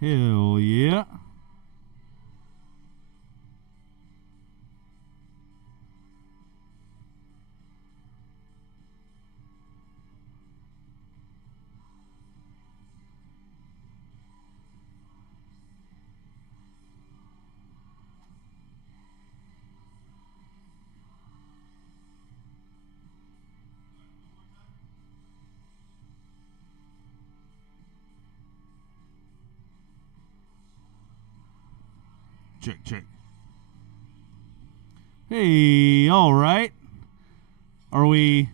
Hell yeah. Check, check. Hey, all right. Are we?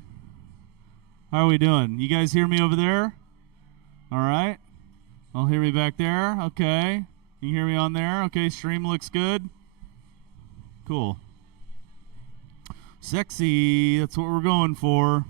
How are we doing? You guys hear me over there? All right. I'll hear me back there. Okay. You hear me on there? Okay. Stream looks good. Cool. Sexy. That's what we're going for.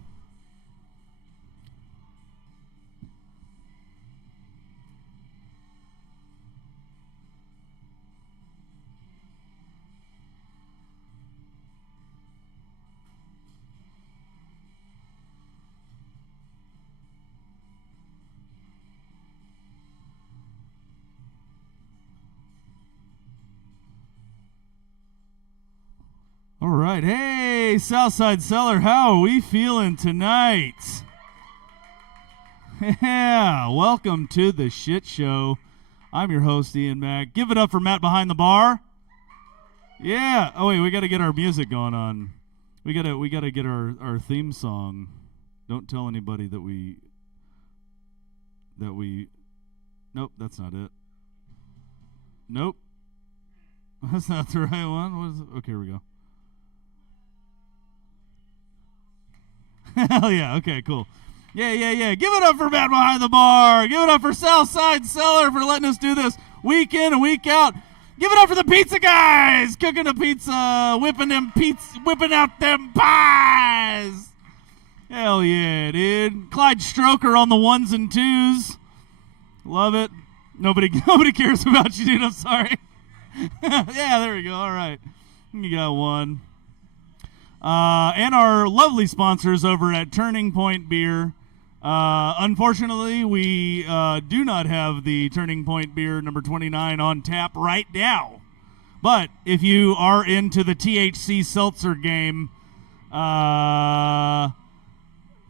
All right. Hey, Southside Cellar, how are we feeling tonight? Yeah, welcome to the shit show. I'm your host, Ian Mack. Give it up for Matt behind the bar. Yeah. Oh wait, we got to get our music going on. We gotta get our theme song. Don't tell anybody that we. Nope, that's not it. Nope, that's not the right one. What is it? Okay, here we go. Hell yeah. Okay, cool. Yeah. Give it up for Matt behind the bar. Give it up for Southside Cellar for letting us do this week in and week out. Give it up for the pizza guys cooking the pizza, whipping out them pies. Hell yeah, dude. Clyde Stroker on the ones and twos. Love it. Nobody cares about you, dude. I'm sorry. Yeah, there we go. All right. You got one. And our lovely sponsors over at Turning Point Beer. Unfortunately, we do not have the Turning Point Beer number 29 on tap right now. But if you are into the THC seltzer game, yeah,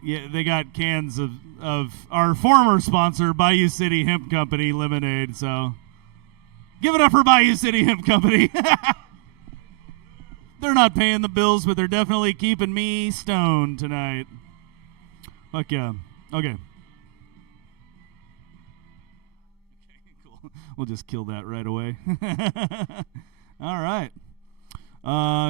they got cans of our former sponsor, Bayou City Hemp Company lemonade. So give it up for Bayou City Hemp Company. They're not paying the bills, but they're definitely keeping me stoned tonight. Fuck yeah. Okay. Cool. We'll just kill that right away. All right.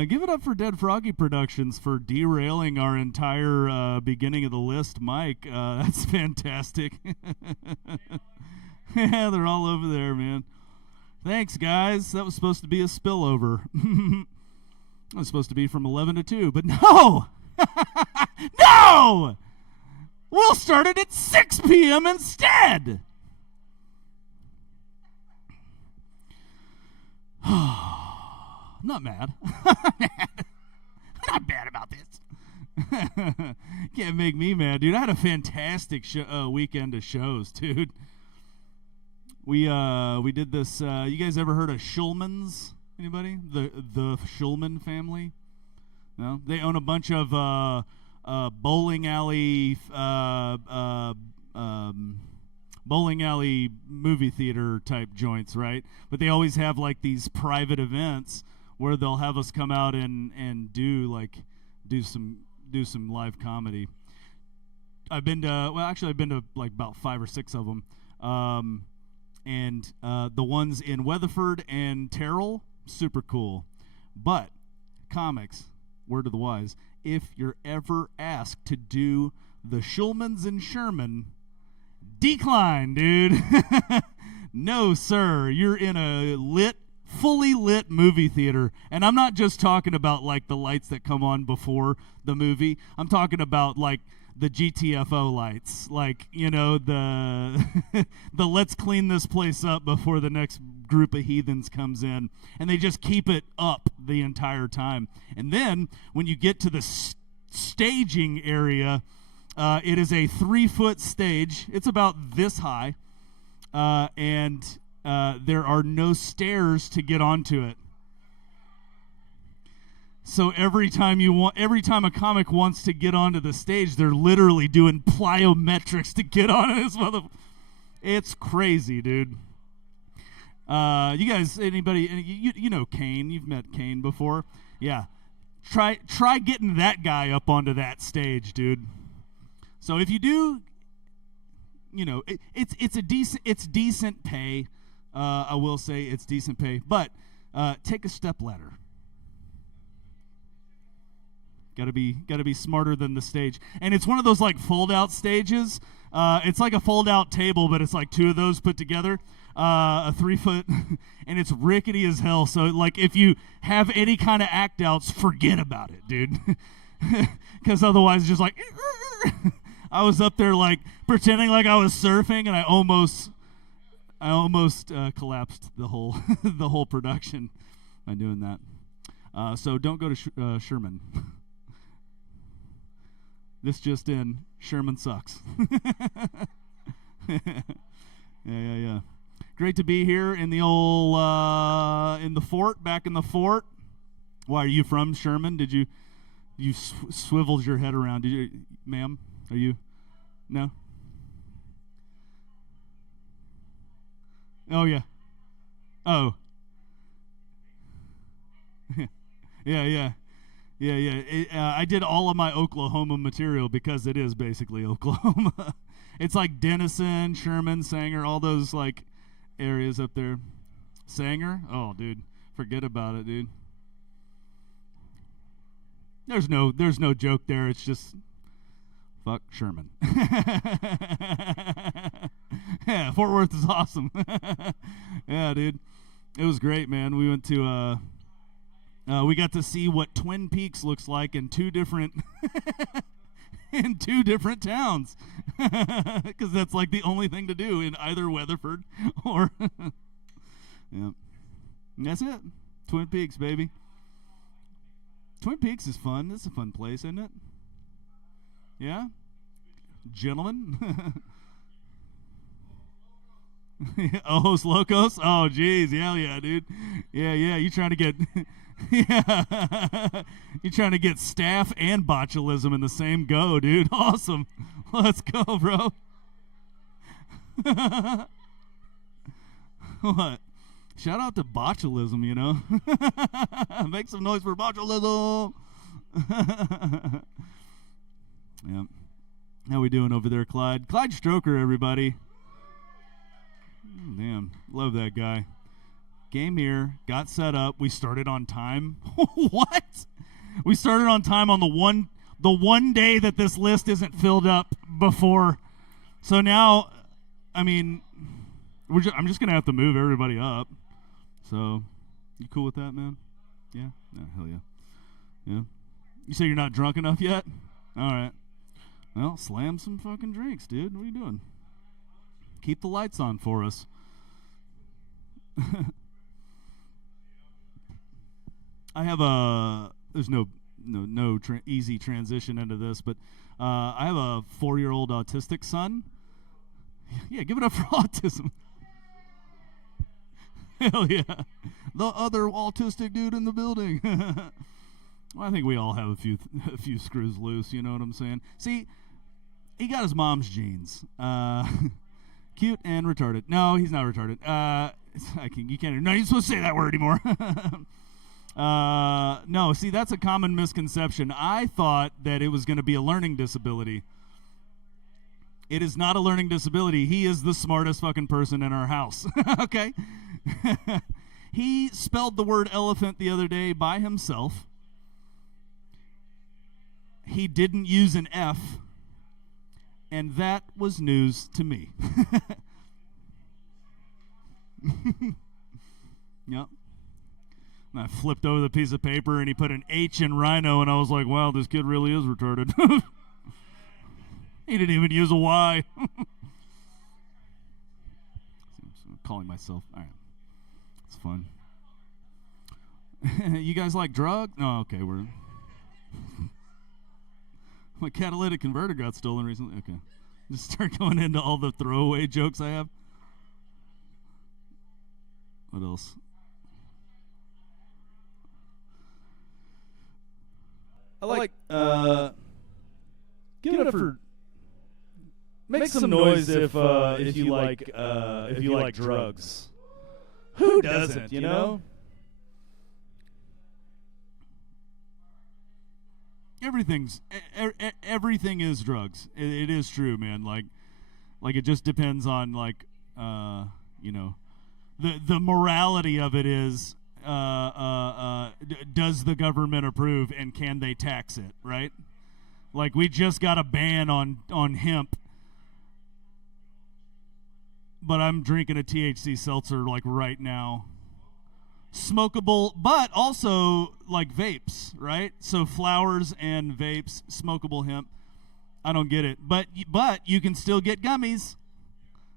Give it up for Dead Froggy Productions for derailing our entire beginning of the list, Mike. That's fantastic. Yeah, they're all over there, man. Thanks, guys. That was supposed to be a spillover. It was supposed to be from 11 to 2, but no! No! We'll start it at 6 p.m. instead! Not mad. Not bad about this. Can't make me mad, dude. I had a fantastic weekend of shows, dude. We did this. You guys ever heard of Schulman's? Anybody? The Schulman family? No? They own a bunch of bowling alley movie theater type joints, right? But they always have like these private events where they'll have us come out and do some live comedy. I've been to like about 5 or 6 of them. And the ones in Weatherford and Terrell, super cool. But comics, word of the wise, if you're ever asked to do the Schulmans in Sherman, decline, dude. No, sir. You're in a fully lit movie theater. And I'm not just talking about like the lights that come on before the movie. I'm talking about like the GTFO lights, like, you know, the the let's clean this place up before the next group of heathens comes in, and they just keep it up the entire time. And then when you get to the staging area, it is a 3-foot stage. It's about this high, and there are no stairs to get onto it. So every time a comic wants to get onto the stage, they're literally doing plyometrics to get on this It's crazy, dude. You guys, anybody, you know Kane? You've met Kane before, yeah. Try getting that guy up onto that stage, dude. So if you do, it's decent pay. I will say it's decent pay, but take a step ladder. Got to be smarter than the stage. And it's one of those like fold out stages. It's like a fold out table, but it's like two of those put together. A 3 foot, and it's rickety as hell. So like if you have any kind of act outs, forget about it, dude. Because otherwise it's just like I was up there like pretending like I was surfing, and I almost collapsed the whole the whole production by doing that. So don't go to Sherman. This just in, Sherman sucks. Yeah. Great to be here in the old, in the fort, back in the fort. Why, are you from Sherman? Did you swiveled your head around? Did you, ma'am? Are you? No? Oh, yeah. Oh. Yeah. I did all of my Oklahoma material because it is basically Oklahoma. It's like Denison, Sherman, Sanger, all those like areas up there. Sanger? Oh, dude, forget about it, dude. There's no joke there. It's just fuck Sherman. Yeah, Fort Worth is awesome. Yeah, dude, it was great, man. We went to we got to see what Twin Peaks looks like in two different towns, because that's like the only thing to do in either Weatherford or yeah. And that's it. Twin Peaks, baby. Twin Peaks is fun. It's a fun place, isn't it? Yeah, gentlemen. Ojos Locos. Oh, geez, yeah, dude. Yeah. You trying to get yeah. You trying to get staff and botulism in the same go, dude. Awesome. Let's go, bro. What? Shout out to botulism, Make some noise for botulism. Yeah. How we doing over there, Clyde? Clyde Stroker, everybody. Damn, love that guy. Game here, got set up. We started on time. What? We started on time on the one day that this list isn't filled up before. So now, I mean, I'm just gonna have to move everybody up. So, you cool with that, man? Yeah? Hell yeah. Yeah. You say you're not drunk enough yet? All right. Well, slam some fucking drinks, dude. What are you doing? Keep the lights on for us. I have there's no easy transition into this, but I have a 4-year-old autistic son. Yeah, give it up for autism. Hell yeah. The other autistic dude in the building. Well, I think we all have a few screws loose, you know what I'm saying? See, he got his mom's genes. Cute and retarded. No, he's not retarded. You can't. No, you're supposed to say that word anymore. No, see, that's a common misconception. I thought that it was going to be a learning disability. It is not a learning disability. He is the smartest fucking person in our house. Okay? He spelled the word elephant the other day by himself. He didn't use an F. And that was news to me. Yep. And I flipped over the piece of paper and he put an H in rhino, and I was like, wow, this kid really is retarded. He didn't even use a Y. I'm calling myself. All right. It's fun. You guys like drugs? Oh, okay. My catalytic converter got stolen recently. Okay. Just start going into all the throwaway jokes I have. What else? I like give it up for make some noise if you like drugs. Who doesn't, you know? Everything is drugs. It is true, man. Like it just depends on you know, the morality of it is does the government approve and can they tax it, right? Like we just got a ban on hemp, but I'm drinking a THC seltzer like right now. Smokable, but also like vapes, right? So flowers and vapes, smokable hemp. I don't get it, but you can still get gummies.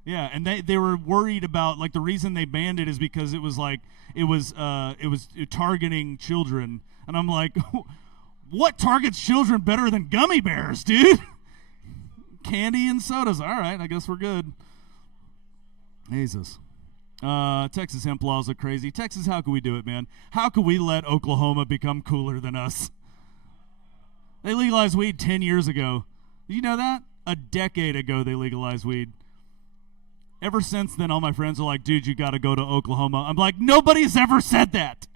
Yeah, and they were worried about, like, the reason they banned it is because it was targeting children, and I'm like, what targets children better than gummy bears, dude? Candy and sodas. All right, I guess we're good. Jesus. Texas hemp laws are crazy. Texas, how can we do it, man? How can we let Oklahoma become cooler than us? They legalized weed 10 years ago. Did you know that? A decade ago they legalized weed. Ever since then, all my friends are like, dude, you got to go to Oklahoma. I'm like, nobody's ever said that.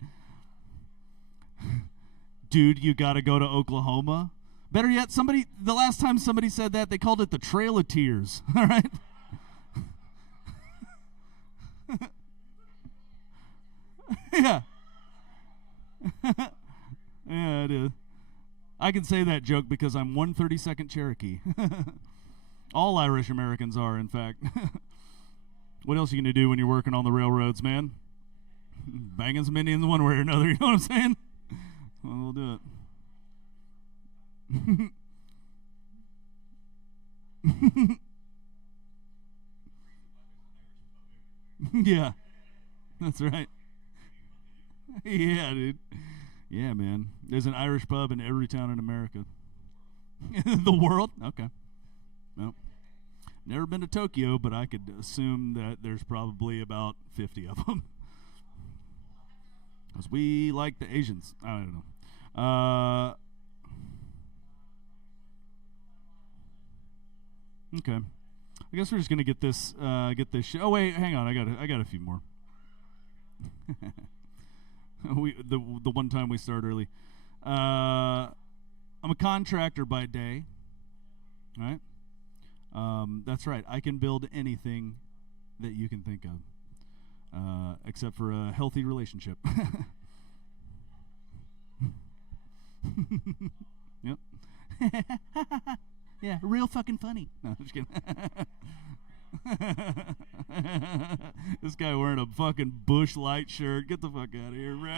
Dude, you got to go to Oklahoma. Better yet, the last time somebody said that, they called it the Trail of Tears. All right? Yeah. Yeah, it is. I can say that joke because I'm 132nd Cherokee. All Irish Americans are, in fact. What else are you going to do when you're working on the railroads, man? Banging some Indians one way or another, you know what I'm saying? Well, we'll do it. Yeah, that's right. Yeah, dude. Yeah, man. There's an Irish pub in every town in America. The world? Okay. Nope. Never been to Tokyo, but I could assume that there's probably about 50 of them. Because we like the Asians. I don't know. Okay. I guess we're just gonna get this Oh wait, hang on. I got a few more. The one time we start early. I'm a contractor by day. All right. That's right. I can build anything that you can think of, except for a healthy relationship. Yep. Yeah, real fucking funny. No, I'm just kidding. This guy wearing a fucking Bush Light shirt. Get the fuck out of here, bro.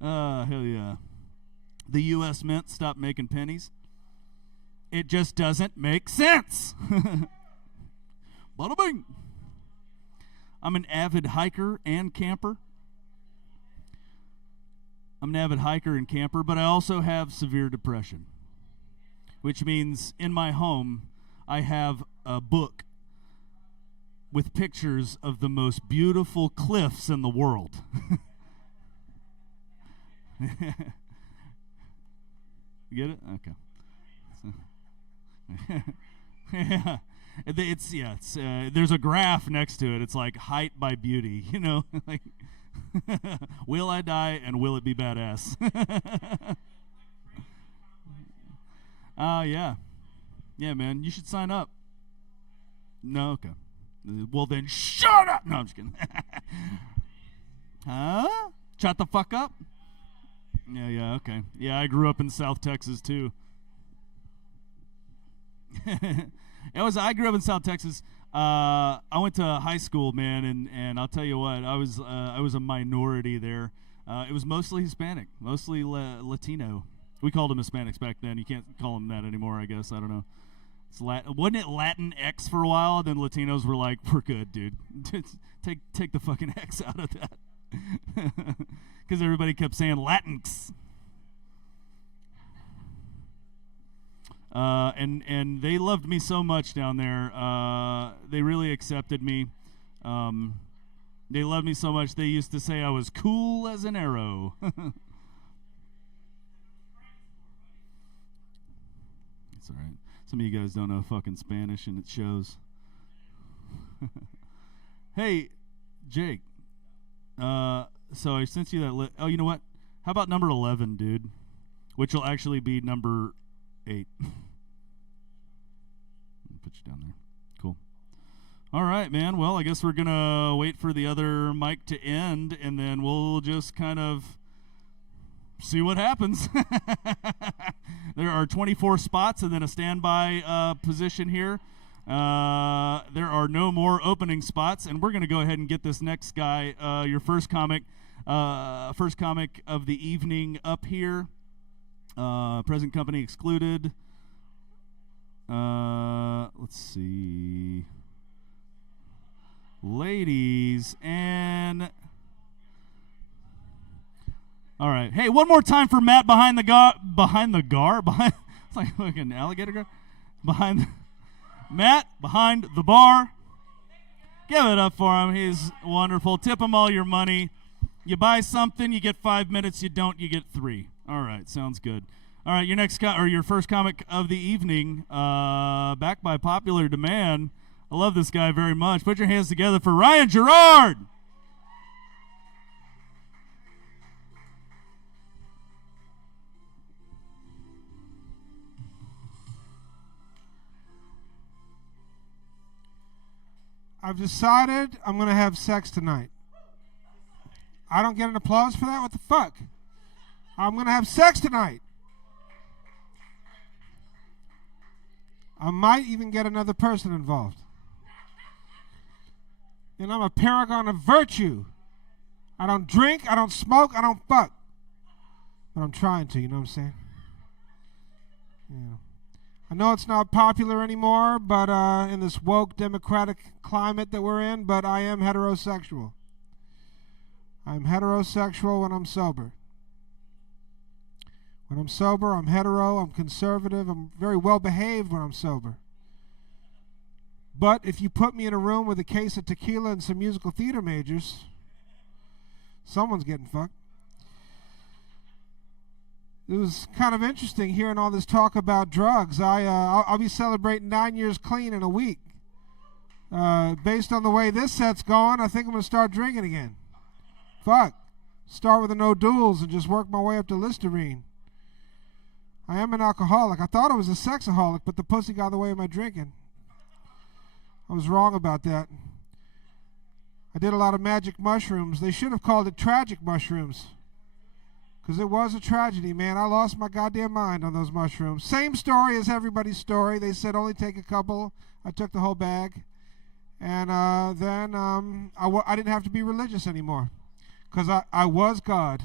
Hell yeah. The U.S. Mint stopped making pennies. It just doesn't make sense. Bada bing. I'm an avid hiker and camper. But I also have severe depression, which means in my home I have a book with pictures of the most beautiful cliffs in the world. You get it? Okay. Yeah. It's there's a graph next to it. It's like height by beauty, you know? Like, will I die and will it be badass? Yeah. Yeah, man, you should sign up. No, okay. Well then shut up. No, I'm just kidding. Huh? Shut the fuck up? Yeah, okay. Yeah, I grew up in South Texas too. I grew up in South Texas. I went to high school, man, and I'll tell you what, I was a minority there. It was mostly Hispanic, mostly Latino. We called them Hispanics back then. You can't call them that anymore, I guess. I don't know. Wasn't it Latin X for a while? Then Latinos were like, "We're good, dude. take the fucking X out of that," because everybody kept saying Latinx. And they loved me so much down there. They really accepted me. They loved me so much they used to say I was cool as an arrow. That's all right. Some of you guys don't know fucking Spanish, and it shows. Hey, Jake. So I sent you that oh, you know what? How about number 11, dude? Which will actually be number 8. Put you down there. Cool. All right, man. Well, I guess we're going to wait for the other mic to end, and then we'll just kind of see what happens. There are 24 spots and then a standby position here. There are no more opening spots, and we're going to go ahead and get this next guy, your first comic of the evening up here. Present company excluded. Let's see. Ladies and... All right. Hey, one more time for Matt behind the gar. It's like fucking alligator gar. Matt behind the bar. Give it up for him. He's wonderful. Tip him all your money. You buy something, you get 5 minutes. You don't, you get 3. All right, sounds good. All right, your first comic of the evening, back by popular demand. I love this guy very much. Put your hands together for Ryan Gerard. I've decided I'm going to have sex tonight. I don't get an applause for that? What the fuck? I'm going to have sex tonight. I might even get another person involved. And I'm a paragon of virtue. I don't drink, I don't smoke, I don't fuck. But I'm trying to, you know what I'm saying? Yeah. I know it's not popular anymore, but in this woke democratic climate that we're in, but I am heterosexual. I'm heterosexual when I'm sober. When I'm sober, I'm hetero, I'm conservative, I'm very well behaved when I'm sober. But if you put me in a room with a case of tequila and some musical theater majors, someone's getting fucked. It was kind of interesting hearing all this talk about drugs. I'll be celebrating 9 years clean in a week. Based on the way this set's going, I think I'm going to start drinking again. Fuck. Start with the no duels and just work my way up to Listerine. I am an alcoholic. I thought I was a sexaholic, but the pussy got in the way of my drinking. I was wrong about that. I did a lot of magic mushrooms. They should have called it tragic mushrooms. Because it was a tragedy, man. I lost my goddamn mind on those mushrooms. Same story as everybody's story. They said only take a couple. I took the whole bag. And then I didn't have to be religious anymore. Because I was God.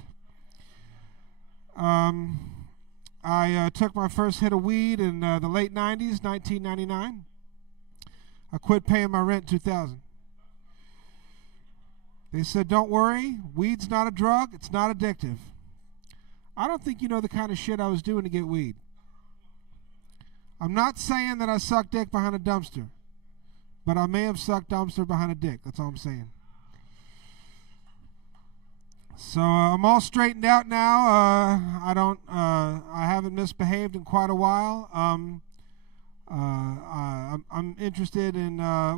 I took my first hit of weed in the late 90s, 1999. I quit paying my rent in 2000. They said, don't worry, weed's not a drug, it's not addictive. I don't think you know the kind of shit I was doing to get weed. I'm not saying that I sucked dick behind a dumpster, but I may have sucked dumpster behind a dick. That's all I'm saying. So I'm all straightened out now. I haven't misbehaved in quite a while. I'm interested in. I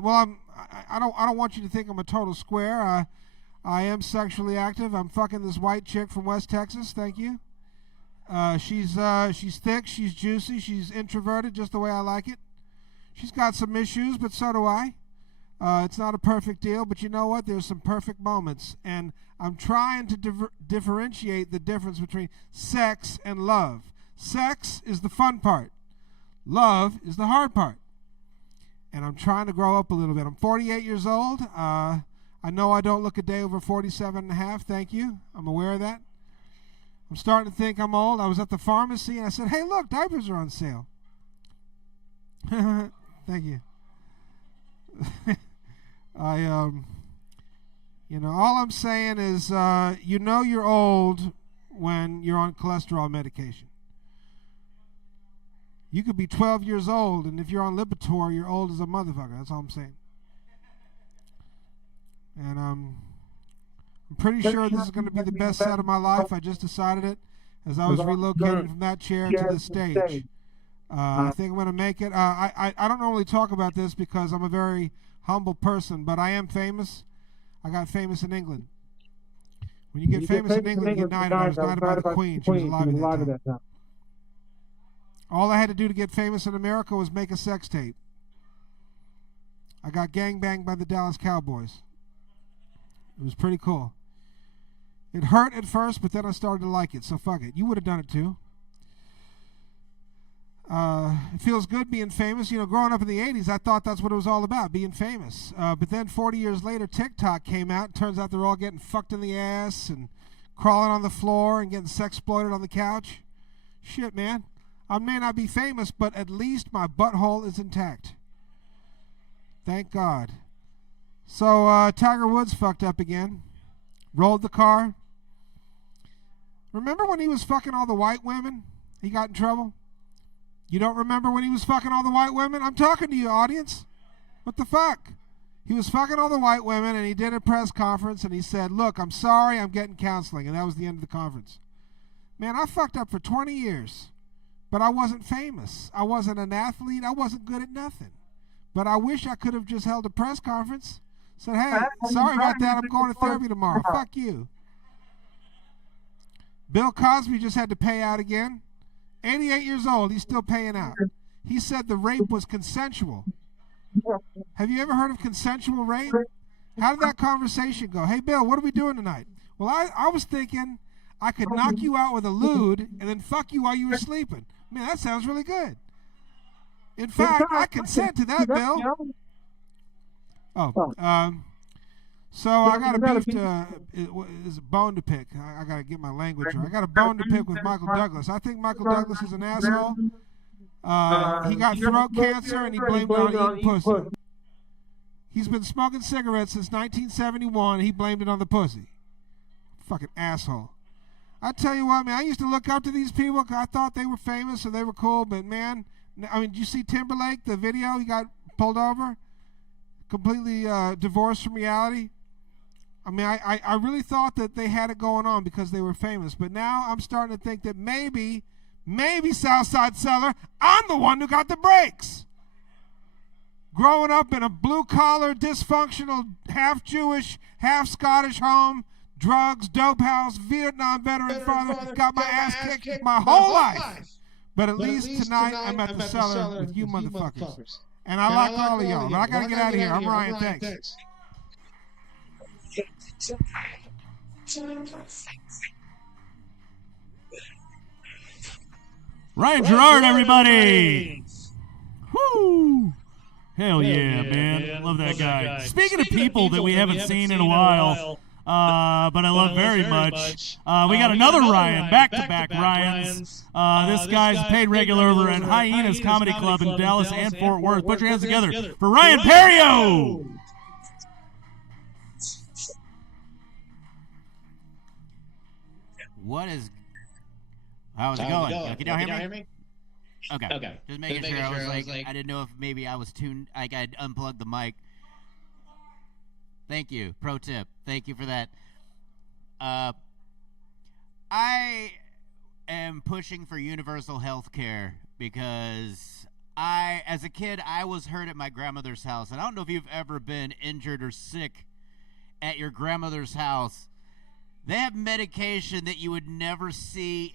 don't want you to think I'm a total square. I am sexually active. I'm fucking this white chick from West Texas. Thank you. She's thick. She's juicy. She's introverted, just the way I like it. She's got some issues, but so do I. It's not a perfect deal, but you know what? There's some perfect moments, and I'm trying to differentiate the difference between sex and love. Sex is the fun part. Love is the hard part. And I'm trying to grow up a little bit. I'm 48 years old. I know I don't look a day over 47 and a half. Thank you. I'm aware of that. I'm starting to think I'm old. I was at the pharmacy, and I said, hey, look, diapers are on sale. Thank you. All I'm saying is, you're old when you're on cholesterol medication. You could be 12 years old, and if you're on Lipitor, you're old as a motherfucker. That's all I'm saying. And I'm pretty sure this is going to be the best set of my life. I just decided it as I was relocating from that chair to this stage. I think I'm going to make it. I don't normally talk about this because I'm a very humble person, but I am famous. I got famous in England. When you get famous in England, you get knighted. I was knighted by the Queen. She was alive at that time. All I had to do to get famous in America was make a sex tape. I got gangbanged by the Dallas Cowboys. It was pretty cool. It hurt at first, but then I started to like it, so fuck it. You would have done it too. It feels good being famous. You know, growing up in the 80s, I thought that's what it was all about, being famous. But then 40 years later, TikTok came out. Turns out they're all getting fucked in the ass and crawling on the floor and getting sex-exploited on the couch. Shit, man. I may not be famous, but at least my butthole is intact. Thank God. So Tiger Woods fucked up again. Rolled the car. Remember when he was fucking all the white women? He got in trouble? You don't remember when he was fucking all the white women? I'm talking to you, audience. What the fuck? He was fucking all the white women, and he did a press conference, and he said, look, I'm sorry, I'm getting counseling. And that was the end of the conference. Man, I fucked up for 20 years, but I wasn't famous. I wasn't an athlete. I wasn't good at nothing. But I wish I could have just held a press conference. Said, hey, sorry about that. I'm going to therapy tomorrow. Fuck you. Bill Cosby just had to pay out again. 88 years old. He's still paying out. He said the rape was consensual. Have you ever heard of consensual rape? How did that conversation go? Hey, Bill, what are we doing tonight? Well, I was thinking I could knock you out with a lewd and then fuck you while you were sleeping. Man, that sounds really good. In fact, I consent to that, Bill. So I got a is a bone to pick. I got to get my language right. I got a bone to pick with Michael Douglas. I think Michael Douglas is an asshole. He got throat cancer and he blamed it on eating pussy. He's been smoking cigarettes since 1971. He blamed it on the pussy. Fucking asshole. I tell you what, man, I used to look up to these people because I thought they were famous or they were cool, but man, I mean, did you see Timberlake, the video? He got pulled over, completely divorced from reality. I mean, I really thought that they had it going on because they were famous, but now I'm starting to think that maybe Southside Cellar, I'm the one who got the breaks. Growing up in a blue-collar, dysfunctional, half-Jewish, half-Scottish home, drugs, dope house, Vietnam veteran father, got my ass kicked my whole life. But at least tonight I'm at the cellar with you motherfuckers. And I like all of y'all, but I gotta get out of here. I'm Ryan, thanks. Ryan Gerard, everybody! Woo! Hell yeah, man. Love that guy. Speaking of people that we haven't seen in a while, but I love very much, we got another Ryan, back-to-back Ryans. This guy's paid regular over at Hyenas Comedy Club in Dallas and Fort Worth. Put your hands together for Ryan Perio! How's it going? Can y'all hear me? Okay. Just making sure. I was like, I didn't know if maybe I was tuned, like I'd unplugged the mic. Thank you. Pro tip. Thank you for that. I am pushing for universal health care because as a kid, I was hurt at my grandmother's house. And I don't know if you've ever been injured or sick at your grandmother's house. They have medication that you would never see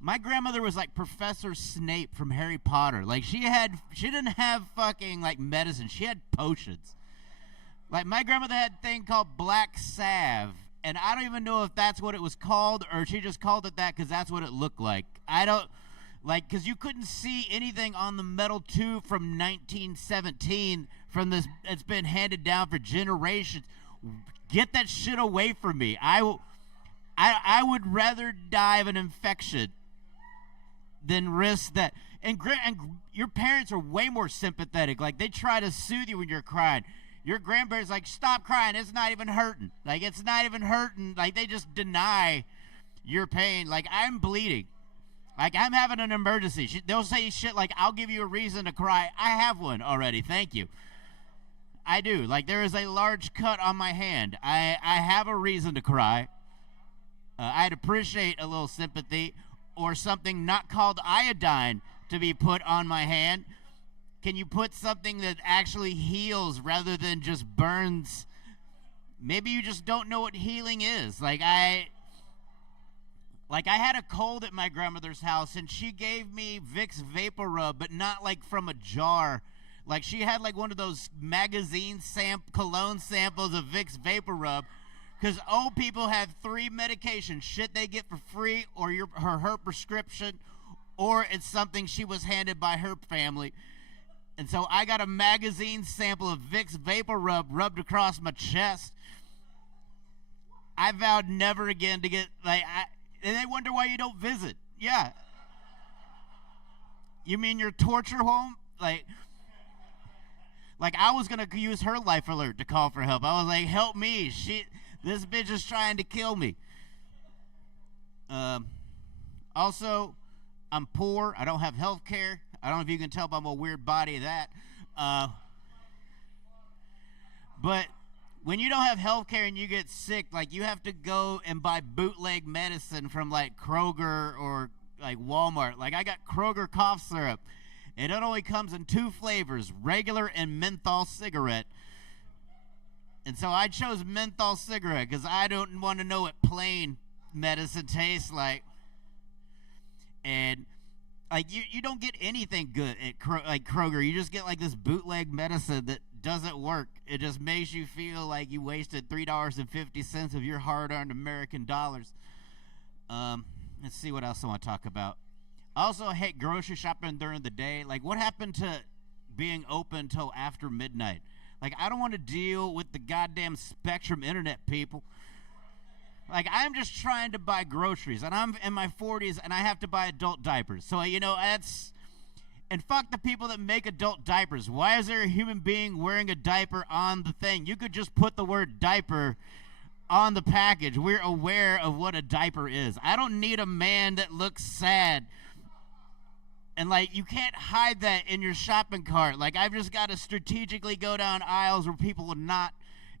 my grandmother was like Professor Snape from Harry Potter. Like she didn't have fucking like medicine. She had potions. Like my grandmother had a thing called black salve, and I don't even know if that's what it was called or she just called it that because that's what it looked like. I don't like because you couldn't see anything on the metal tube from 1917 from this. It's been handed down for generations. Get that shit away from me. I would rather die of an infection than risk that. And your parents are way more sympathetic. Like they try to soothe you when you're crying. Your grandparents like, stop crying. It's not even hurting. Like it's not even hurting. Like they just deny your pain. Like I'm bleeding. Like I'm having an emergency. They'll say shit like, I'll give you a reason to cry. I have one already. Thank you. I do. Like, there is a large cut on my hand. I have a reason to cry. I'd appreciate a little sympathy or something not called iodine to be put on my hand. Can you put something that actually heals rather than just burns? Maybe you just don't know what healing is. Like I had a cold at my grandmother's house, and she gave me Vicks Vapor Rub, but not like from a jar. Like, she had like one of those magazine cologne samples of Vicks Vapor Rub, because old people have 3 medications: shit they get for free, or her prescription, or it's something she was handed by her family. And so I got a magazine sample of Vicks Vapor Rub rubbed across my chest. I vowed never again to get, and they wonder why you don't visit. Yeah. You mean your torture home? Like I was going to use her life alert to call for help. I was like, help me. This bitch is trying to kill me. Also, I'm poor. I don't have health care. I don't know if you can tell by my weird body that. But when you don't have health care and you get sick, like, you have to go and buy bootleg medicine from like Kroger or like Walmart. Like, I got Kroger cough syrup. It only comes in 2 flavors, regular and menthol cigarette. And so I chose menthol cigarette because I don't want to know what plain medicine tastes like. And like, you don't get anything good at Kroger. You just get like this bootleg medicine that doesn't work. It just makes you feel like you wasted $3.50 of your hard-earned American dollars. Let's see what else I want to talk about. I also hate grocery shopping during the day. Like, what happened to being open till after midnight? Like, I don't want to deal with the goddamn Spectrum internet people. Like, I'm just trying to buy groceries, and I'm in my 40s, and I have to buy adult diapers. So, that's... And fuck the people that make adult diapers. Why is there a human being wearing a diaper on the thing? You could just put the word diaper on the package. We're aware of what a diaper is. I don't need a man that looks sad. And, like, you can't hide that in your shopping cart. Like, I've just got to strategically go down aisles where people will not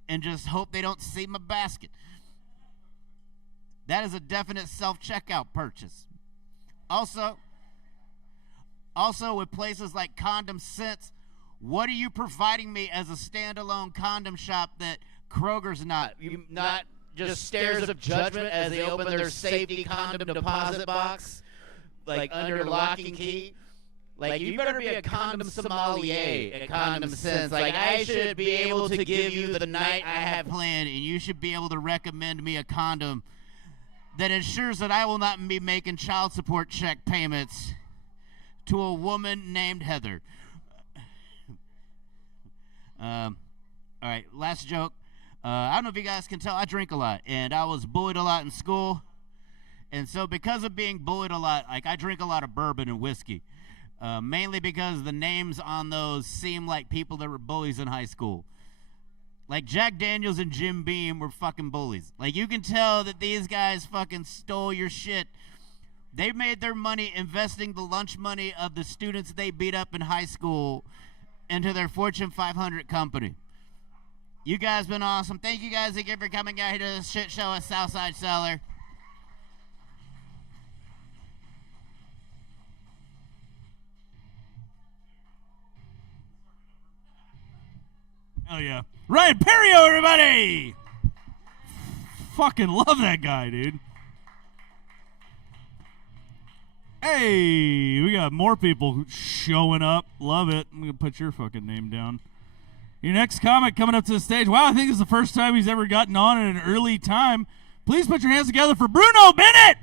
and just hope they don't see my basket. That is a definite self-checkout purchase. Also, with places like Condom Sense, what are you providing me as a standalone condom shop that Kroger's not? Not just stares of judgment as they open their safety condom deposit box, like under lock and key. Like, you better be a condom sommelier at Condom Sense. Like, I should be able to give you the night I have planned, and you should be able to recommend me a condom that ensures that I will not be making child support check payments to a woman named Heather. All right, last joke. I don't know if you guys can tell, I drink a lot, and I was bullied a lot in school. And so because of being bullied a lot, like, I drink a lot of bourbon and whiskey, mainly because the names on those seem like people that were bullies in high school. Like, Jack Daniels and Jim Beam were fucking bullies. Like, you can tell that these guys fucking stole your shit. They made their money investing the lunch money of the students they beat up in high school into their Fortune 500 company. You guys been awesome. Thank you guys again for coming out here to the shit show at Southside Cellar. Oh, yeah. Ryan Perio, everybody! Fucking love that guy, dude. Hey, we got more people showing up. Love it. I'm going to put your fucking name down. Your next comic coming up to the stage. Wow, I think it's the first time he's ever gotten on at an early time. Please put your hands together for Bruno Bennett!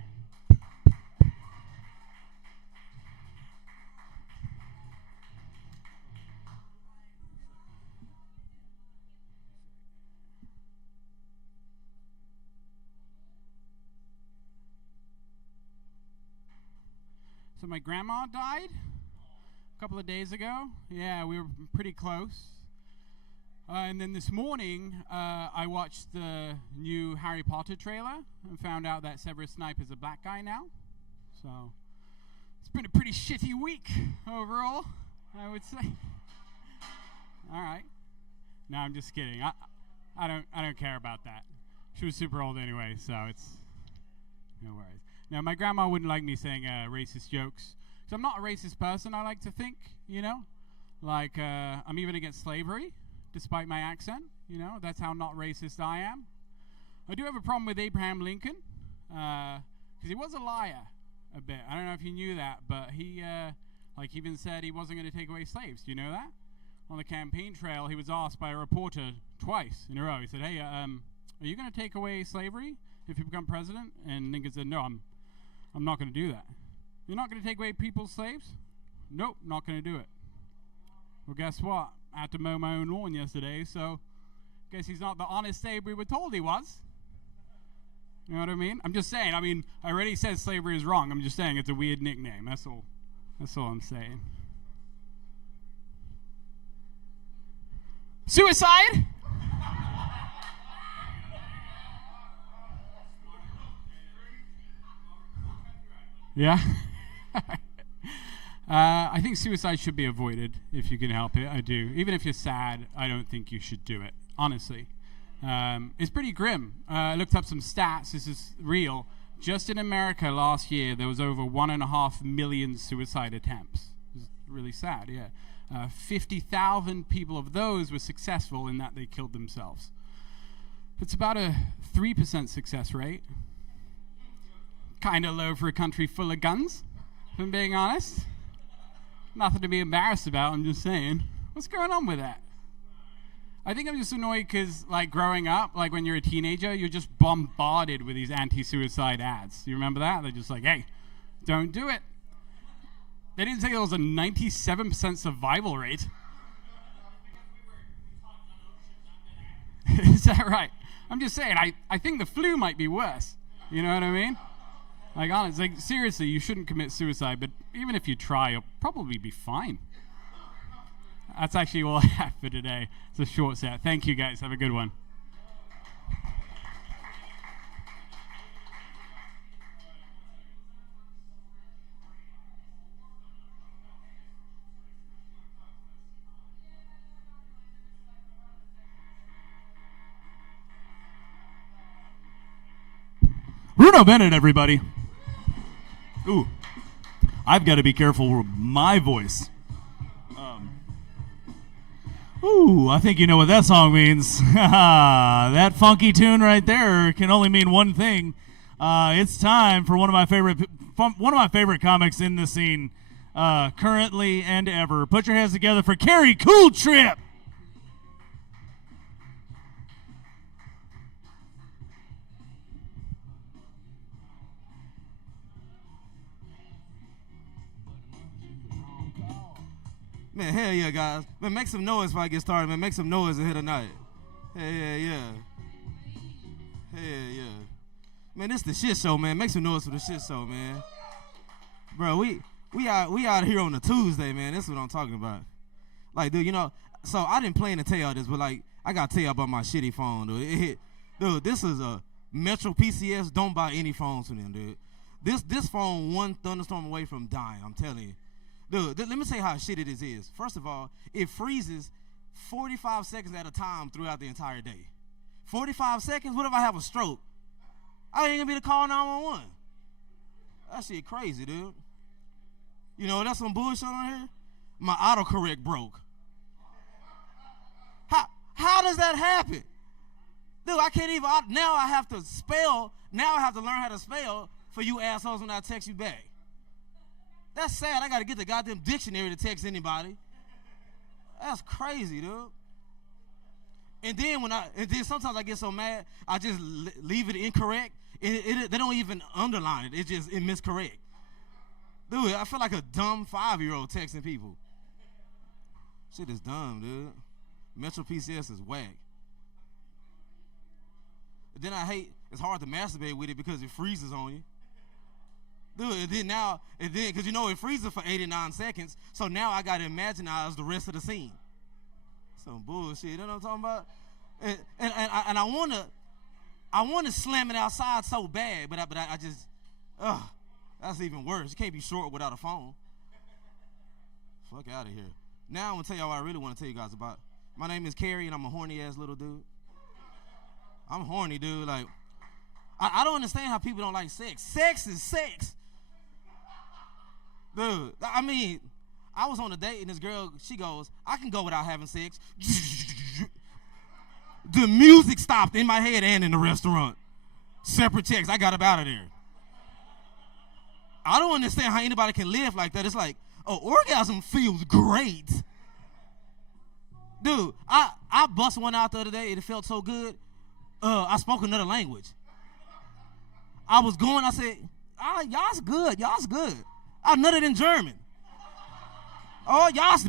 So my grandma died a couple of days ago. Yeah, we were pretty close. And then this morning, I watched the new Harry Potter trailer and found out that Severus Snape is a black guy now. So it's been a pretty shitty week overall, I would say. All right. No, I'm just kidding. I don't care about that. She was super old anyway, so it's no worries. Now, my grandma wouldn't like me saying racist jokes. So I'm not a racist person, I like to think, you know? Like, I'm even against slavery, despite my accent, you know? That's how not racist I am. I do have a problem with Abraham Lincoln, because he was a liar a bit. I don't know if you knew that, but he, even said he wasn't going to take away slaves. Do you know that? On the campaign trail, he was asked by a reporter twice in a row. He said, hey, are you going to take away slavery if you become president? And Lincoln said, no, I'm not going to do that. You're not going to take away people's slaves? Nope, not going to do it. Well, guess what? I had to mow my own lawn yesterday, so guess he's not the honest Abe we were told he was. You know what I mean? I'm just saying. I mean, I already said slavery is wrong. I'm just saying it's a weird nickname. That's all. That's all I'm saying. Suicide? Yeah. I think suicide should be avoided if you can help it. I do. Even if you're sad, I don't think you should do it. Honestly. It's pretty grim. I looked up some stats. This is real. Just in America last year, there was over 1.5 million suicide attempts. It was really sad, yeah. 50,000 people of those were successful in that they killed themselves. It's about a 3% success rate. Kind of low for a country full of guns, if I'm being honest. Nothing to be embarrassed about, I'm just saying. What's going on with that? I think I'm just annoyed because, like, growing up, like, when you're a teenager, you're just bombarded with these anti-suicide ads. You remember that? They're just like, hey, don't do it. They didn't say there was a 97% survival rate. Is that right? I'm just saying, I think the flu might be worse. You know what I mean? Like, honestly, like, seriously, you shouldn't commit suicide, but even if you try, you'll probably be fine. That's actually all I have for today. It's a short set. Thank you, guys. Have a good one. Bruno Bennett, everybody. Ooh, I've got to be careful with my voice. I think you know what that song means. That funky tune right there can only mean one thing. It's time for one of my favorite comics in the scene, currently and ever. Put your hands together for Carrie Cool Trip. Man, hell yeah, guys. Man, make some noise before I get started, man. Make some noise and hit a night. Hell yeah. Hell yeah. Man, this the shit show, man. Make some noise for the shit show, man. Bro, we out here on a Tuesday, man. That's what I'm talking about. Like, dude, you know, so I didn't plan to tell y'all this, but, like, I got to tell y'all about my shitty phone, dude. Dude, this is a Metro PCS. Don't buy any phones from them, dude. This phone one thunderstorm away from dying, I'm telling you. Dude, let me tell you how shitty this is. First of all, it freezes 45 seconds at a time throughout the entire day. 45 seconds? What if I have a stroke? I ain't gonna be to call 911. That shit crazy, dude. You know, that's some bullshit on here. My autocorrect broke. How does that happen? Dude, I can't even, now I have to learn how to spell for you assholes when I text you back. That's sad. I got to get the goddamn dictionary to text anybody. That's crazy, dude. And then sometimes I get so mad, I just leave it incorrect. They don't even underline it. It miscorrect. Dude, I feel like a dumb 5-year-old texting people. Shit is dumb, dude. Metro PCS is whack. Then it's hard to masturbate with it because it freezes on you. Dude, and then, because you know it freezes for 89 seconds, so now I gotta imaginize the rest of the scene. Some bullshit, you know what I'm talking about? And I wanna slam it outside so bad, but I just, that's even worse. You can't be short without a phone. Fuck out of here. Now I'm gonna tell y'all what I really want to tell you guys about. My name is Carrie, and I'm a horny-ass little dude. I'm horny, dude. Like, I don't understand how people don't like sex. Sex is sex. Dude, I mean, I was on a date, and this girl, she goes, I can go without having sex. The music stopped in my head and in the restaurant. Separate checks. I got up out of there. I don't understand how anybody can live like that. It's like, oh, orgasm feels great. Dude, I bust one out the other day, and it felt so good. I spoke another language. I was going, I said, y'all's good. I nutted in German. Oh, y'all's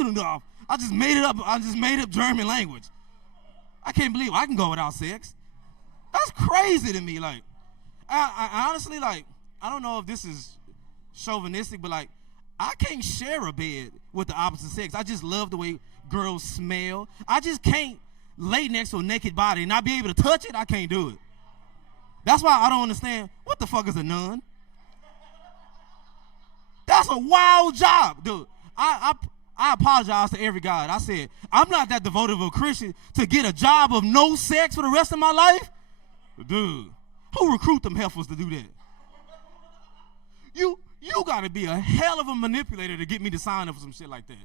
enough. I just made up German language. I can't believe I can go without sex. That's crazy to me. Like, I honestly, like, I don't know if this is chauvinistic, but like, I can't share a bed with the opposite sex. I just love the way girls smell. I just can't lay next to a naked body and not be able to touch it. I can't do it. That's why I don't understand what the fuck is a nun. That's a wild job, dude. I apologize to every guy. I said, I'm not that devoted of a Christian to get a job of no sex for the rest of my life. Dude, who recruit them heifers to do that? You gotta be a hell of a manipulator to get me to sign up for some shit like that.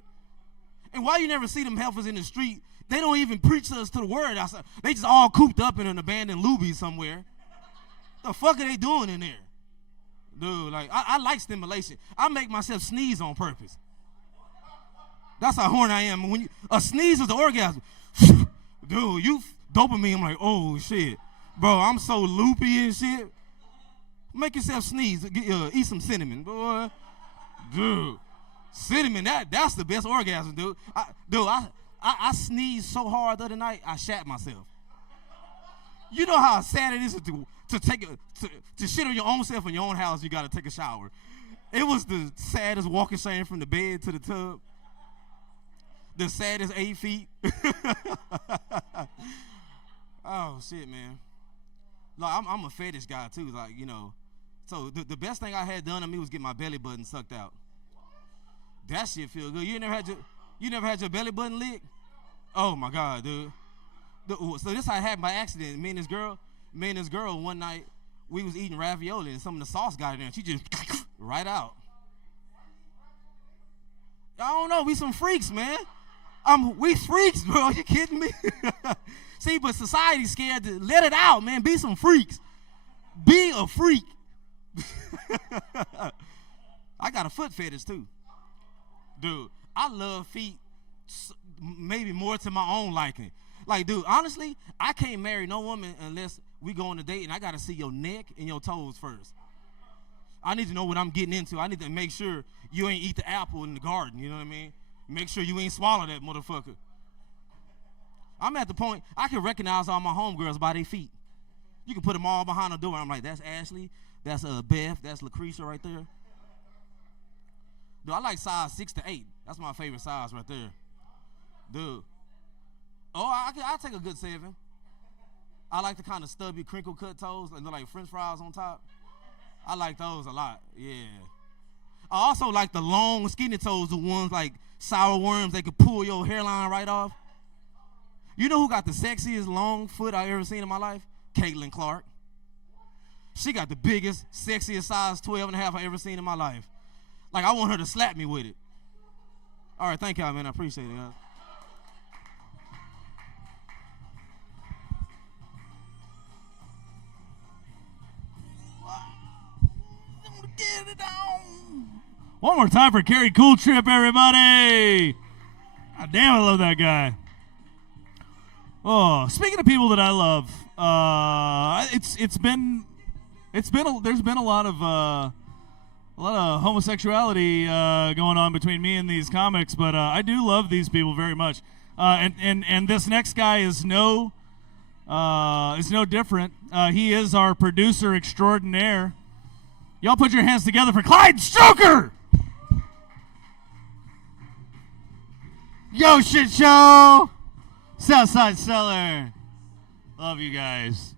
And why you never see them heifers in the street, they don't even preach us to the word outside. They just all cooped up in an abandoned looby somewhere. The fuck are they doing in there? Dude, like, I like stimulation. I make myself sneeze on purpose. That's how horny I am. When a sneeze is the orgasm. Dude, you dopamine. I'm like, oh, shit. Bro, I'm so loopy and shit. Make yourself sneeze. Eat some cinnamon, boy. Dude, cinnamon, that's the best orgasm, dude. I sneezed so hard the other night, I shat myself. You know how sad it is to shit on your own self in your own house. You got to take a shower. It was the saddest walking shame from the bed to the tub. The saddest 8 feet. Oh shit, man. Like I'm a fetish guy too. Like, you know. So the best thing I had done to me was get my belly button sucked out. That shit feel good. You never had your belly button licked? Oh my god, dude. So this how it happened by accident. Me and this girl one night, we was eating ravioli and some of the sauce got in there and she just right out. I don't know, we some freaks, man. We freaks, bro. Are you kidding me? See, but society's scared to let it out, man. Be some freaks. Be a freak. I got a foot fetish too. Dude, I love feet maybe more to my own liking. Like, dude, honestly, I can't marry no woman unless we go on a date and I got to see your neck and your toes first. I need to know what I'm getting into. I need to make sure you ain't eat the apple in the garden, you know what I mean? Make sure you ain't swallow that motherfucker. I'm at the point, I can recognize all my homegirls by their feet. You can put them all behind the door. I'm like, that's Ashley, that's Beth, that's Lucretia right there. Dude, I like size 6 to 8. That's my favorite size right there. Dude. Oh, I'll take a good 7. I like the kind of stubby, crinkle cut toes that look like French fries on top. I like those a lot, yeah. I also like the long, skinny toes, the ones like sour worms, they could pull your hairline right off. You know who got the sexiest long foot I ever seen in my life? Caitlin Clark. She got the biggest, sexiest size 12 and a half I ever seen in my life. Like, I want her to slap me with it. All right, thank y'all, man. I appreciate it, guys. Get it on. One more time for Kerry Cool Trip, everybody. God damn, I love that guy. Oh, speaking of people that I love, there's been a lot of homosexuality going on between me and these comics, but I do love these people very much. And this next guy is no different. He is our producer extraordinaire. Y'all put your hands together for Clyde Stoker! Yo, shit show! Southside Cellar. Love you guys.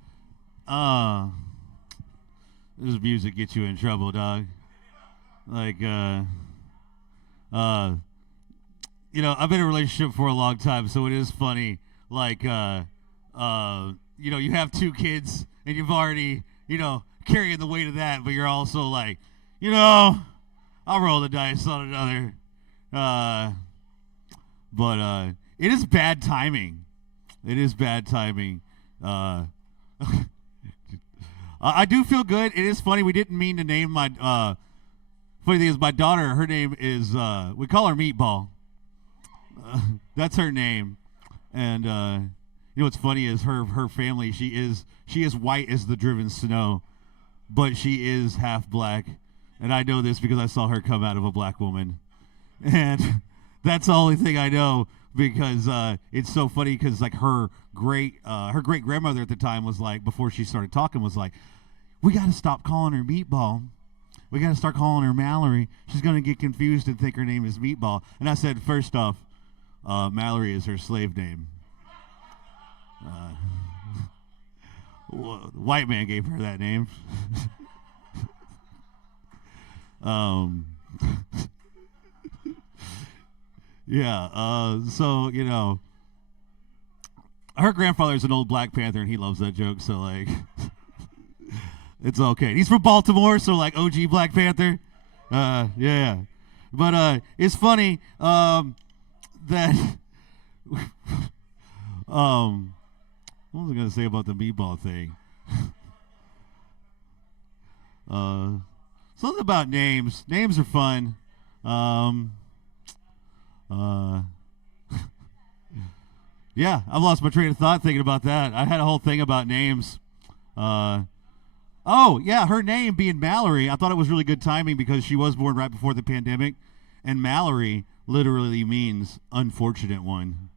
This music gets you in trouble, dog. Like, you know, I've been in a relationship for a long time, so it is funny. Like, you know, you have 2 kids, and you've already, you know, carrying the weight of that, but you're also like, you know, I'll roll the dice on another. But it is bad timing. It is bad timing. I do feel good. It is funny. We didn't mean to name my. Funny thing is, my daughter. Her name is. We call her Meatball. That's her name, and you know what's funny is her family. She is white as the driven snow, but she is half black, and I know this because I saw her come out of a black woman, and that's the only thing I know. Because it's so funny because like her great grandmother at the time was like, before she started talking, was like, we got to stop calling her Meatball. We got to start calling her Mallory. She's going to get confused and think her name is Meatball. And I said, first off, Mallory is her slave name. The white man gave her that name. Yeah, so, you know, her grandfather's an old Black Panther, and he loves that joke, so, like, it's okay. He's from Baltimore, so, like, OG Black Panther. Yeah. But it's funny that, what was I going to say about the meatball thing? Something about names. Names are fun. Yeah, I've lost my train of thought thinking about that. I had a whole thing about names. Oh, yeah, her name being Mallory, I thought it was really good timing because she was born right before the pandemic, and Mallory literally means unfortunate one.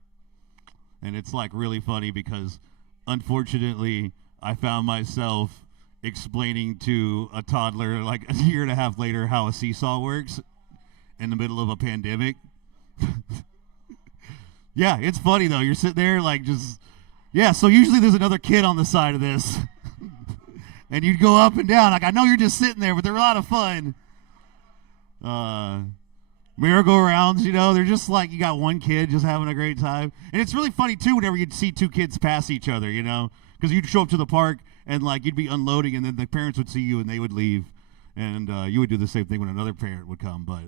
And it's like really funny because unfortunately I found myself explaining to a toddler like a year and a half later how a seesaw works in the middle of a pandemic. Yeah, it's funny though. You're sitting there like just, yeah, so usually there's another kid on the side of this. And you'd go up and down. Like, I know you're just sitting there, but they're a lot of fun. Merry-go-rounds, you know, they're just like, you got one kid just having a great time. And it's really funny, too, whenever you'd see 2 kids pass each other, you know, because you'd show up to the park and, like, you'd be unloading, and then the parents would see you and they would leave. And you would do the same thing when another parent would come. But,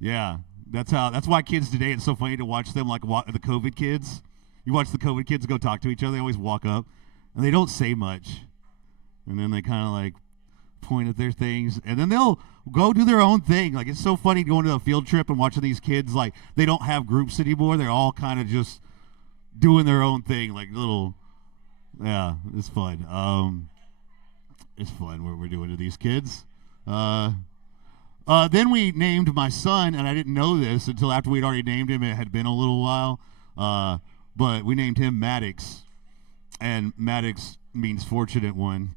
yeah, that's why kids today, it's so funny to watch them, like, the COVID kids. You watch the COVID kids go talk to each other. They always walk up, and they don't say much. And then they kind of, like, point at their things, and then they'll go do their own thing. Like, it's so funny going to a field trip and watching these kids, like, they don't have groups anymore. They're all kind of just doing their own thing, like little, yeah, it's fun. It's fun what we're doing to these kids. Then we named my son, and I didn't know this until after we'd already named him. It had been a little while, but we named him Maddox, and Maddox means fortunate one.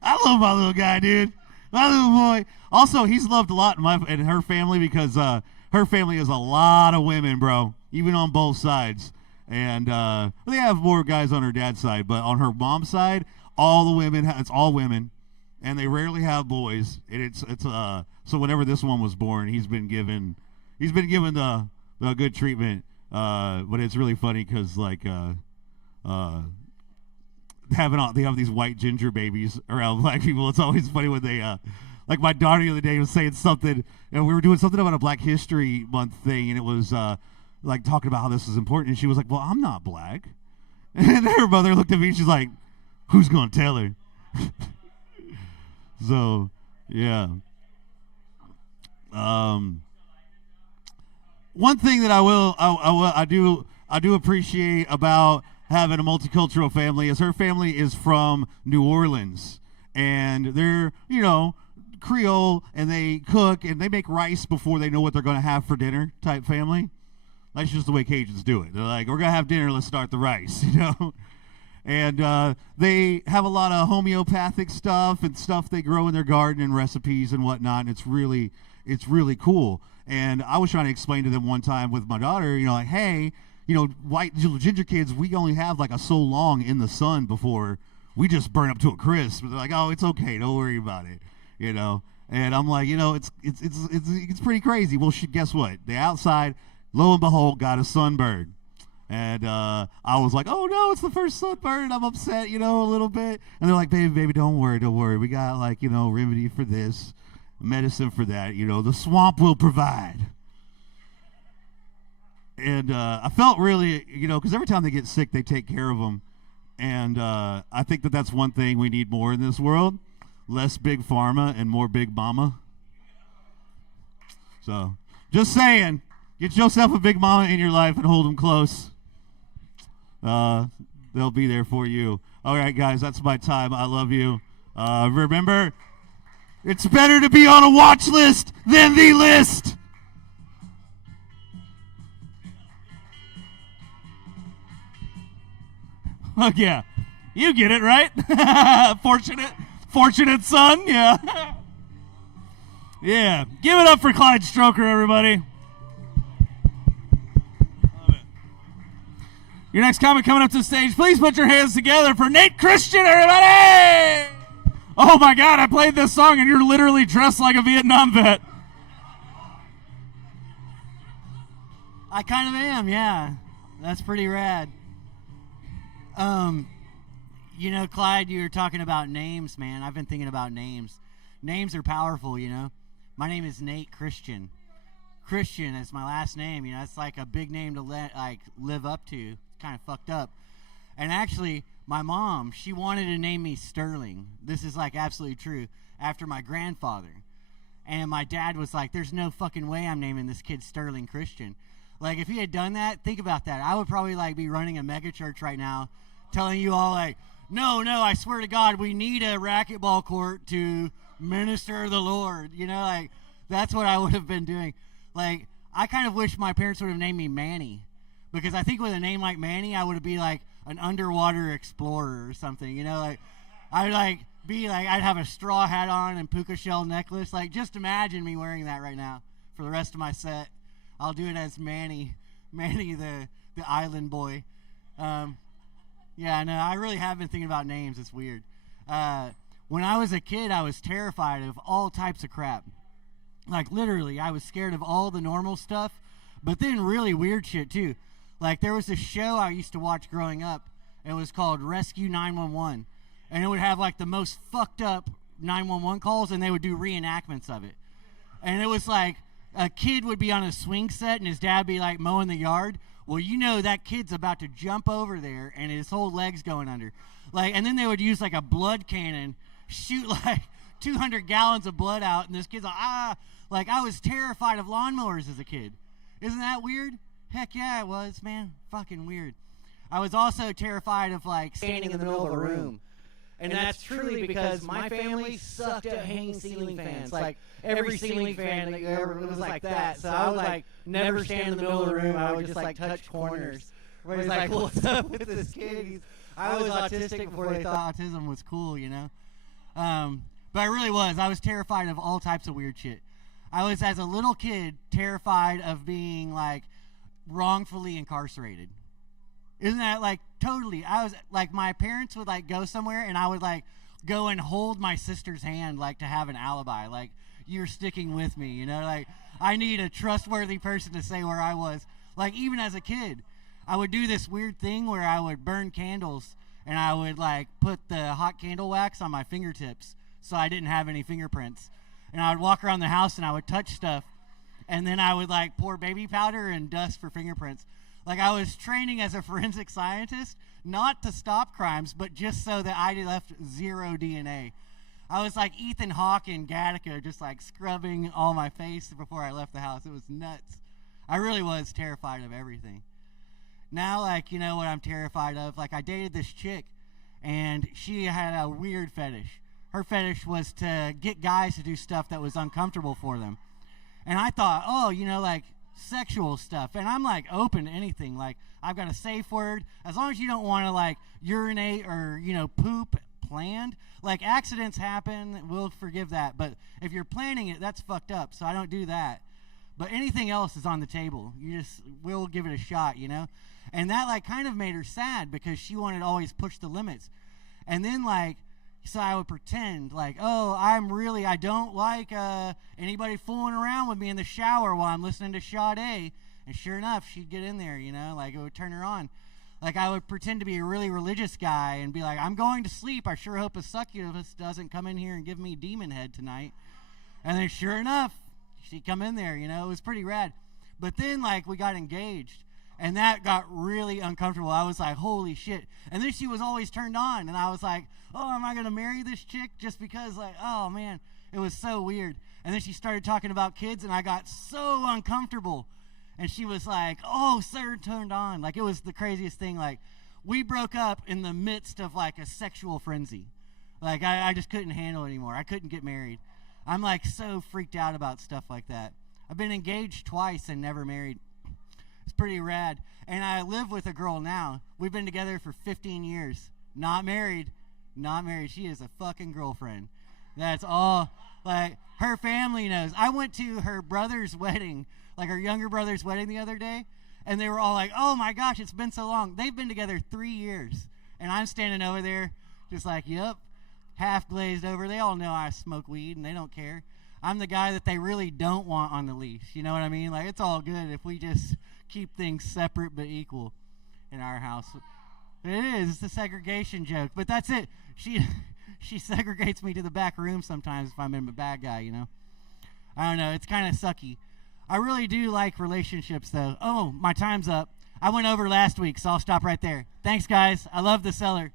I love my little guy, dude. My little boy. Also, he's loved a lot in her family because her family is a lot of women, bro, even on both sides. And they have more guys on her dad's side, but on her mom's side, all the women, it's all women, and they rarely have boys. And it's so whenever this one was born, he's been given the good treatment. But it's really funny because like they have these white ginger babies around black people. It's always funny when they like my daughter the other day was saying something, and we were doing something about a Black History Month thing, and it was like talking about how this is important, and she was like, well, I'm not black. And her mother looked at me and she's like, who's gonna tell her? So yeah. One thing that I do appreciate about having a multicultural family is her family is from New Orleans, and they're, you know, Creole, and they cook and they make rice before they know what they're going to have for dinner type family. That's just the way Cajuns do it. They're like, we're going to have dinner, let's start the rice, you know. And they have a lot of homeopathic stuff and stuff they grow in their garden and recipes and whatnot, and it's really cool. And I was trying to explain to them one time with my daughter, you know, like, hey, you know, white ginger kids, we only have like so long in the sun before we just burn up to a crisp. They're like, oh, it's okay, don't worry about it, you know. And I'm like, it's pretty crazy. Well, guess what? The outside, lo and behold, got a sunburn. And I was like, oh, no, it's the first sunburn. I'm upset, a little bit. And they're like, baby, don't worry. We got, remedy for this, medicine for that. The swamp will provide. And I felt really, because every time they get sick, they take care of them. And I think that's one thing we need more in this world. Less big pharma and more big mama. So, just saying, get yourself a big mama in your life and hold them close. They'll be there for you. All right, guys, that's my time. I love you. Remember, it's better to be on a watch list than the list. Fuck yeah. You get it, right? Fortunate son, yeah. Yeah. Give it up for Clyde Stroker, everybody. Your next comic coming up to the stage, please put your hands together for Nate Christian, everybody! Oh my God, I played this song and you're literally dressed like a Vietnam vet. I kind of am, yeah. That's pretty rad. Clyde, you were talking about names, man. I've been thinking about names. Names are powerful, My name is Nate Christian. Christian is my last name, it's like a big name to live up to. It's kind of fucked up. And actually, my mom, she wanted to name me Sterling. This is absolutely true, after my grandfather. And my dad was like, there's no fucking way I'm naming this kid Sterling Christian. If he had done that, think about that. I would probably be running a mega church right now, telling you all no, I swear to God, we need a racquetball court to minister the Lord. That's what I would have been doing. I kind of wish my parents would have named me Manny, because I think with a name like Manny, I would be an underwater explorer or something. I'd I'd have a straw hat on and puka shell necklace. Just imagine me wearing that right now for the rest of my set. I'll do it as Manny the island boy. Yeah, no, I really have been thinking about names. It's weird. When I was a kid, I was terrified of all types of crap. Literally, I was scared of all the normal stuff, but then really weird shit, too. There was a show I used to watch growing up. It was called Rescue 911, and it would have, the most fucked up 911 calls, and they would do reenactments of it. And it was a kid would be on a swing set, and his dad would be, mowing the yard. Well, that kid's about to jump over there, and his whole leg's going under. And then they would use, a blood cannon, shoot, 200 gallons of blood out, and this kid's I was terrified of lawnmowers as a kid. Isn't that weird? Heck yeah, it was, man. Fucking weird. I was also terrified of, standing in the middle of a room. And that's truly because my family sucked at hanging ceiling fans. Every ceiling fan that you ever, it was like that. So I would, never stand in the middle of the room. I would just, touch corners. Where he's what's up with this kid? I was autistic before they thought autism was cool, But I really was. I was terrified of all types of weird shit. I was, as a little kid, terrified of being, wrongfully incarcerated. Isn't that, totally? I was, my parents would, go somewhere, and I would, go and hold my sister's hand, to have an alibi. You're sticking with me, I need a trustworthy person to say where I was. Even as a kid, I would do this weird thing where I would burn candles, and I would, put the hot candle wax on my fingertips so I didn't have any fingerprints. And I would walk around the house, and I would touch stuff, and then I would, pour baby powder and dust for fingerprints. I was training as a forensic scientist, not to stop crimes, but just so that I left zero DNA. I was like Ethan Hawke in Gattaca, just scrubbing all my face before I left the house. It was nuts. I really was terrified of everything. Now, what I'm terrified of? I dated this chick, and she had a weird fetish. Her fetish was to get guys to do stuff that was uncomfortable for them. And I thought, sexual stuff, and I'm open to anything. I've got a safe word, as long as you don't want to urinate or poop planned. Accidents happen, we'll forgive that, but if you're planning it, that's fucked up, so I don't do that. But anything else is on the table. We'll give it a shot, And that kind of made her sad, because she wanted to always push the limits. And then So I would pretend like, oh, I don't like anybody fooling around with me in the shower while I'm listening to Sade. And sure enough, she'd get in there, like it would turn her on. Like I would pretend to be a really religious guy and be like, I'm going to sleep. I sure hope a succubus doesn't come in here and give me demon head tonight. And then sure enough, she'd come in there, it was pretty rad. But then like we got engaged and that got really uncomfortable. I was like, holy shit. And then she was always turned on and I was like, oh, am I going to marry this chick just because like, oh man, it was so weird. And then she started talking about kids and I got so uncomfortable. And she was like, oh, sir, turned on. Like, it was the craziest thing. Like, we broke up in the midst of, like, a sexual frenzy. Like, I just couldn't handle it anymore. I couldn't get married. I'm, like, so freaked out about stuff like that. I've been engaged twice and never married. It's pretty rad. And I live with a girl now. We've been together for 15 years. Not married. Not married. She is a fucking girlfriend. That's all. Like, her family knows. I went to her brother's wedding, like her younger brother's wedding the other day, and they were all like, oh my gosh, it's been so long. They've been together 3 years, and I'm standing over there just like, yep, half glazed over. They all know I smoke weed, and they don't care. I'm the guy that they really don't want on the leash. You know what I mean? Like, it's all good if we just keep things separate but equal in our house. It is. It's a segregation joke, but that's it. She segregates me to the back room sometimes if I'm a bad guy, I don't know. It's kind of sucky. I really do like relationships, though. Oh, my time's up. I went over last week, so I'll stop right there. Thanks, guys. I love the cellar.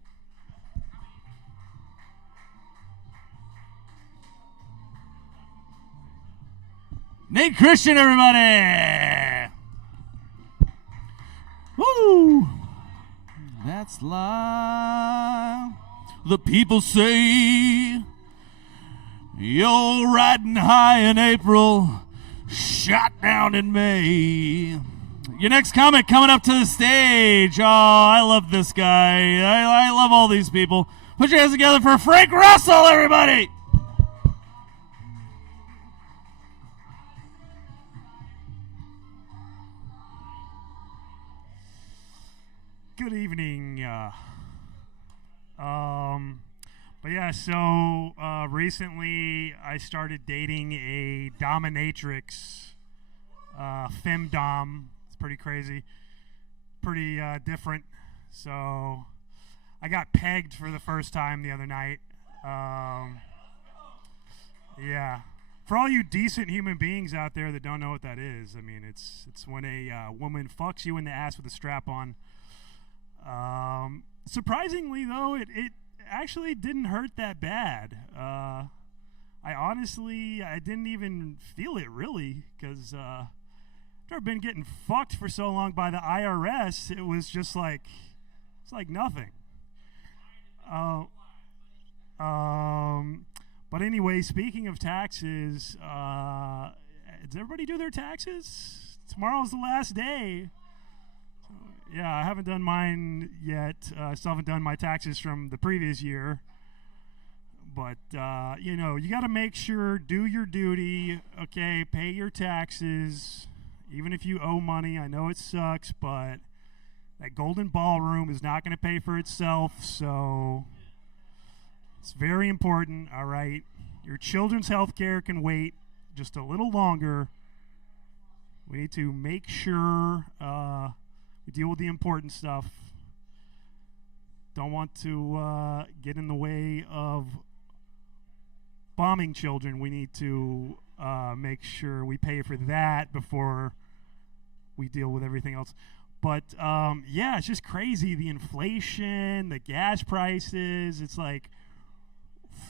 Nate Christian, everybody! Woo! That's live. The people say you're riding high in April, shot down in May. Your next comic coming up to the stage. Oh, I love this guy. I love all these people. Put your hands together for Frank Russell, everybody! Good evening. But yeah, so recently I started dating a dominatrix, femdom. It's pretty crazy, pretty different. So I got pegged for the first time the other night. Yeah. For all you decent human beings out there that don't know what that is, I mean, it's when a woman fucks you in the ass with a strap on. Surprisingly, though, it actually didn't hurt that bad. I didn't even feel it, really, because after I've been getting fucked for so long by the IRS, it was just like, it's like nothing. But anyway, speaking of taxes, does everybody do their taxes? Tomorrow's the last day. Yeah, I haven't done mine yet. I still haven't done my taxes from the previous year. But, you got to make sure, do your duty, okay, pay your taxes, even if you owe money. I know it sucks, but that golden ballroom is not going to pay for itself, so it's very important, all right? Your children's health care can wait just a little longer. We need to make sure we deal with the important stuff. Don't want to get in the way of bombing children. We need to make sure we pay for that before we deal with everything else. But, yeah, it's just crazy. The inflation, the gas prices. It's like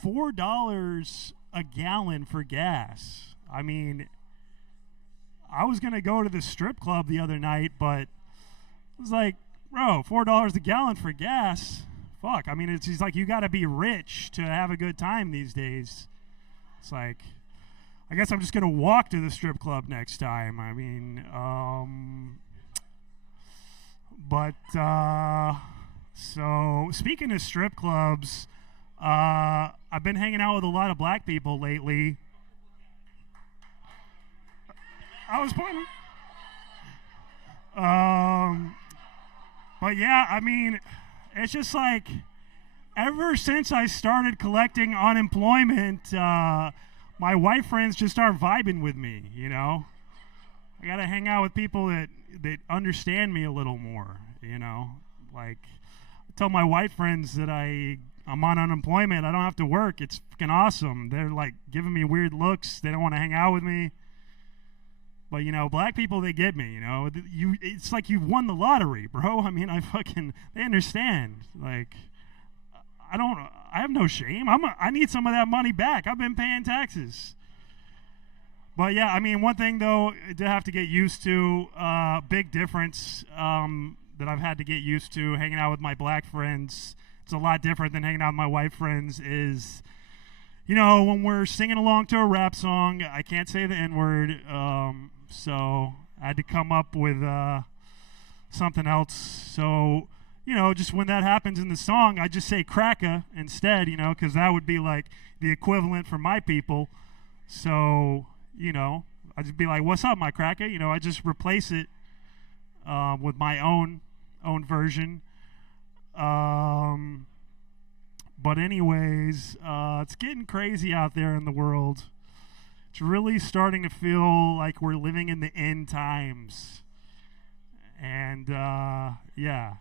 $4 a gallon for gas. I mean, I was going to go to the strip club the other night, but it was like, bro, $4 a gallon for gas. Fuck. I mean, it's just like you got to be rich to have a good time these days. It's like, I guess I'm just going to walk to the strip club next time. I mean, so speaking of strip clubs, I've been hanging out with a lot of black people lately. I was pointing. But yeah, I mean, it's just like ever since I started collecting unemployment, my white friends just start vibing with me, you know? I got to hang out with people that understand me a little more, you know? Like, I tell my white friends that I'm on unemployment. I don't have to work. It's freaking awesome. They're, like, giving me weird looks. They don't want to hang out with me. But, you know, black people, they get me, you know? It's like you won the lottery, bro. I mean, they understand. Like, I have no shame. I need some of that money back. I've been paying taxes. But yeah, I mean, one thing though, to have to get used to, big difference that I've had to get used to hanging out with my black friends. It's a lot different than hanging out with my white friends is, you know, when we're singing along to a rap song, I can't say the N-word, so I had to come up with something else. So, you know, just when that happens in the song, I just say cracker instead, you know, because that would be like the equivalent for my people. So, you know, I just be like, "What's up, my cracker?" You know, I just replace it with my own version. But anyways, it's getting crazy out there in the world. It's really starting to feel like we're living in the end times. And yeah,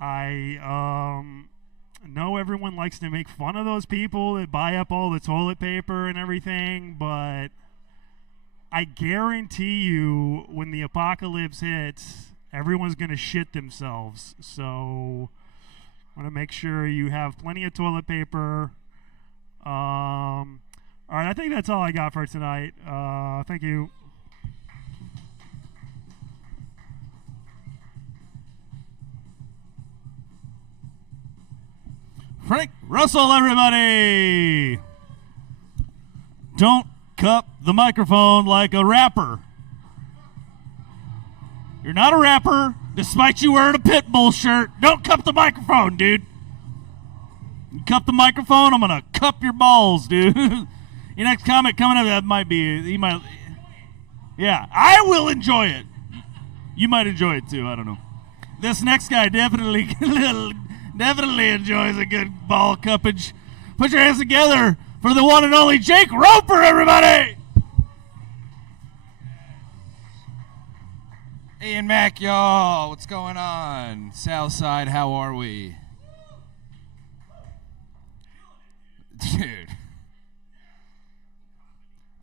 I know everyone likes to make fun of those people that buy up all the toilet paper and everything, but I guarantee you when the apocalypse hits, everyone's going to shit themselves. So I want to make sure you have plenty of toilet paper. All right, I think that's all I got for tonight. Thank you. Frank Russell, everybody! Don't cup the microphone like a rapper. You're not a rapper, despite you wearing a Pitbull shirt. Don't cup the microphone, dude. You cup the microphone, I'm gonna cup your balls, dude. Your next comment coming up, that might be, yeah, I will enjoy it. You might enjoy it too, I don't know. This next guy definitely enjoys a good ball cuppage. Put your hands together for the one and only Jake Roper, everybody! Ian Mack, y'all. What's going on? Southside, how are we? Dude.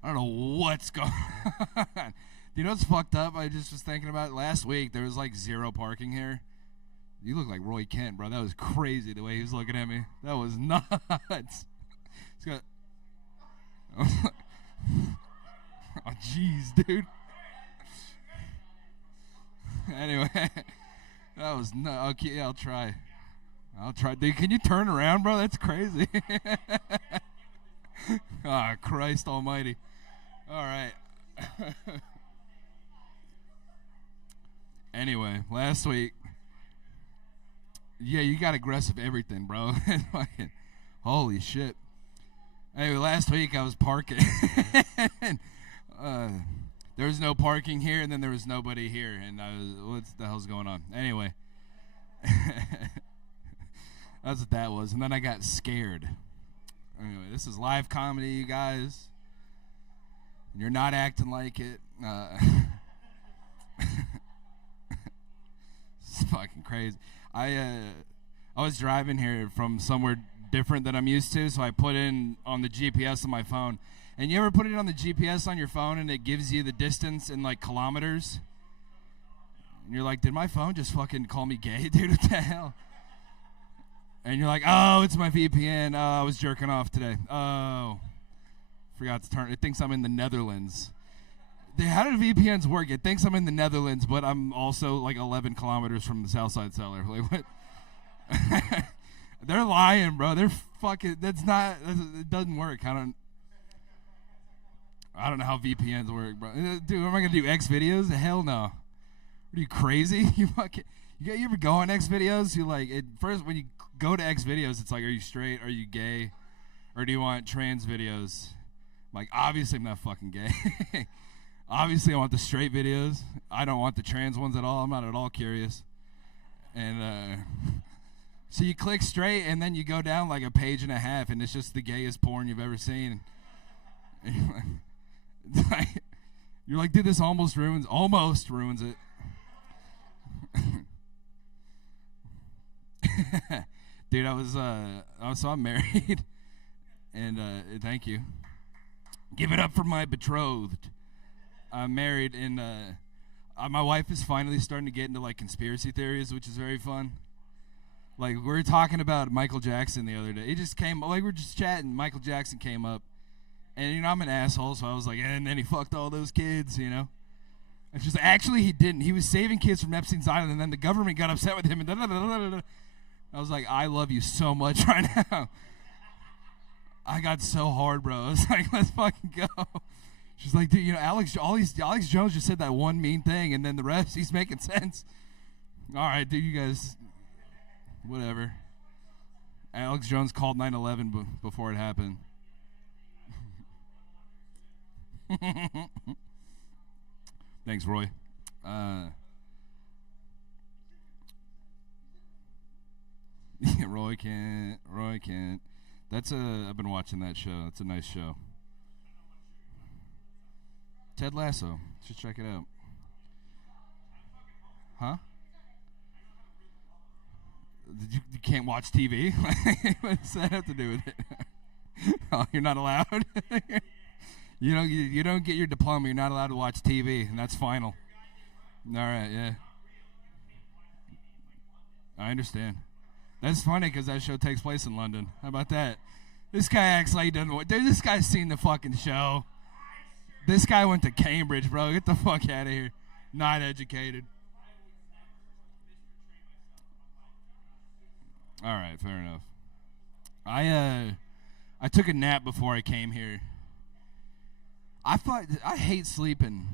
I don't know what's going on. Do you know what's fucked up? I just was thinking about it last week. There was like 0 parking here. You look like Roy Kent, bro. That was crazy the way he was looking at me. That was nuts. He's got... Oh, jeez, dude. Anyway, that was nuts. Okay, yeah, I'll try. Dude, can you turn around, bro? That's crazy. Oh, Christ almighty. All right. Anyway, last week... Yeah, you got aggressive everything, bro. Holy shit. Anyway, last week I was parking. There was no parking here, and then there was nobody here. And I was, what the hell's going on? Anyway. That's what that was. And then I got scared. Anyway, this is live comedy, you guys. And you're not acting like it. It's fucking crazy. I was driving here from somewhere different than I'm used to, so I put in on the GPS on my phone. And you ever put it on the GPS on your phone and it gives you the distance in like kilometers? And you're like, did my phone just fucking call me gay, dude? What the hell? And you're like, oh, it's my VPN. Oh, I was jerking off today. Oh, forgot to turn. It thinks I'm in the Netherlands. How do VPNs work? It thinks I'm in the Netherlands, but I'm also like 11 kilometers from the Southside Cellar. Like, what? They're lying, bro. They're fucking. It doesn't work. I don't know how VPNs work, bro. Dude, am I gonna do X videos? Hell no. Are you crazy? You ever go on X videos? You like it first when you go to X videos. It's like, are you straight? Are you gay? Or do you want trans videos? I'm like, obviously I'm not fucking gay. Obviously, I want the straight videos. I don't want the trans ones at all. I'm not at all curious. And So you click straight, and then you go down like a page and a half, and it's just the gayest porn you've ever seen. And you're like, dude, this almost ruins it. Dude, I'm married, and thank you. Give it up for my betrothed. I'm married, and my wife is finally starting to get into like conspiracy theories, which is very fun. Like, we were talking about Michael Jackson the other day. He just came, like, we were just chatting. Michael Jackson came up, and I'm an asshole, so I was like, and then he fucked all those kids, And she's like, actually, he didn't. He was saving kids from Epstein's Island, and then the government got upset with him, and I was like, I love you so much right now. I got so hard, bro. I was like, let's fucking go. She's like, dude, Alex Jones just said that one mean thing, and then the rest, he's making sense. All right, dude, you guys, whatever. Alex Jones called 9/11 before it happened. Thanks, Roy. Roy can't. I've been watching that show. That's a nice show. Ted Lasso. Should check it out. Huh? You can't watch TV? What does that have to do with it? Oh, you're not allowed? You don't get your diploma. You're not allowed to watch TV, and that's final. All right, yeah. I understand. That's funny because that show takes place in London. How about that? This guy acts like he doesn't. Dude, this guy's seen the fucking show. This guy went to Cambridge, bro. Get the fuck out of here. Not educated. All right, fair enough. I took a nap before I came here. I hate sleeping,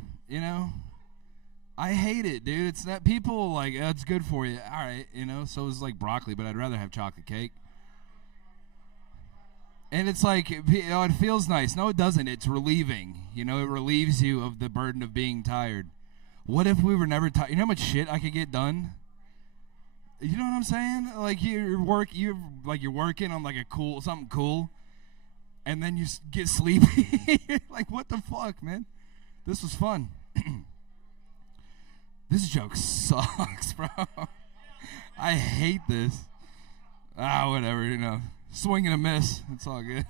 I hate it, dude. It's that people like, oh, it's good for you. All right, so it's like broccoli, but I'd rather have chocolate cake. And it's like, it feels nice. No, it doesn't. It's relieving. It relieves you of the burden of being tired. What if we were never tired? You know how much shit I could get done? You know what I'm saying? Like you're working on like something cool, and then you get sleepy. Like, what the fuck, man? This was fun. This joke sucks, bro. I hate this. Whatever, Swing and a miss. It's all good.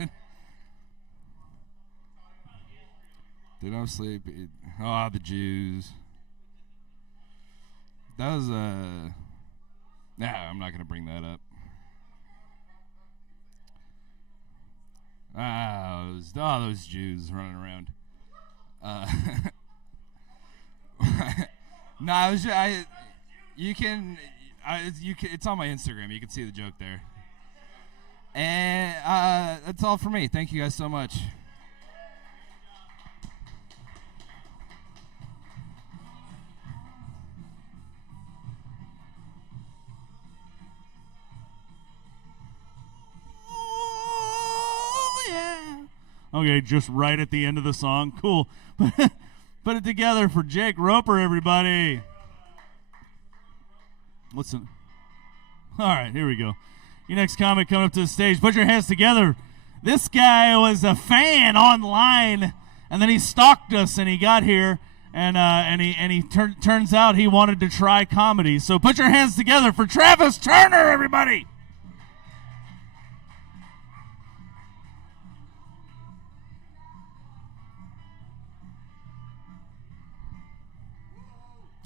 They don't sleep. The Jews. That was, I'm not going to bring that up. Those Jews running around. No, it's on my Instagram. You can see the joke there. And that's all for me. Thank you guys so much. Oh, yeah. Okay, just right at the end of the song. Cool. Put it together for Jake Roper, everybody. Listen. All right, here we go. Your next comic coming up to the stage. Put your hands together. This guy was a fan online, and then he stalked us, and he got here, and he turns out he wanted to try comedy. So put your hands together for Travis Turner, everybody.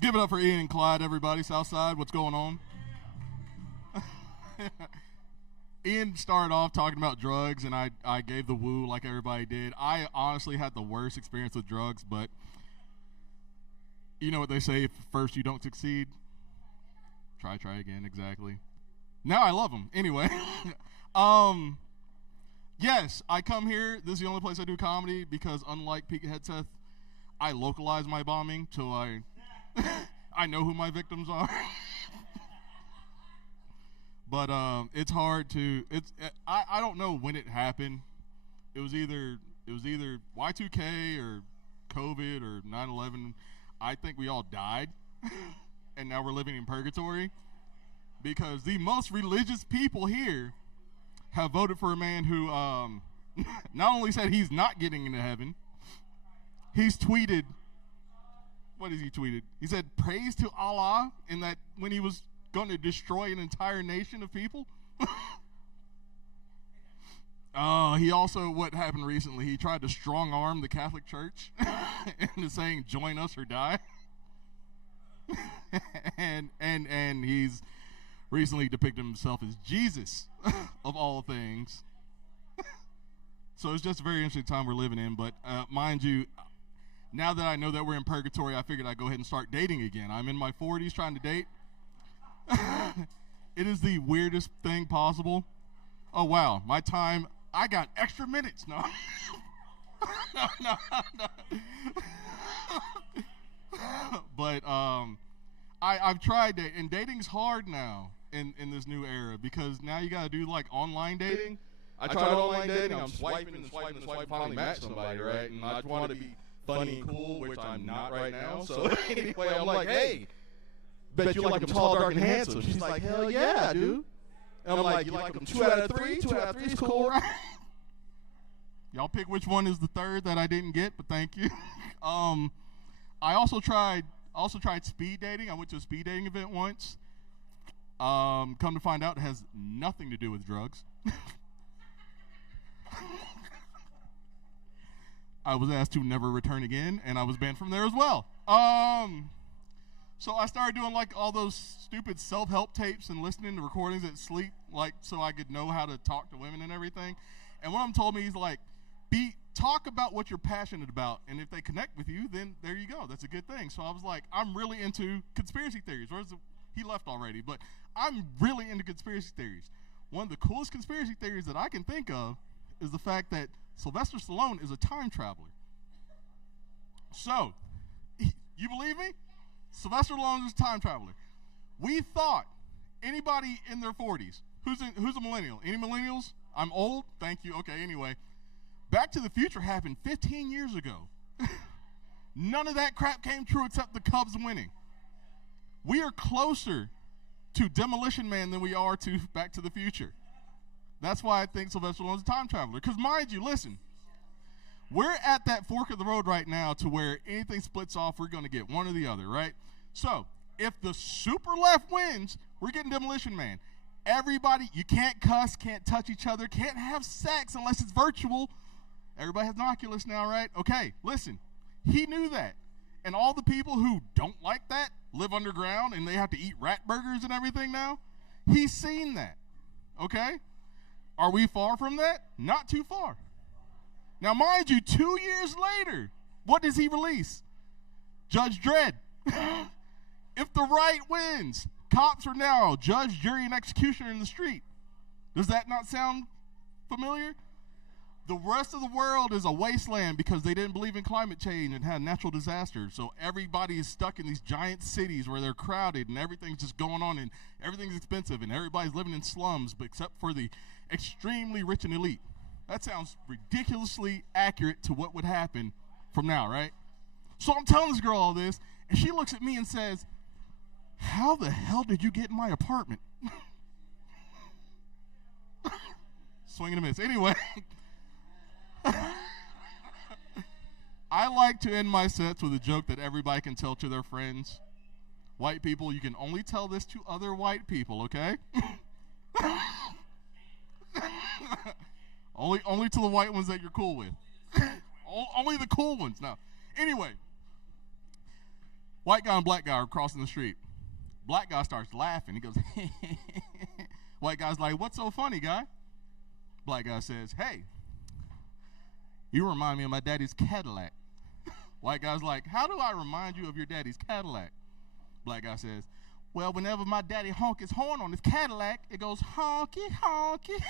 Give it up for Ian and Clyde, everybody. Southside, what's going on? Ian started off talking about drugs, and I gave the woo like everybody did. I honestly had the worst experience with drugs, but you know what they say, if first you don't succeed, try again, exactly. Now I love them. Anyway, yes, I come here. This is the only place I do comedy because unlike Pete Hedseth, I localize my bombing till I know who my victims are. But it's hard to. I don't know when it happened. It was either Y2K or COVID or 9/11. I think we all died, and now we're living in purgatory. because the most religious people here have voted for a man who not only said he's not getting into heaven, he's tweeted, what has he tweeted? He said, praise to Allah, in that when he was going to destroy an entire nation of people. He also, what happened recently, he tried to strong arm the Catholic Church into saying, join us or die. and he's recently depicted himself as Jesus of all things. So it's just a very interesting time we're living in. But mind you, now that I know that we're in purgatory, I figured I'd go ahead and start dating again. I'm in my 40s trying to date. It is the weirdest thing possible. Oh, wow. My time, I got extra minutes. No. no. But I've tried it, and dating's hard now in this new era, because now you got to do like online dating. I tried online dating. I'm swiping and swiping and swiping, finally match somebody, right? And I wanted to be funny and cool, which I'm not right now. So anyway, I'm like, hey, bet you like them tall, dark, and handsome. She's like, hell yeah, dude. And I'm like, you like them 2 out of 3? 2 out of 3 is cool, right? Y'all pick which one is the third that I didn't get, but thank you. I also tried speed dating. I went to a speed dating event once. Come to find out, it has nothing to do with drugs. I was asked to never return again, and I was banned from there as well. So I started doing like all those stupid self-help tapes and listening to recordings at sleep, like so I could know how to talk to women and everything. And one of them told me, he's like, talk about what you're passionate about, and if they connect with you, then there you go. That's a good thing. So I was like, I'm really into conspiracy theories. He left already, but I'm really into conspiracy theories. One of the coolest conspiracy theories that I can think of is the fact that Sylvester Stallone is a time traveler. So, you believe me? Sylvester Stallone is a time traveler. We thought anybody in their 40s, who's a millennial? Any millennials? I'm old? Thank you. Okay, anyway. Back to the Future happened 15 years ago. None of that crap came true except the Cubs winning. We are closer to Demolition Man than we are to Back to the Future. That's why I think Sylvester Stallone is a time traveler. Because mind you, listen, we're at that fork of the road right now to where anything splits off, we're going to get one or the other, right? So if the super left wins, we're getting Demolition Man. Everybody, you can't cuss, can't touch each other, can't have sex unless it's virtual. Everybody has an Oculus now, right? Okay, listen, he knew that. And all the people who don't like that live underground and they have to eat rat burgers and everything now. He's seen that, okay? Are we far from that? Not too far. Now, mind you, 2 years later, what does he release? Judge Dredd. If the right wins, cops are now judge, jury, and executioner in the street. Does that not sound familiar? The rest of the world is a wasteland because they didn't believe in climate change and had natural disasters. So everybody is stuck in these giant cities where they're crowded and everything's just going on and everything's expensive and everybody's living in slums, but except for the extremely rich and elite. That sounds ridiculously accurate to what would happen from now, right? So I'm telling this girl all this, and she looks at me and says, how the hell did you get in my apartment? Swing and a miss. Anyway. I like to end my sets with a joke that everybody can tell to their friends. White people, you can only tell this to other white people, okay? only to the white ones that you're cool with. Only the cool ones. Now, anyway, white guy and black guy are crossing the street. Black guy starts laughing. He goes, white guy's like, what's so funny, guy? Black guy says, hey, you remind me of my daddy's Cadillac. White guy's like, how do I remind you of your daddy's Cadillac? Black guy says, well, whenever my daddy honk his horn on his Cadillac, it goes honky, honky.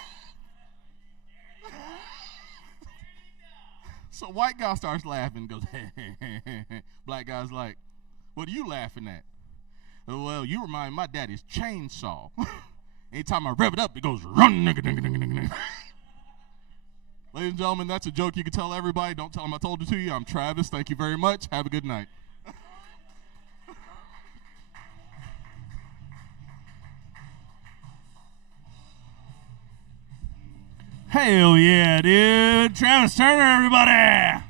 So white guy starts laughing, goes, Black guy's like, what are you laughing at? Well, you remind me of my daddy's chainsaw. Anytime I rev it up, it goes run, nigga, nigga, nigga, nigga. Ladies and gentlemen, that's a joke you can tell everybody. Don't tell them I told it to you. I'm Travis. Thank you very much. Have a good night. Hell yeah, dude. Travis Turner, everybody.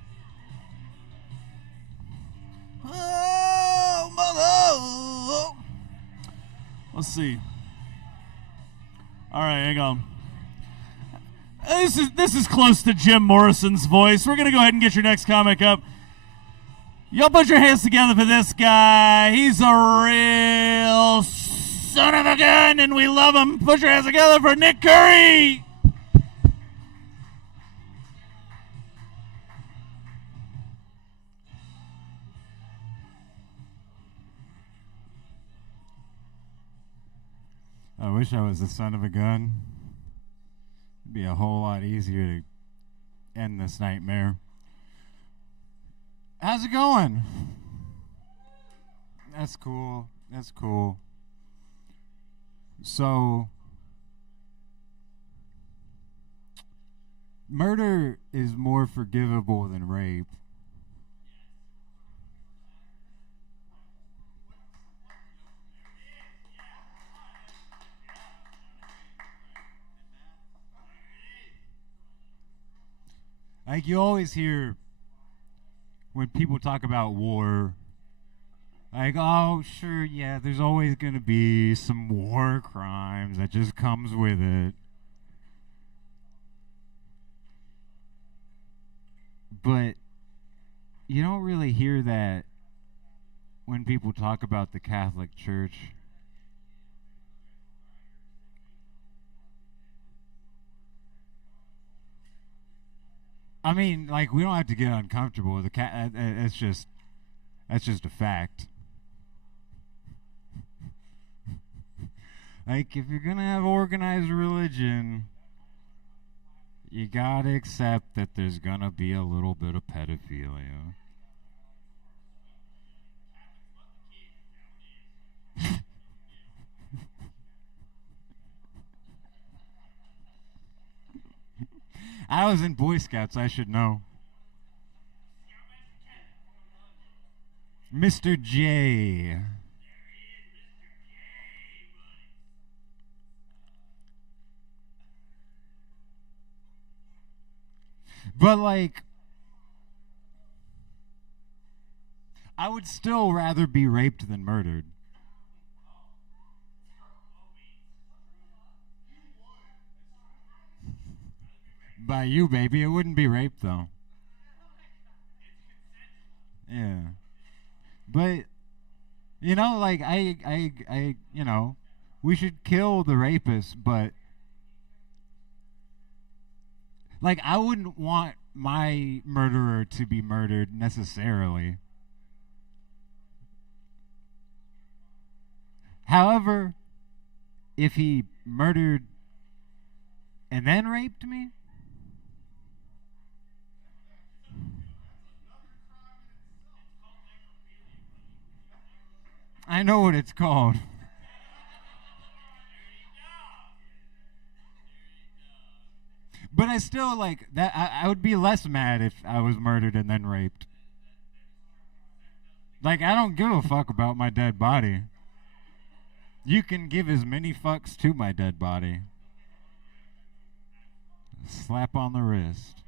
Oh, mother. Let's see. All right, hang on. This is close to Jim Morrison's voice. We're going to go ahead and get your next comic up. Y'all put your hands together for this guy. He's a real son of a gun, and we love him. Put your hands together for Nick Curry. I wish I was the son of a gun. It'd be a whole lot easier to end this nightmare. How's it going? That's cool. That's cool. So, murder is more forgivable than rape. Like, you always hear when people talk about war, like, oh, sure, yeah, there's always going to be some war crimes that just comes with it. But you don't really hear that when people talk about the Catholic Church. I mean, like, we don't have to get uncomfortable. It's just, that's just a fact. Like, if you're gonna have organized religion, you gotta accept that there's gonna be a little bit of pedophilia. I was in Boy Scouts, I should know. Mr. J. But, like, I would still rather be raped than murdered. By you, baby. It wouldn't be rape, though. Yeah. But, you know, like, you know, we should kill the rapist, but, like, I wouldn't want my murderer to be murdered necessarily. However, if he murdered and then raped me, I know what it's called. But I still, like, that. I would be less mad if I was murdered and then raped. Like, I don't give a fuck about my dead body. You can give as many fucks to my dead body. Slap on the wrist.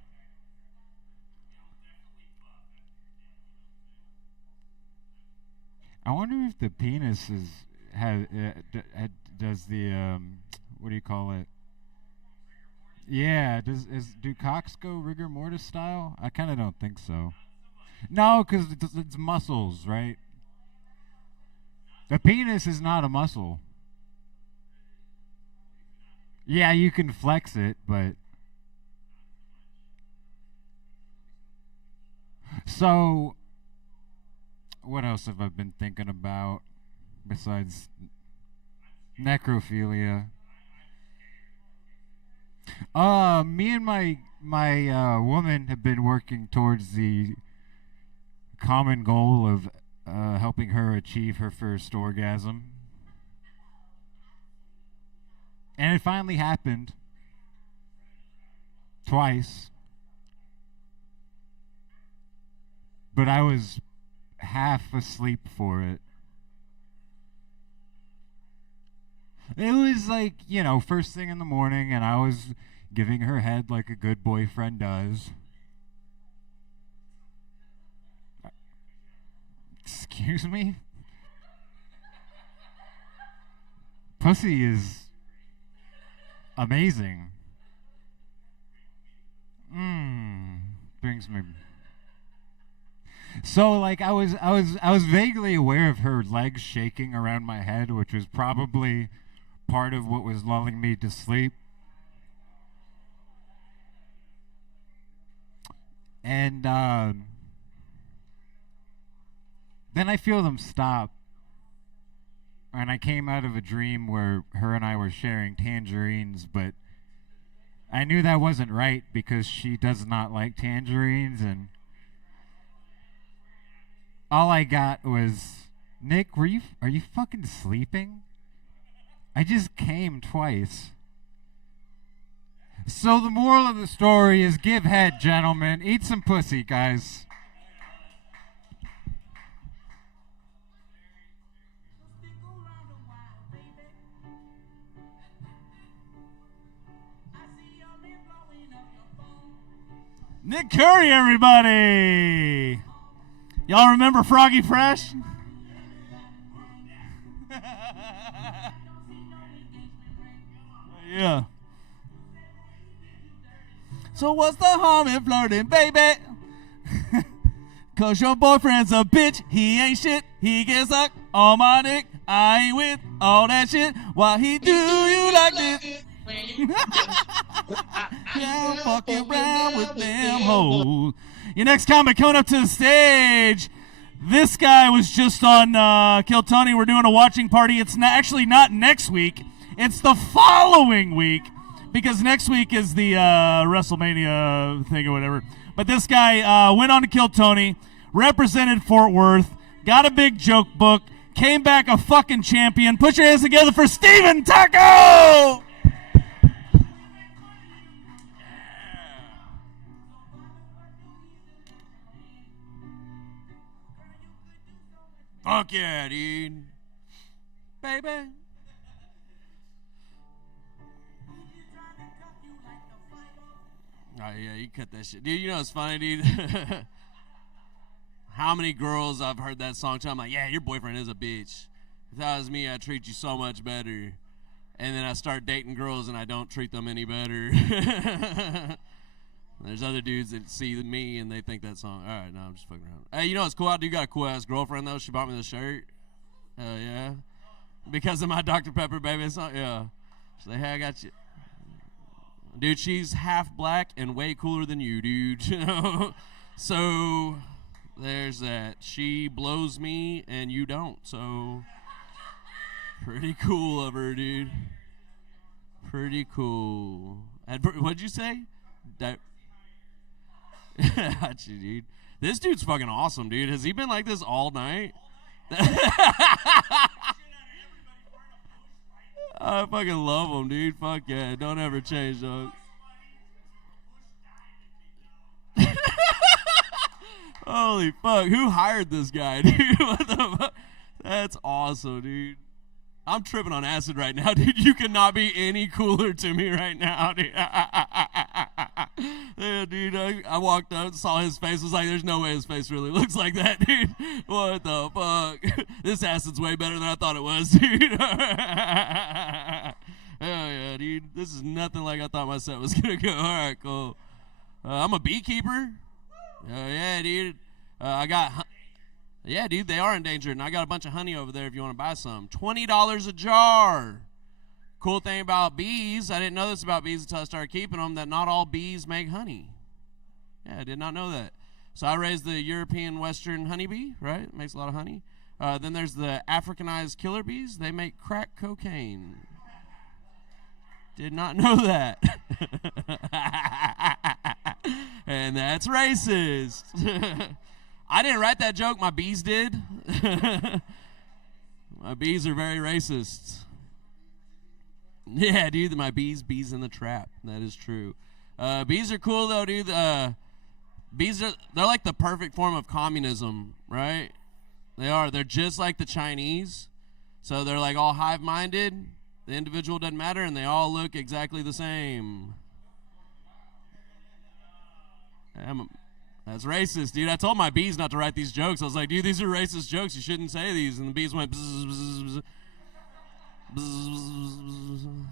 I wonder if the penis does the what do you call it? Yeah, do cocks go rigor mortis style? I kind of don't think so. No, because it's muscles, right? The penis is not a muscle. Yeah, you can flex it, but so what else have I been thinking about besides necrophilia? Me and my woman have been working towards the common goal of helping her achieve her first orgasm. And it finally happened. Twice. But I was half asleep for it. It was like, you know, first thing in the morning, and I was giving her head like a good boyfriend does. Excuse me? Pussy is amazing. Brings me. So like I was vaguely aware of her legs shaking around my head, which was probably part of what was lulling me to sleep. And then I feel them stop. And I came out of a dream where her and I were sharing tangerines, but I knew that wasn't right because she does not like tangerines, and all I got was, Nick, are you fucking sleeping? I just came twice. So the moral of the story is give head, gentlemen. Eat some pussy, guys. Nick Curry, everybody! Y'all remember Froggy Fresh? Yeah. So what's the harm in flirting, baby? Cause your boyfriend's a bitch, he ain't shit, he gets sucked on my dick. I ain't with all that shit. Why he do you like this? Yeah, I'm fucking around with them hoes. Your next comic coming up to the stage. This guy was just on Kill Tony. We're doing a watching party. It's actually not next week. It's the following week because next week is the WrestleMania thing or whatever. But this guy went on to Kill Tony, represented Fort Worth, got a big joke book, came back a fucking champion. Put your hands together for Steven Taco! Fuck yeah, dude. Baby. Oh, yeah, you cut that shit. Dude, you know what's funny, dude? How many girls I've heard that song to, I'm like, yeah, your boyfriend is a bitch. If that was me, I'd treat you so much better. And then I start dating girls and I don't treat them any better. There's other dudes that see me and they think that song. All right, no, I'm just fucking around. Hey, you know what's cool? I do got a cool ass girlfriend though. She bought me the shirt. Hell yeah, because of my Dr. Pepper baby song. Yeah, she's like, hey, I got you, dude. She's half black and way cooler than you, dude. So there's that. She blows me and you don't. So pretty cool of her, dude. Pretty cool. What'd you say? Got you, dude. This dude's fucking awesome, dude. Has he been like this all night? I fucking love him, dude. Fuck yeah. Don't ever change, dog. Holy fuck. Who hired this guy, dude? What the fuck? That's awesome, dude. I'm tripping on acid right now, dude. You cannot be any cooler to me right now, dude. Yeah, dude, I walked up, saw his face, was like, there's no way his face really looks like that, dude. What the fuck? This acid's way better than I thought it was, dude. Hell yeah, dude. This is nothing like I thought my set was gonna go. All right, cool. I'm a beekeeper. Yeah, dude. I got... Yeah, dude, they are endangered, and I got a bunch of honey over there if you want to buy some. $20 a jar. Cool thing about bees, I didn't know this about bees until I started keeping them, that not all bees make honey. Yeah, I did not know that. So I raised the European Western honeybee, right? Makes a lot of honey. Then there's the Africanized killer bees. They make crack cocaine. Did not know that. And that's racist. I didn't write that joke. My bees did. My bees are very racist. Yeah, dude, my bees in the trap. That is true. Bees are cool, though, dude. Bees they're like the perfect form of communism, right? They are. They're just like the Chinese. So they're like all hive-minded. The individual doesn't matter, and they all look exactly the same. That's racist, dude. I told my bees not to write these jokes. I was like, dude, these are racist jokes. You shouldn't say these. And the bees went, bzz, bzz, bzz, bzz, bzz.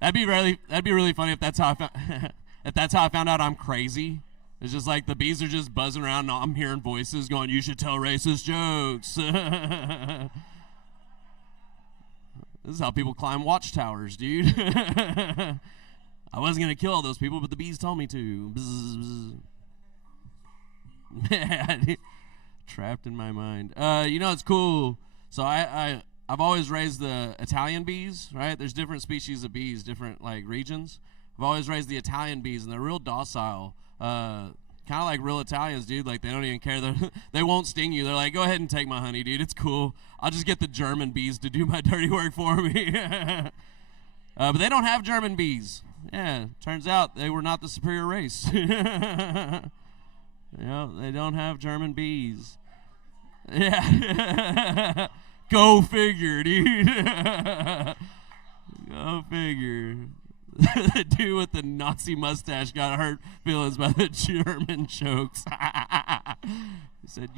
That'd be really funny if that's how I found out I'm crazy. It's just like the bees are just buzzing around and I'm hearing voices going, you should tell racist jokes. This is how people climb watchtowers, dude. I wasn't going to kill all those people, but the bees told me to. Bzz, bzz. Trapped in my mind. It's cool. So I've always raised the Italian bees, right? There's different species of bees, different like regions. I've always raised the Italian bees, and they're real docile. Kind of like real Italians, dude. Like, they don't even care. They won't sting you. They're like, go ahead and take my honey, dude. It's cool. I'll just get the German bees to do my dirty work for me. But they don't have German bees. Yeah, turns out they were not the superior race. They don't have German bees. Yeah. Go figure, dude. Go figure. The dude with the Nazi mustache got hurt feelings by the German jokes. He said,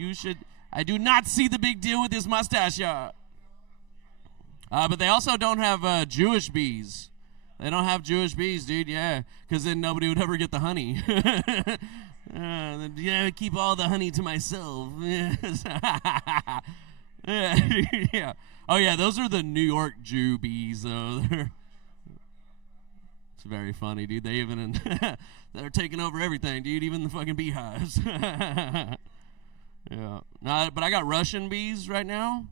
I do not see the big deal with this mustache, yeah. But they also don't have Jewish bees. They don't have Jewish bees, dude, yeah. Because then nobody would ever get the honey. Keep all the honey to myself. Yeah. Oh, yeah, those are the New York Jew bees, though. It's very funny, dude. They even they're taking over everything, dude. Even the fucking beehives. Yeah. No, but I got Russian bees right now.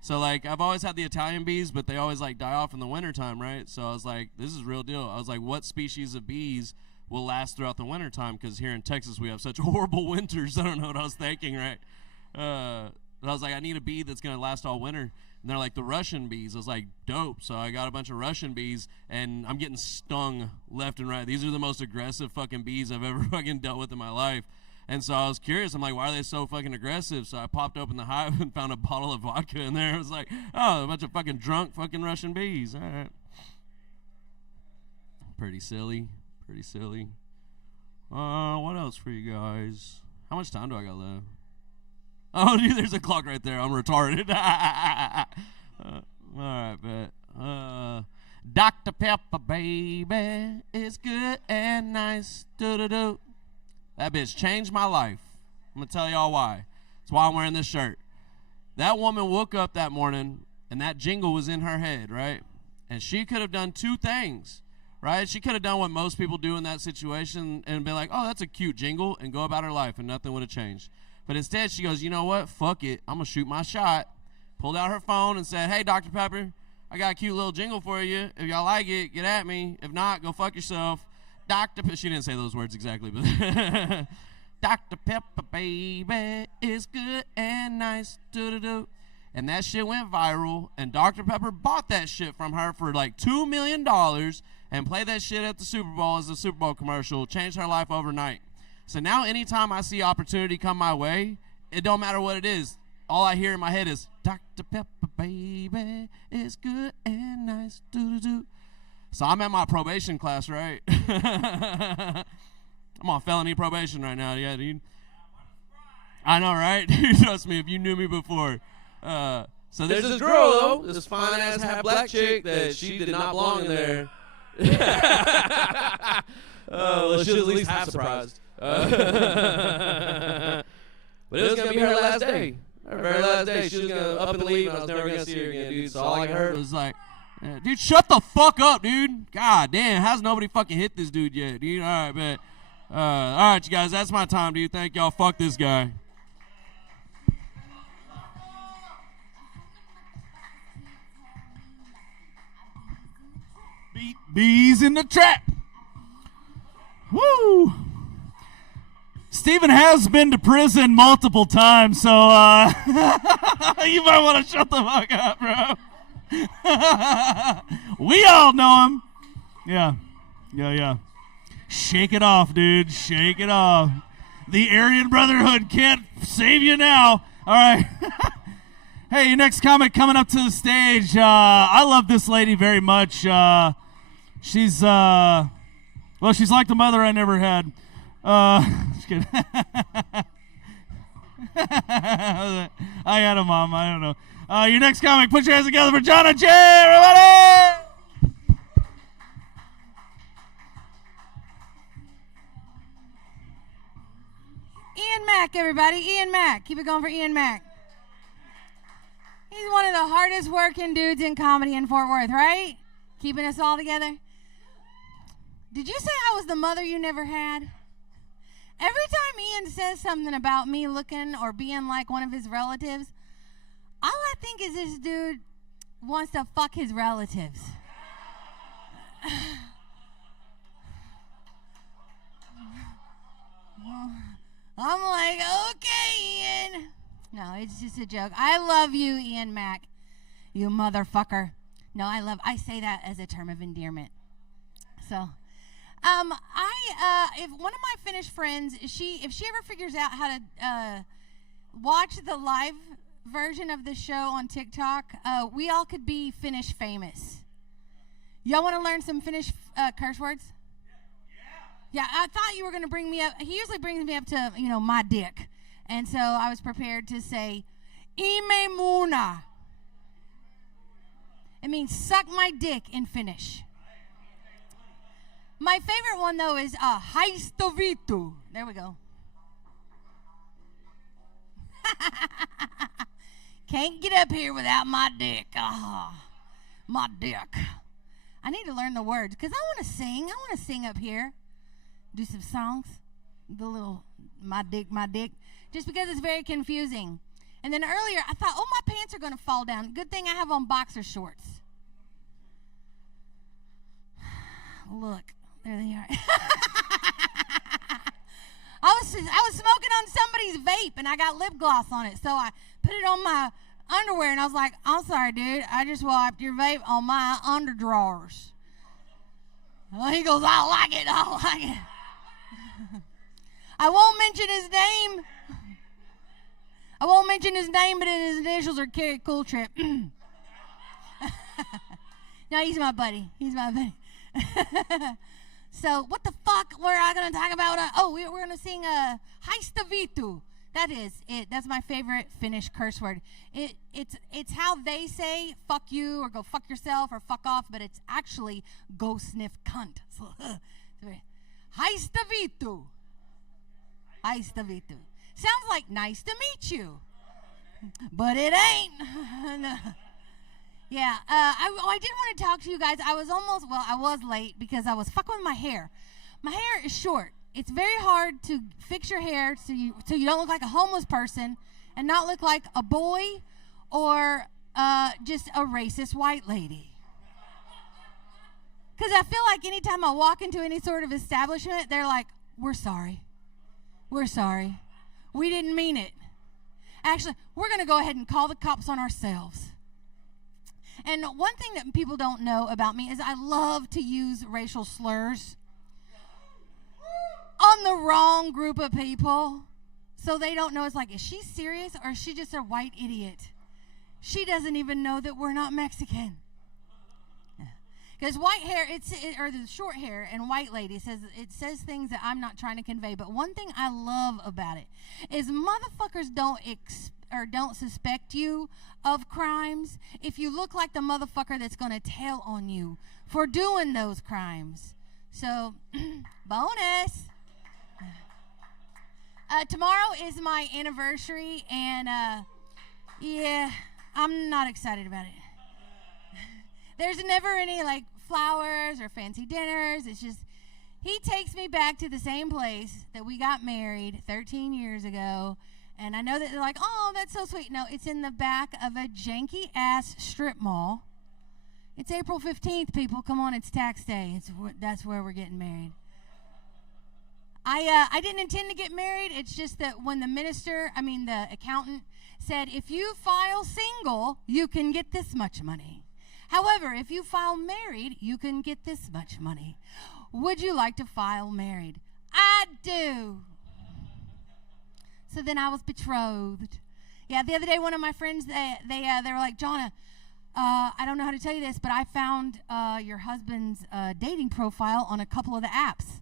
So like I've always had the Italian bees, but they always like die off in the wintertime, right? So I was like, this is real deal. I was like, what species of bees will last throughout the wintertime? Because here in Texas we have such horrible winters. I don't know what I was thinking, right? But I was like, I need a bee that's gonna last all winter. And they're like, the Russian bees. I was like, dope. So I got a bunch of Russian bees, and I'm getting stung left and right. These are the most aggressive fucking bees I've ever fucking dealt with in my life. And so I was curious. I'm like, why are they so fucking aggressive? So I popped open the hive and found a bottle of vodka in there. I was like, oh, a bunch of fucking drunk fucking Russian bees. All right. Pretty silly. Pretty silly. What else for you guys? How much time do I got left? Oh, dude, there's a clock right there. I'm retarded. All right, bet. Dr. Pepper, baby, it's good and nice. Do-do-do. That bitch changed my life. I'm going to tell y'all why. That's why I'm wearing this shirt. That woman woke up that morning, and that jingle was in her head, right? And she could have done two things, right? She could have done what most people do in that situation and been like, oh, that's a cute jingle, and go about her life, and nothing would have changed. But instead, she goes, you know what? Fuck it. I'm going to shoot my shot. Pulled out her phone and said, hey, Dr. Pepper, I got a cute little jingle for you. If y'all like it, get at me. If not, go fuck yourself. She didn't say those words exactly, but Dr. Pepper, baby, is good and nice. Do-do-do. And that shit went viral, and Dr. Pepper bought that shit from her for like $2 million and played that shit at the Super Bowl as a Super Bowl commercial. Changed her life overnight. So now anytime I see opportunity come my way, it don't matter what it is. All I hear in my head is, Dr. Pepper, baby, is good and nice. Do-do-do. So I'm at my probation class, right? I'm on felony probation right now. Yeah, dude. I know, right? Trust me, if you knew me before. So there's this girl, though, this fine-ass half-black chick that she did not belong in there. Well, she was at least half surprised. But it was going to be her last day. Her very last day. She was going to up and leave, and I was never going to see her again, dude. So all I heard was like, dude, shut the fuck up, dude. God damn, how's nobody fucking hit this dude yet, dude? All right, bet. All right, you guys, that's my time, dude. Thank y'all. Fuck this guy. Bees in the trap. Woo! Steven has been to prison multiple times, so you might want to shut the fuck up, bro. We all know him. Yeah. Shake it off, dude. Shake it off. The Aryan Brotherhood can't save you now. All right. Hey, your next comic coming up to the stage. I love this lady very much. She's Well, she's like the mother I never had. Just kidding. I had a mom. I don't know. Your next comic, put your hands together for John and Jay, everybody! Ian Mack, everybody. Ian Mack. Keep it going for Ian Mack. He's one of the hardest working dudes in comedy in Fort Worth, right? Keeping us all together. Did you say I was the mother you never had? Every time Ian says something about me looking or being like one of his relatives, all I think is this dude wants to fuck his relatives. I'm like, okay, Ian. No, it's just a joke. I love you, Ian Mack. You motherfucker. No, I say that as a term of endearment. So, if one of my Finnish friends, if she ever figures out how to watch the live version of the show on TikTok, we all could be Finnish famous. Y'all want to learn some Finnish curse words? Yeah, I thought you were going to bring me up. He usually brings me up to, my dick. And so I was prepared to say, Ime muna. It means suck my dick in Finnish. My favorite one, though, is haista vitu. There we go. Can't get up here without my dick. My dick. I need to learn the words because I want to sing. I want to sing up here. Do some songs. The little my dick. Just because it's very confusing. And then earlier, I thought, my pants are going to fall down. Good thing I have on boxer shorts. Look, there they are. I was smoking on somebody's vape, and I got lip gloss on it. So I put it on my underwear, and I was like, I'm sorry, dude. I just wiped your vape on my underdrawers. Well, he goes, I like it. I won't mention his name, but his initials are Carrie Cooltrip. No, he's my buddy. So, what the fuck were I going to talk about? We're going to sing Haista Vitu. That is it. That's my favorite Finnish curse word. It's how they say fuck you or go fuck yourself or fuck off, but it's actually go sniff cunt. So, Haista Vitu. Haista Vitu. Sounds like nice to meet you. But it ain't. No. Yeah, I did want to talk to you guys. I was late because I was fucking with my hair. My hair is short. It's very hard to fix your hair so you don't look like a homeless person and not look like a boy or just a racist white lady. Because I feel like anytime I walk into any sort of establishment, they're like, we're sorry. We're sorry. We didn't mean it. Actually, we're going to go ahead and call the cops on ourselves. And one thing that people don't know about me is I love to use racial slurs on the wrong group of people. So they don't know. It's like, is she serious or is she just a white idiot? She doesn't even know that we're not Mexican. Because white hair, or the short hair and white lady it says things that I'm not trying to convey. But one thing I love about it is motherfuckers don't suspect you of crimes if you look like the motherfucker that's going to tell on you for doing those crimes. So, bonus. Tomorrow is my anniversary, and yeah, I'm not excited about it. There's never any like flowers or fancy dinners. It's just he takes me back to the same place that we got married 13 years ago. And I know that they're like, oh, that's so sweet. No, it's in the back of a janky-ass strip mall. It's April 15th, people. Come on, it's tax day. That's where we're getting married. I didn't intend to get married. It's just that when the accountant said, if you file single, you can get this much money. However, if you file married, you can get this much money. Would you like to file married? I do. So then I was betrothed. Yeah, the other day one of my friends, they were like, Jonna, I don't know how to tell you this, but I found your husband's dating profile on a couple of the apps,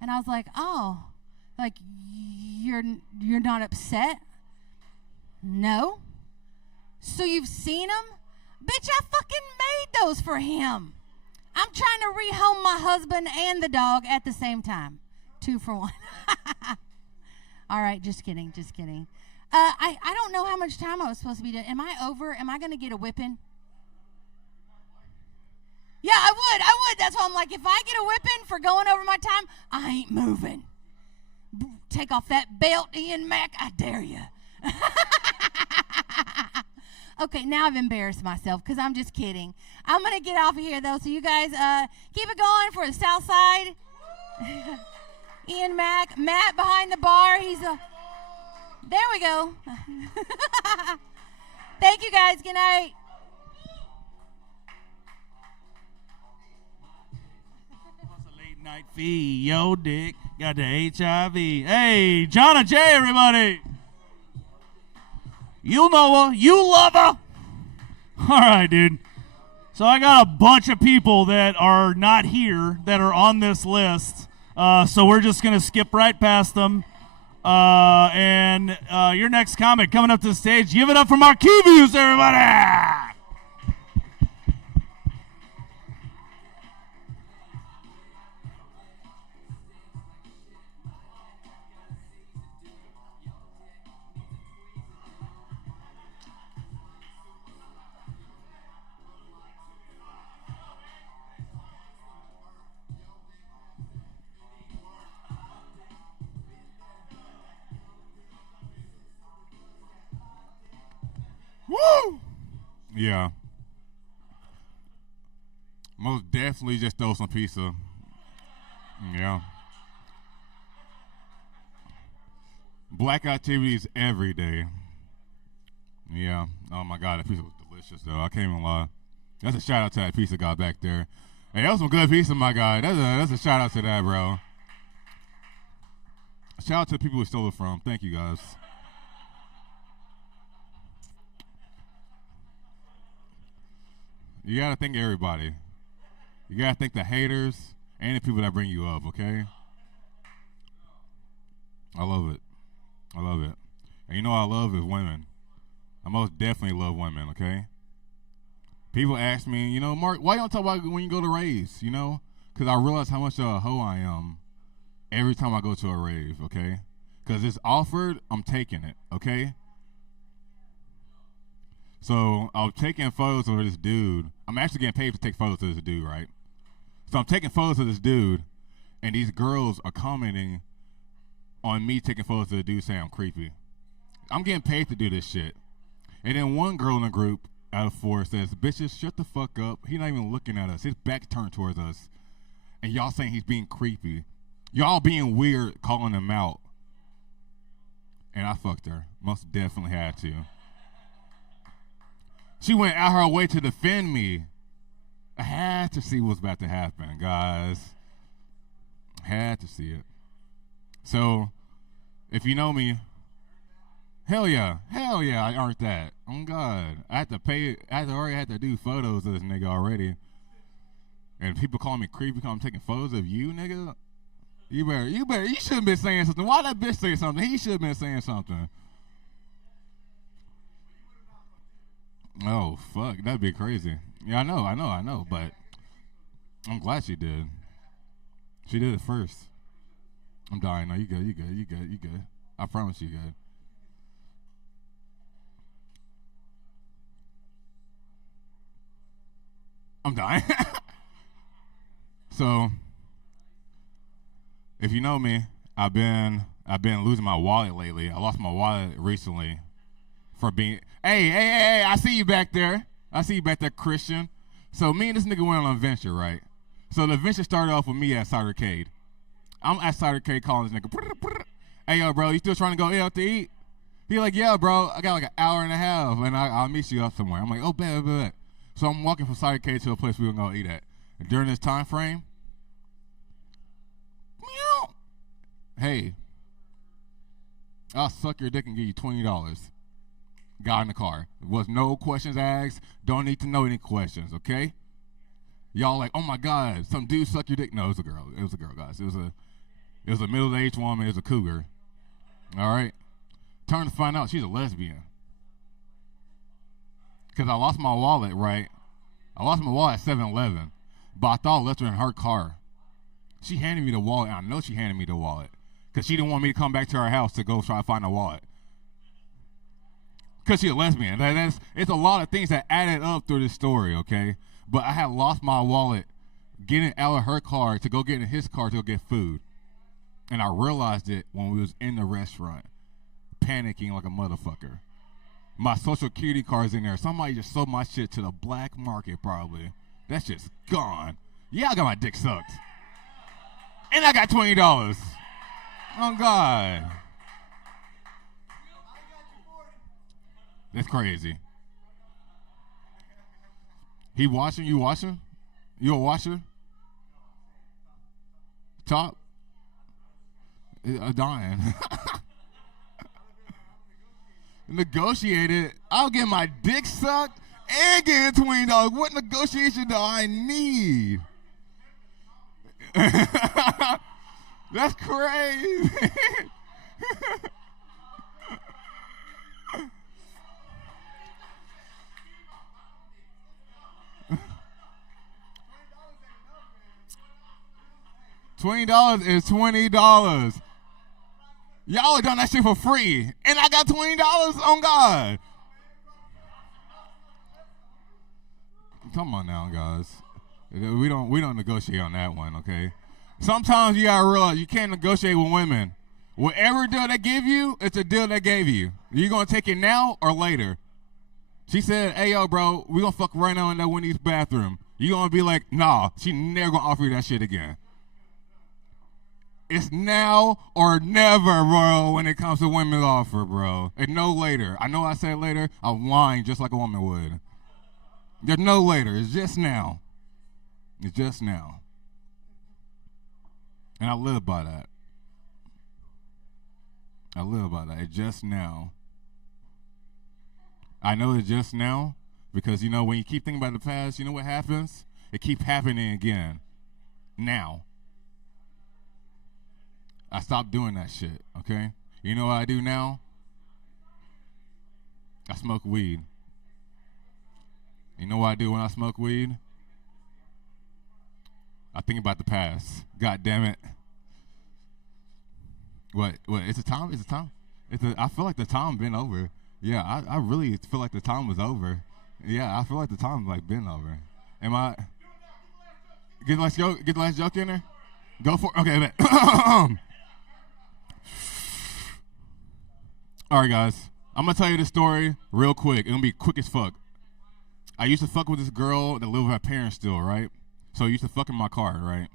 and I was like, oh, like you're not upset? No. So you've seen him? Bitch, I fucking made those for him. I'm trying to rehome my husband and the dog at the same time. 2 for 1. All right, just kidding. I don't know how much time I was supposed to be doing. Am I over? Am I going to get a whipping? Yeah, I would. That's why I'm like, if I get a whipping for going over my time, I ain't moving. Take off that belt, Ian Mac. I dare you. Okay, now I've embarrassed myself because I'm just kidding. I'm going to get off of here, though, so you guys keep it going for the Southside. Ian Mac. Matt behind the bar. There we go. Thank you, guys. Good night. Late night fee. Yo, Dick. Got the HIV. Hey, Jonna J, everybody. You know her. You love her. All right, dude. So I got a bunch of people that are not here that are on this list. So we're just going to skip right past them. And your next comic coming up to the stage. Give it up for Marquee Views, everybody. Woo! Yeah. Most definitely just throw some pizza. Yeah. Black activities every day. Yeah. Oh my God, that pizza was delicious though. I can't even lie. That's a shout out to that pizza guy back there. Hey, that was some good pizza, my guy. That's a shout out to that, bro. Shout out to the people who stole it from. Thank you, guys. You gotta thank everybody. You gotta thank the haters and the people that bring you up, okay? I love it. I love it. And you know what I love is women. I most definitely love women, okay? People ask me, you know, Mark, why you don't talk about when you go to raves, you know? Because I realize how much of a hoe I am every time I go to a rave, okay? Because it's offered, I'm taking it, okay? So I was taking photos of this dude. I'm actually getting paid to take photos of this dude, right? So I'm taking photos of this dude, and these girls are commenting on me taking photos of the dude saying I'm creepy. I'm getting paid to do this shit. And then one girl in the group out of 4 says, bitches, shut the fuck up. He's not even looking at us. His back turned towards us. And y'all saying he's being creepy. Y'all being weird, calling him out. And I fucked her. Most definitely had to. She went out her way to defend me. I had to see what's about to happen, guys. Had to see it. So, if you know me, hell yeah, I earned that. Oh God, I had to pay. Already had to do photos of this nigga already. And people call me creepy because I'm taking photos of you, nigga. You shouldn't have been saying something. Why that bitch say something? He should have been saying something. Oh, fuck. That'd be crazy. Yeah, I know. But I'm glad she did. She did it first. I'm dying. No, you good. I promise you good. I'm dying. So, if you know me, I've been losing my wallet lately. I lost my wallet recently for being. Hey, I see you back there. Christian. So me and this nigga went on an adventure, right? So the adventure started off with me at Cidercade. I'm at Cidercade calling this nigga. Hey, yo, bro, you still trying to go out to eat? He like, yeah, bro, I got like an hour and a half, and I'll meet you up somewhere. I'm like, oh, bet. So I'm walking from Cidercade to a place we gonna go eat at. And during this time frame, hey, I'll suck your dick and give you $20. Got in the car. There was no questions asked. Don't need to know any questions, okay? Y'all like, oh my God, some dude suck your dick. No, it was a girl. It was a girl, guys. It was a middle-aged woman. It was a cougar. All right? Turn to find out she's a lesbian. Because I lost my wallet, right? I lost my wallet at 7-Eleven, but I thought I left her in her car. She handed me the wallet, and I know she handed me the wallet because she didn't want me to come back to her house to go try to find a wallet. Because she's a lesbian. It's a lot of things that added up through this story, okay? But I had lost my wallet getting out of her car to go get in his car to go get food. And I realized it when we was in the restaurant, panicking like a motherfucker. My social security card's in there. Somebody just sold my shit to the black market probably. That shit's gone. Yeah, I got my dick sucked. And I got $20. Oh, God. That's crazy. He washing? You washing? You a washer? Top? Dying. Negotiated. I'll get my dick sucked and get $20. What negotiation do I need? That's crazy. $20 is $20. Y'all have done that shit for free, and I got $20 on God. Come on now, guys. We don't negotiate on that one, okay? Sometimes you gotta realize you can't negotiate with women. Whatever deal they give you, it's a deal they gave you. You gonna take it now or later? She said, "Hey yo, bro, we gonna fuck right now in that Wendy's bathroom." You gonna be like, "Nah," she never gonna offer you that shit again. It's now or never, bro, when it comes to women's offer, bro. And no later. I know I said later. I'm lying just like a woman would. There's no later. It's just now. It's just now. And I live by that. I live by that. It's just now. I know it's just now because, you know, when you keep thinking about the past, you know what happens? It keeps happening again. Now. I stopped doing that shit, okay? You know what I do now? I smoke weed. You know what I do when I smoke weed? I think about the past. God damn it. What? It's a time? It's a time? I feel like the time been over. Yeah, I really feel like the time was over. Yeah, I feel like the time like been over. Am I? Get the last joke in there? Go for it. Okay, bet. All right, guys. I'm going to tell you this story real quick. It's going to be quick as fuck. I used to fuck with this girl that lived with her parents still, right? So I used to fuck in my car, right?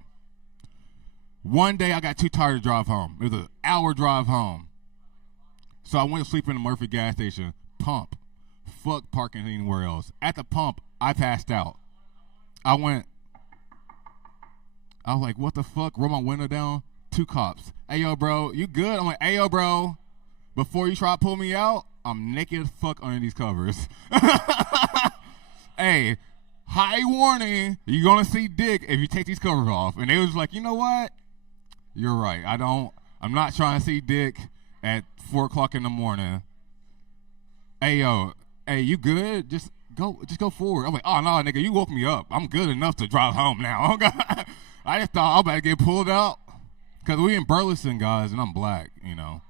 One day I got too tired to drive home. It was an hour drive home. So I went to sleep in the Murphy gas station. Pump. Fuck parking anywhere else. At the pump, I passed out. I was like, what the fuck? Roll my window down. 2 cops. Hey, yo, bro, you good? I'm like, hey, yo, bro. Before you try to pull me out, I'm naked as fuck under these covers. Hey, high warning, you're going to see dick if you take these covers off. And they was like, you know what? You're right. I'm not trying to see dick at 4 o'clock in the morning. Hey, yo, hey, you good? Just go forward. I'm like, oh, no, nigga, you woke me up. I'm good enough to drive home now. I just thought I was about to get pulled out. Because we in Burleson, guys, and I'm black, you know.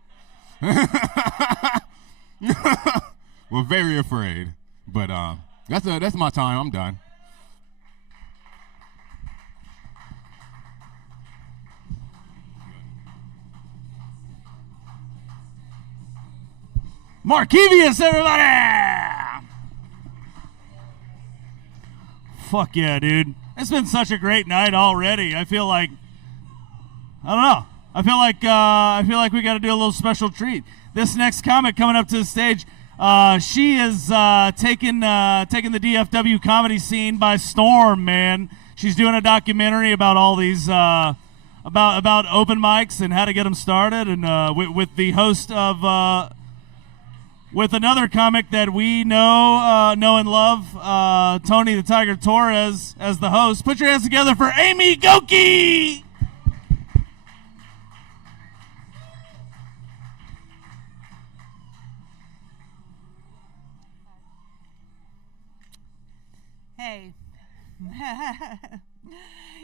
We're very afraid, but that's my time. I'm done. Markevius, everybody! Fuck yeah, dude! It's been such a great night already. I feel like I don't know. I feel like we got to do a little special treat. This next comic coming up to the stage, she is taking the DFW comedy scene by storm, man. She's doing a documentary about all these about open mics and how to get them started, and with the host of with another comic that we know and love, Tony the Tiger Torres, as the host. Put your hands together for Amy Goki! Hey.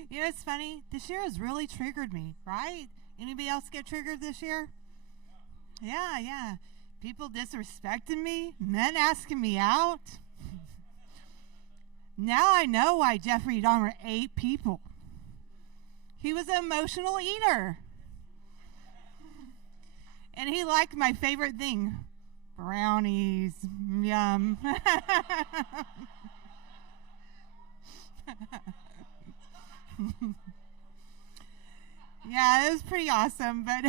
You know, it's funny. This year has really triggered me, right? Anybody else get triggered this year? Yeah. People disrespecting me, men asking me out. Now I know why Jeffrey Dahmer ate people. He was an emotional eater. And he liked my favorite thing, brownies. Yum. Yeah, it was pretty awesome, but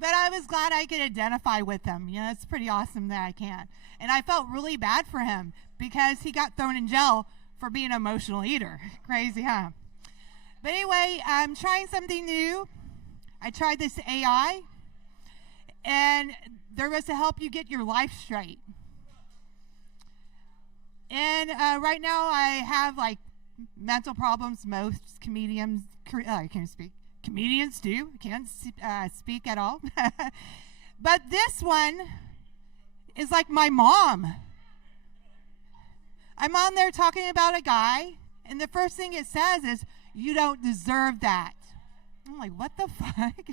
but I was glad I could identify with him. You know, it's pretty awesome that I can. And I felt really bad for him because he got thrown in jail for being an emotional eater. Crazy, huh? But anyway, I'm trying something new. I tried this AI, and they're supposed to help you get your life straight. And right now I have like mental problems. Most comedians, I can't speak. Comedians do. Can't speak at all. But this one is like my mom. I'm on there talking about a guy, and the first thing it says is, "You don't deserve that." I'm like, what the fuck?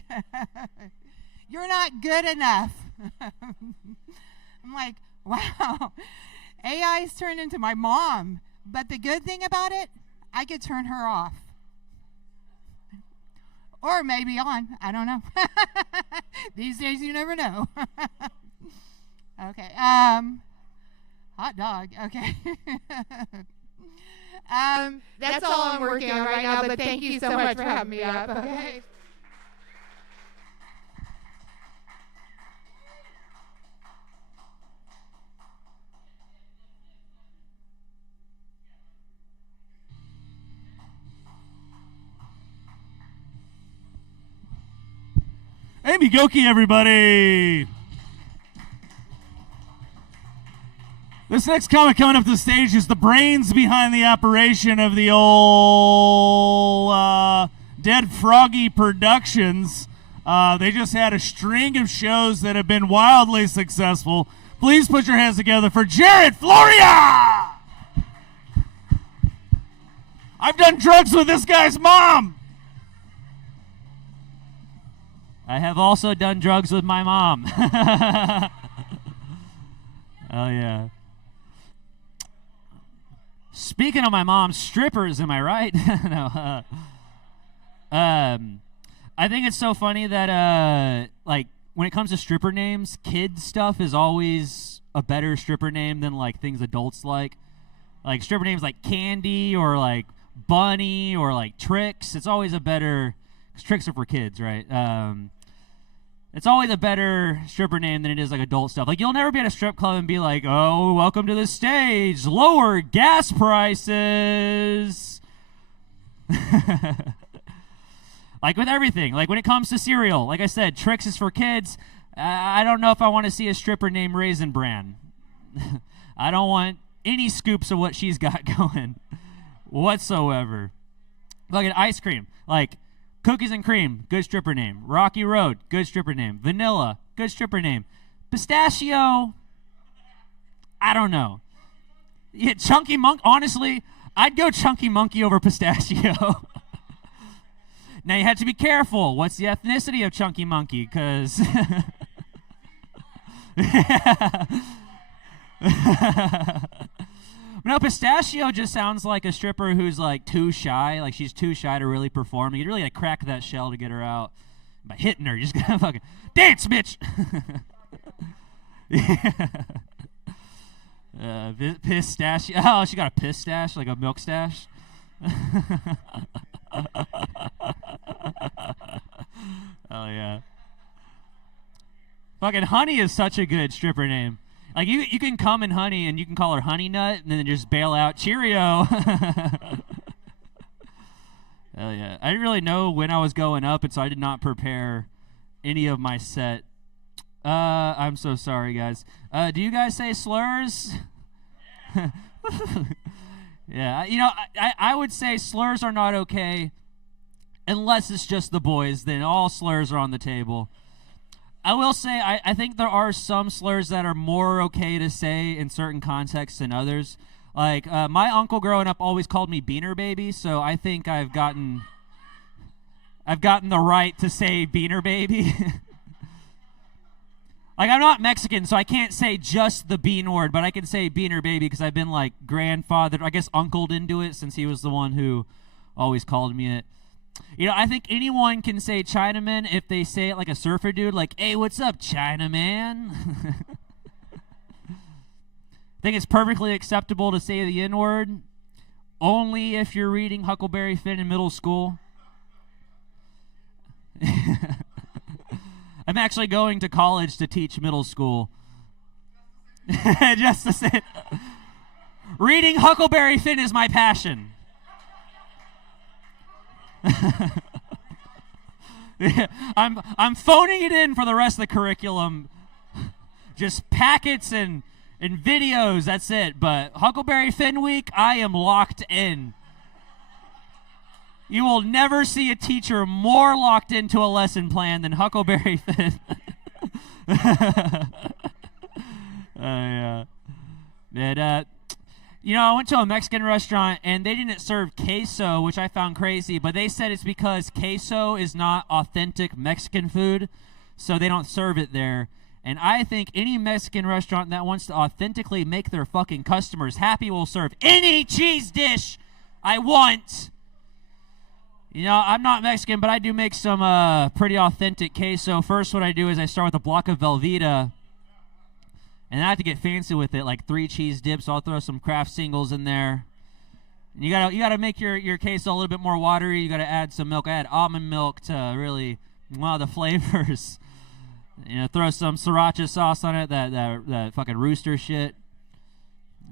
You're not good enough. I'm like, wow. AI's turned into my mom. But the good thing about it, I could turn her off. Or maybe on. I don't know. These days you never know. Okay. Hot dog. Okay. That's all I'm working on right now, but thank you so much for having me up. Okay. Amy Goki, everybody! This next comic coming up to the stage is the brains behind the operation of the old Dead Froggy Productions. They just had a string of shows that have been wildly successful. Please put your hands together for Jared Floria! I've done drugs with this guy's mom! I have also done drugs with my mom. Oh, yeah. Speaking of my mom, strippers, am I right? No. I think it's so funny that, like, when it comes to stripper names, kid stuff is always a better stripper name than, like, things adults like. Like, stripper names like Candy or, like, Bunny or, like, Tricks. It's always a better... Because Tricks are for kids, right? It's always a better stripper name than it is like adult stuff. Like, you'll never be at a strip club and be like, "Oh, welcome to the stage, lower gas prices." Like with everything, like when it comes to cereal, like I said, Trix is for kids. I don't know if I want to see a stripper named Raisin Bran. I don't want any scoops of what she's got going whatsoever. Like an ice cream, like Cookies and Cream, good stripper name. Rocky Road, good stripper name. Vanilla, good stripper name. Pistachio, I don't know. Yeah, Chunky Monk, honestly, I'd go Chunky Monkey over Pistachio. Now you have to be careful. What's the ethnicity of Chunky Monkey? Because... No, Pistachio just sounds like a stripper who's like too shy. Like she's too shy to really perform. You'd really like crack that shell to get her out by hitting her. You're just gonna fucking dance, bitch. Pistachio. Oh, she got a pistache, like a milk stash. Oh yeah. Fucking Honey is such a good stripper name. Like, you can come in Honey, and you can call her Honey Nut, and then just bail out. Cheerio! Hell yeah. I didn't really know when I was going up, and so I did not prepare any of my set I'm so sorry, guys. Do you guys say slurs? Yeah, you know, I would say slurs are not okay unless it's just the boys. Then all slurs are on the table. I will say I think there are some slurs that are more okay to say in certain contexts than others. Like, my uncle growing up always called me Beaner Baby, so I think I've gotten the right to say Beaner Baby. Like, I'm not Mexican, so I can't say just the bean word, but I can say Beaner Baby because I've been, like, grandfathered, I guess uncled into it since he was the one who always called me it. You know, I think anyone can say Chinaman if they say it like a surfer dude, like, hey, what's up, Chinaman? I think it's perfectly acceptable to say the N-word, only if you're reading Huckleberry Finn in middle school. I'm actually going to college to teach middle school. Just to say, reading Huckleberry Finn is my passion. Yeah, I'm phoning it in for the rest of the curriculum. Just packets and videos, that's it. But Huckleberry Finn Week, I am locked in. You will never see a teacher more locked into a lesson plan than Huckleberry Finn. Yeah. And, you know, I went to a Mexican restaurant, and they didn't serve queso, which I found crazy, but they said it's because queso is not authentic Mexican food, so they don't serve it there. And I think any Mexican restaurant that wants to authentically make their fucking customers happy will serve any cheese dish I want. You know, I'm not Mexican, but I do make some pretty authentic queso. First, what I do is I start with a block of Velveeta, and I have to get fancy with it, like 3 cheese dips. I'll throw some Kraft singles in there. And you gotta make your queso a little bit more watery. You gotta add some milk. I add almond milk to really the flavors. You know, throw some sriracha sauce on it, that fucking rooster shit,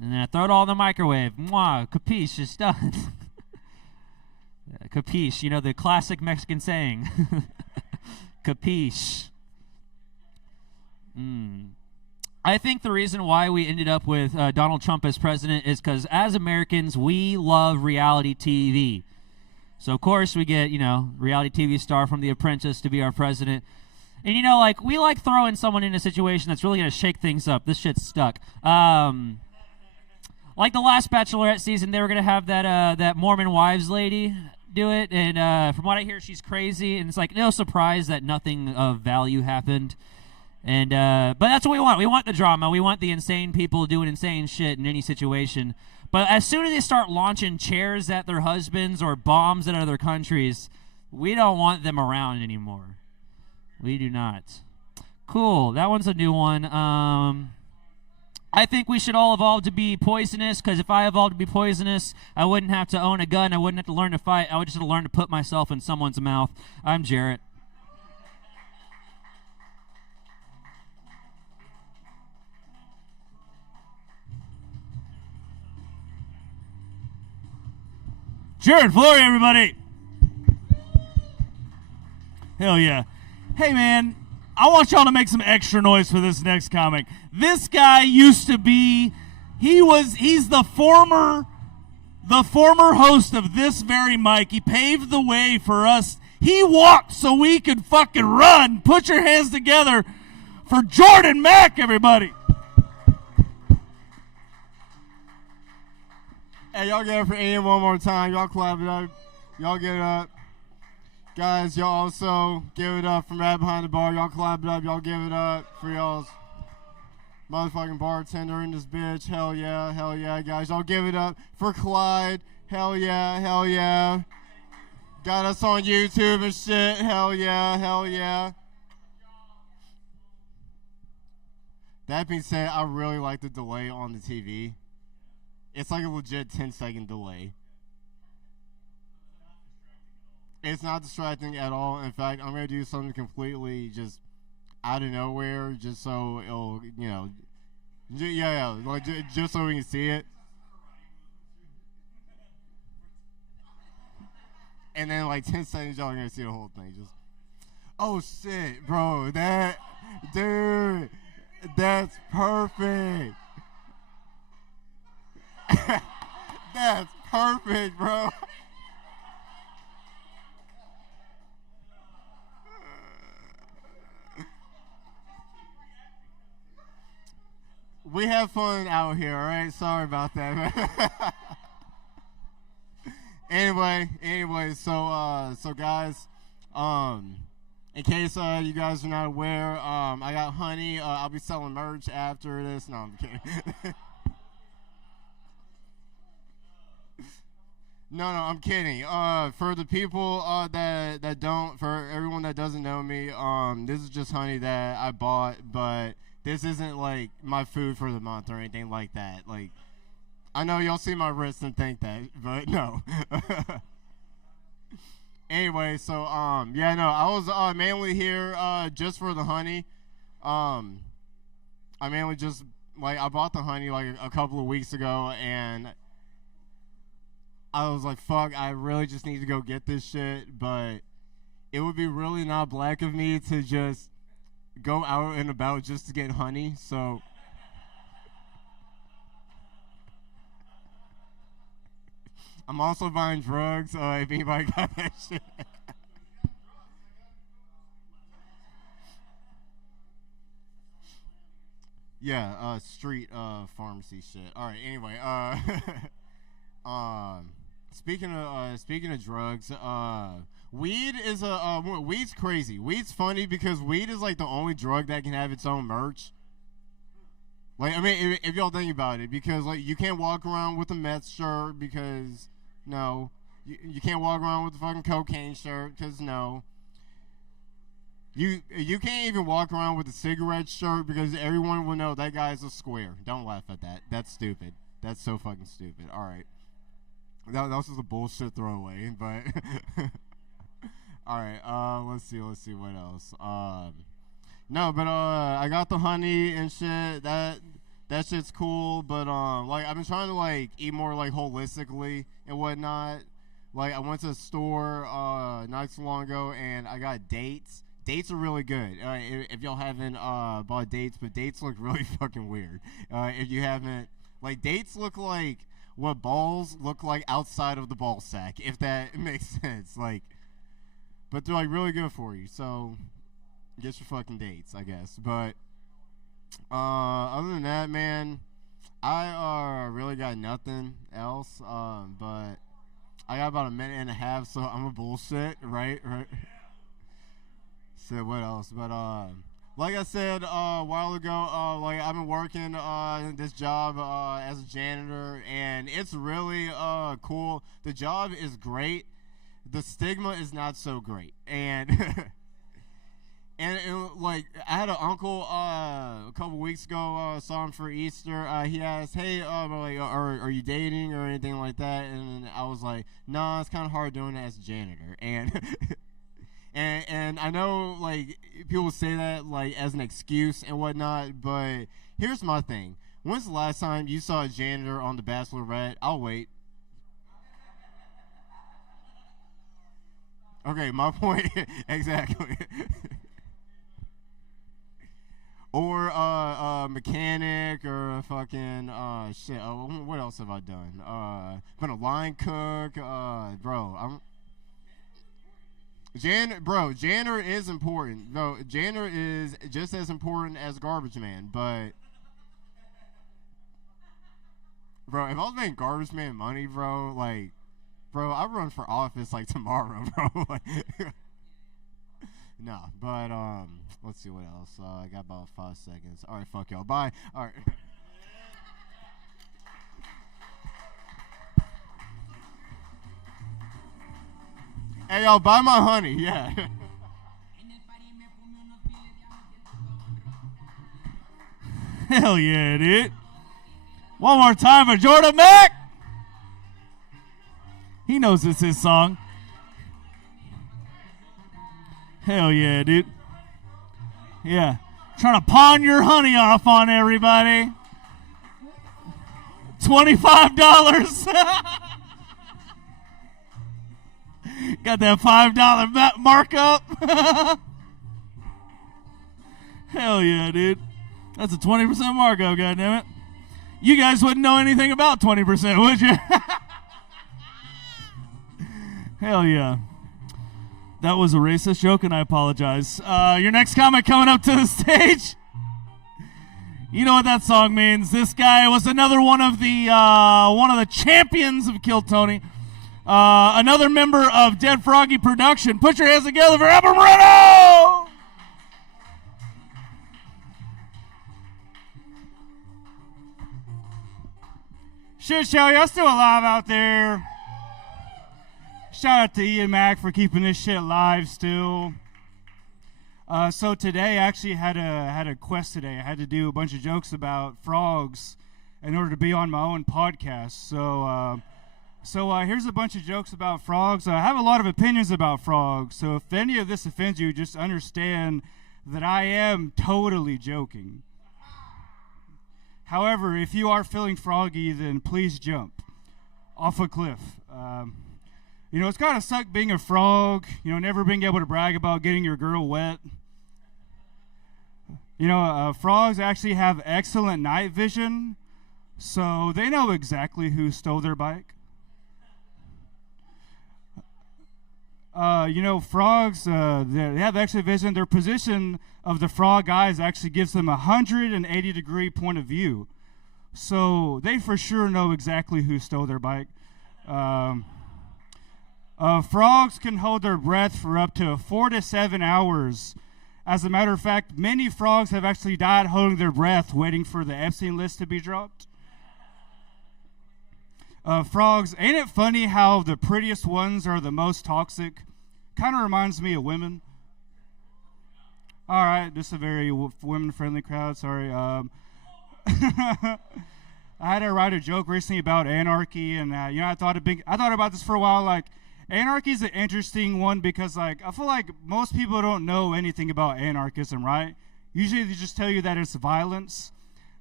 and then I throw it all in the microwave. Capiche, it's done. Capiche, you know, the classic Mexican saying. Capiche. I think the reason why we ended up with Donald Trump as president is because as Americans, we love reality TV. So, of course, we get, you know, reality TV star from The Apprentice to be our president. And, you know, like, we like throwing someone in a situation that's really going to shake things up. This shit's stuck. Like the last Bachelorette season, they were going to have that Mormon wives lady do it, and from what I hear, she's crazy, and it's like no surprise that nothing of value happened. And but that's what we want. We want the drama. We want the insane people doing insane shit in any situation. But as soon as they start launching chairs at their husbands or bombs at other countries, we don't want them around anymore. We do not. Cool. That one's a new one. I think we should all evolve to be poisonous, because if I evolved to be poisonous, I wouldn't have to own a gun. I wouldn't have to learn to fight. I would just have to learn to put myself in someone's mouth. I'm Jarrett. Jared Flory, everybody. Hell yeah. Hey, man, I want y'all to make some extra noise for this next comic. This guy used to be, he's the former host of this very mic. He paved the way for us. He walked so we could fucking run. Put your hands together for Jordan Mack, everybody. Hey, y'all get it for Ian one more time. Y'all clap it up. Y'all get it up. Guys, y'all also give it up from right behind the bar. Y'all clap it up. Y'all give it up for y'all's motherfucking bartender in this bitch. Hell yeah, hell yeah, guys. Y'all give it up for Clyde. Hell yeah, hell yeah. Got us on YouTube and shit. Hell yeah, hell yeah. That being said, I really like the delay on the TV. It's like a legit 10-second delay. It's not distracting at all. In fact, I'm going to do something completely just out of nowhere, just so it'll, you know, like just so we can see it. And then like 10 seconds, y'all are going to see the whole thing. Just, oh shit, bro, that Dude, that's perfect. That's perfect, bro. We have fun out here, all right? Sorry about that, man. anyway, so guys, in case you guys are not aware, I got honey. I'll be selling merch after this. No, I'm kidding. No, I'm kidding. For the people that don't, for everyone that doesn't know me, this is just honey that I bought, but this isn't like my food for the month or anything like that. Like, I know y'all see my wrist and think that, but no. Anyway, so yeah, no, I was mainly here just for the honey. I mainly just I bought the honey like a couple of weeks ago, and I was like, fuck, I really just need to go get this shit, but it would be really not black of me to just go out and about just to get honey, so I'm also buying drugs, if anybody got that shit. Yeah, street pharmacy shit. Alright, anyway, speaking of drugs, weed is weed's crazy. Weed's funny because weed is like the only drug that can have its own merch. Like, I mean, if y'all think about it, because like you can't walk around with a meth shirt because no, you can't walk around with a fucking cocaine shirt because no. You can't even walk around with a cigarette shirt because everyone will know that guy's a square. Don't laugh at that. That's stupid. That's so fucking stupid. All right. That was just a bullshit throwaway, but all right. Let's see what else. No, but I got the honey and shit. That shit's cool, but like I've been trying to like eat more like holistically and whatnot. Like I went to the store not so long ago and I got dates. Dates are really good. If y'all haven't bought dates, but dates look really fucking weird. If you haven't, like dates look like what balls look like outside of the ball sack, if that makes sense. Like, but they're like really good for you. So get your fucking dates, I guess. But other than that, man, I really got nothing else. But I got about a minute and a half, so I'm a bullshit, right? So what else? But like I said a while ago, like I've been working this job as a janitor, and it's really cool. The job is great. The stigma is not so great, and and like I had an uncle a couple weeks ago. Saw him for Easter. He asked, "Hey, like, are you dating or anything like that?" And I was like, "Nah, it's kind of hard doing that as a janitor." And And I know, like, people say that, like, as an excuse and whatnot, but here's my thing. When's the last time you saw a janitor on The Bachelorette? I'll wait. Okay, my point. Exactly. Or a mechanic or a fucking, shit. Oh, what else have I done? Been a line cook. Bro, janitor is important. No, janitor is just as important as garbage man, but bro, if I was making garbage man money, bro, like, bro, I run for office like tomorrow, bro. Like, nah, but let's see what else. I got about 5 seconds. All right, fuck y'all. Bye. All right. Hey, y'all, buy my honey, yeah. Hell yeah, dude. One more time for Jordan Mack. He knows it's his song. Hell yeah, dude. Yeah. Trying to pawn your honey off on everybody. $25. Got that $5 markup. Hell yeah, dude. That's a 20% markup, goddammit. You guys wouldn't know anything about 20%, would you? Hell yeah. That was a racist joke, and I apologize. Your next comic coming up to the stage. You know what that song means. This guy was another one of the champions of Kill Tony. Another member of Dead Froggy Production. Put your hands together for Albert Moreno! Shit show, y'all still alive out there? Shout out to Ian Mac for keeping this shit live still. So today, I actually had a quest today. I had to do a bunch of jokes about frogs in order to be on my own podcast. So here's a bunch of jokes about frogs. I have a lot of opinions about frogs. So if any of this offends you, just understand that I am totally joking. However, if you are feeling froggy, then please jump off a cliff. You know, it's kind of suck being a frog, you know, never being able to brag about getting your girl wet. You know, frogs actually have excellent night vision, so they know exactly who stole their bike. You know, frogs, they have excellent vision. Their position of the frog eyes actually gives them a 180-degree point of view. So they for sure know exactly who stole their bike. Frogs can hold their breath for up to 4 to 7 hours. As a matter of fact, many frogs have actually died holding their breath, waiting for the Epstein list to be dropped. Frogs, ain't it funny how the prettiest ones are the most toxic? Kind of reminds me of women. All right, this is a very women-friendly crowd. Sorry. I had to write a joke recently about anarchy, and you know, I thought about this for a while. Like, anarchy is an interesting one because, like, I feel like most people don't know anything about anarchism, right? Usually, they just tell you that it's violence.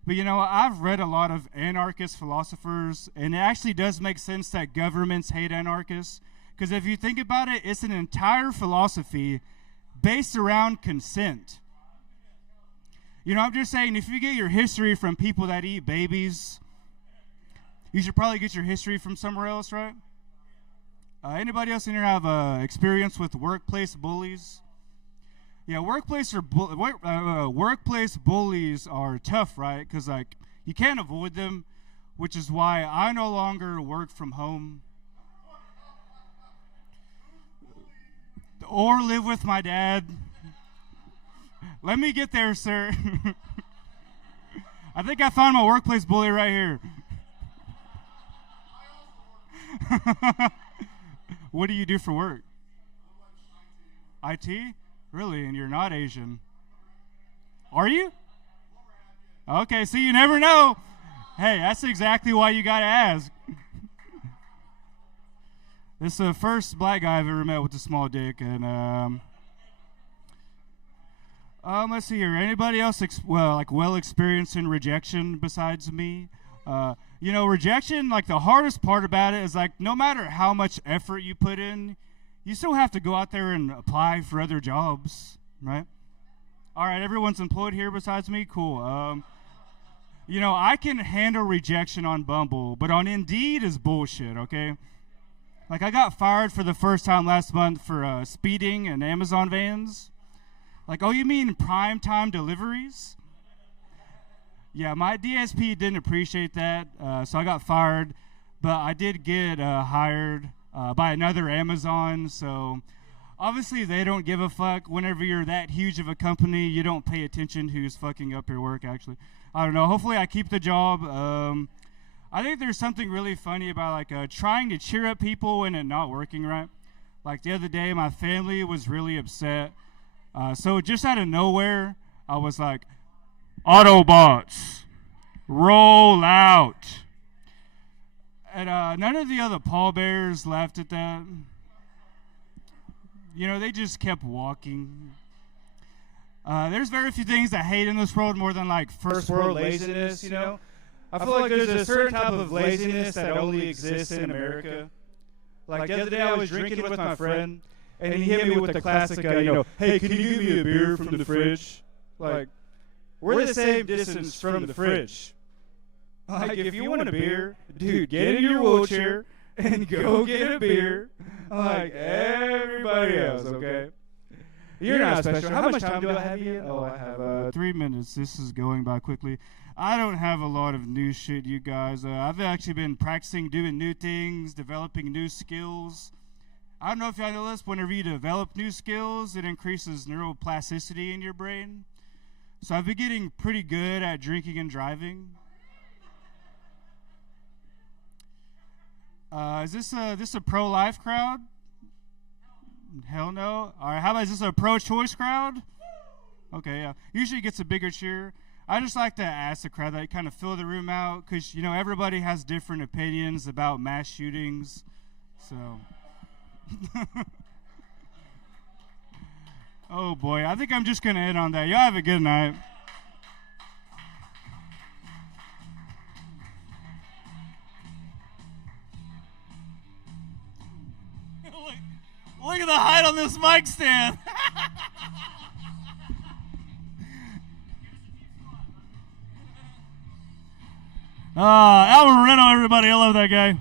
But, you know, I've read a lot of anarchist philosophers, and it actually does make sense that governments hate anarchists. Because if you think about it, it's an entire philosophy based around consent. You know, I'm just saying, if you get your history from people that eat babies, you should probably get your history from somewhere else, right? Anybody else in here have experience with workplace bullies? Yeah, workplace bullies are tough, right? Because, like, you can't avoid them, which is why I no longer work from home or live with my dad. Let me get there, sir. I think I found my workplace bully right here. What do you do for work? IT? Really? And you're not Asian? Are you? Okay, so you never know. Hey, that's exactly why you gotta ask. This is the first black guy I've ever met with a small dick, and let's see here. Anybody else well experienced in rejection besides me? You know, rejection, like, the hardest part about it is, like, no matter how much effort you put in, you still have to go out there and apply for other jobs, right? All right, everyone's employed here besides me? Cool. You know, I can handle rejection on Bumble, but on Indeed is bullshit, okay? Like, I got fired for the first time last month for speeding in Amazon vans. Like, oh, you mean primetime deliveries? Yeah, my DSP didn't appreciate that, so I got fired. But I did get hired by another Amazon, so obviously they don't give a fuck. Whenever you're that huge of a company, you don't pay attention who's fucking up your work, actually. I don't know. Hopefully I keep the job. I think there's something really funny about, like, trying to cheer up people and it not working right. Like, the other day, my family was really upset. So just out of nowhere, I was like, Autobots, roll out. And none of the other pallbearers laughed at that. You know, they just kept walking. There's very few things I hate in this world more than, like, first world laziness, you know? I feel like there's a certain type of laziness that only exists in America. Like, the other day I was drinking with my friend, and he hit me with the classic, you know, hey, can you give me a beer from the fridge? Like, we're the same distance from the fridge. Like, if you want a beer, dude, get in your wheelchair and go get a beer like everybody else, okay? You're not special. How much time do I have here? Oh, I have 3 minutes. This is going by quickly. I don't have a lot of new shit, you guys. I've actually been practicing doing new things, developing new skills. I don't know if y'all know this, whenever you develop new skills, it increases neuroplasticity in your brain. So I've been getting pretty good at drinking and driving. Is this a pro-life crowd? Hell no. All right, how about, is this a pro-choice crowd? Okay, yeah. Usually it gets a bigger cheer. I just like to ask the crowd, that kind of fill the room out, because, you know, everybody has different opinions about mass shootings. So, oh boy, I think I'm just going to end on that. Y'all have a good night. Look at the height on this mic stand. Albert Reno, everybody. I love that guy.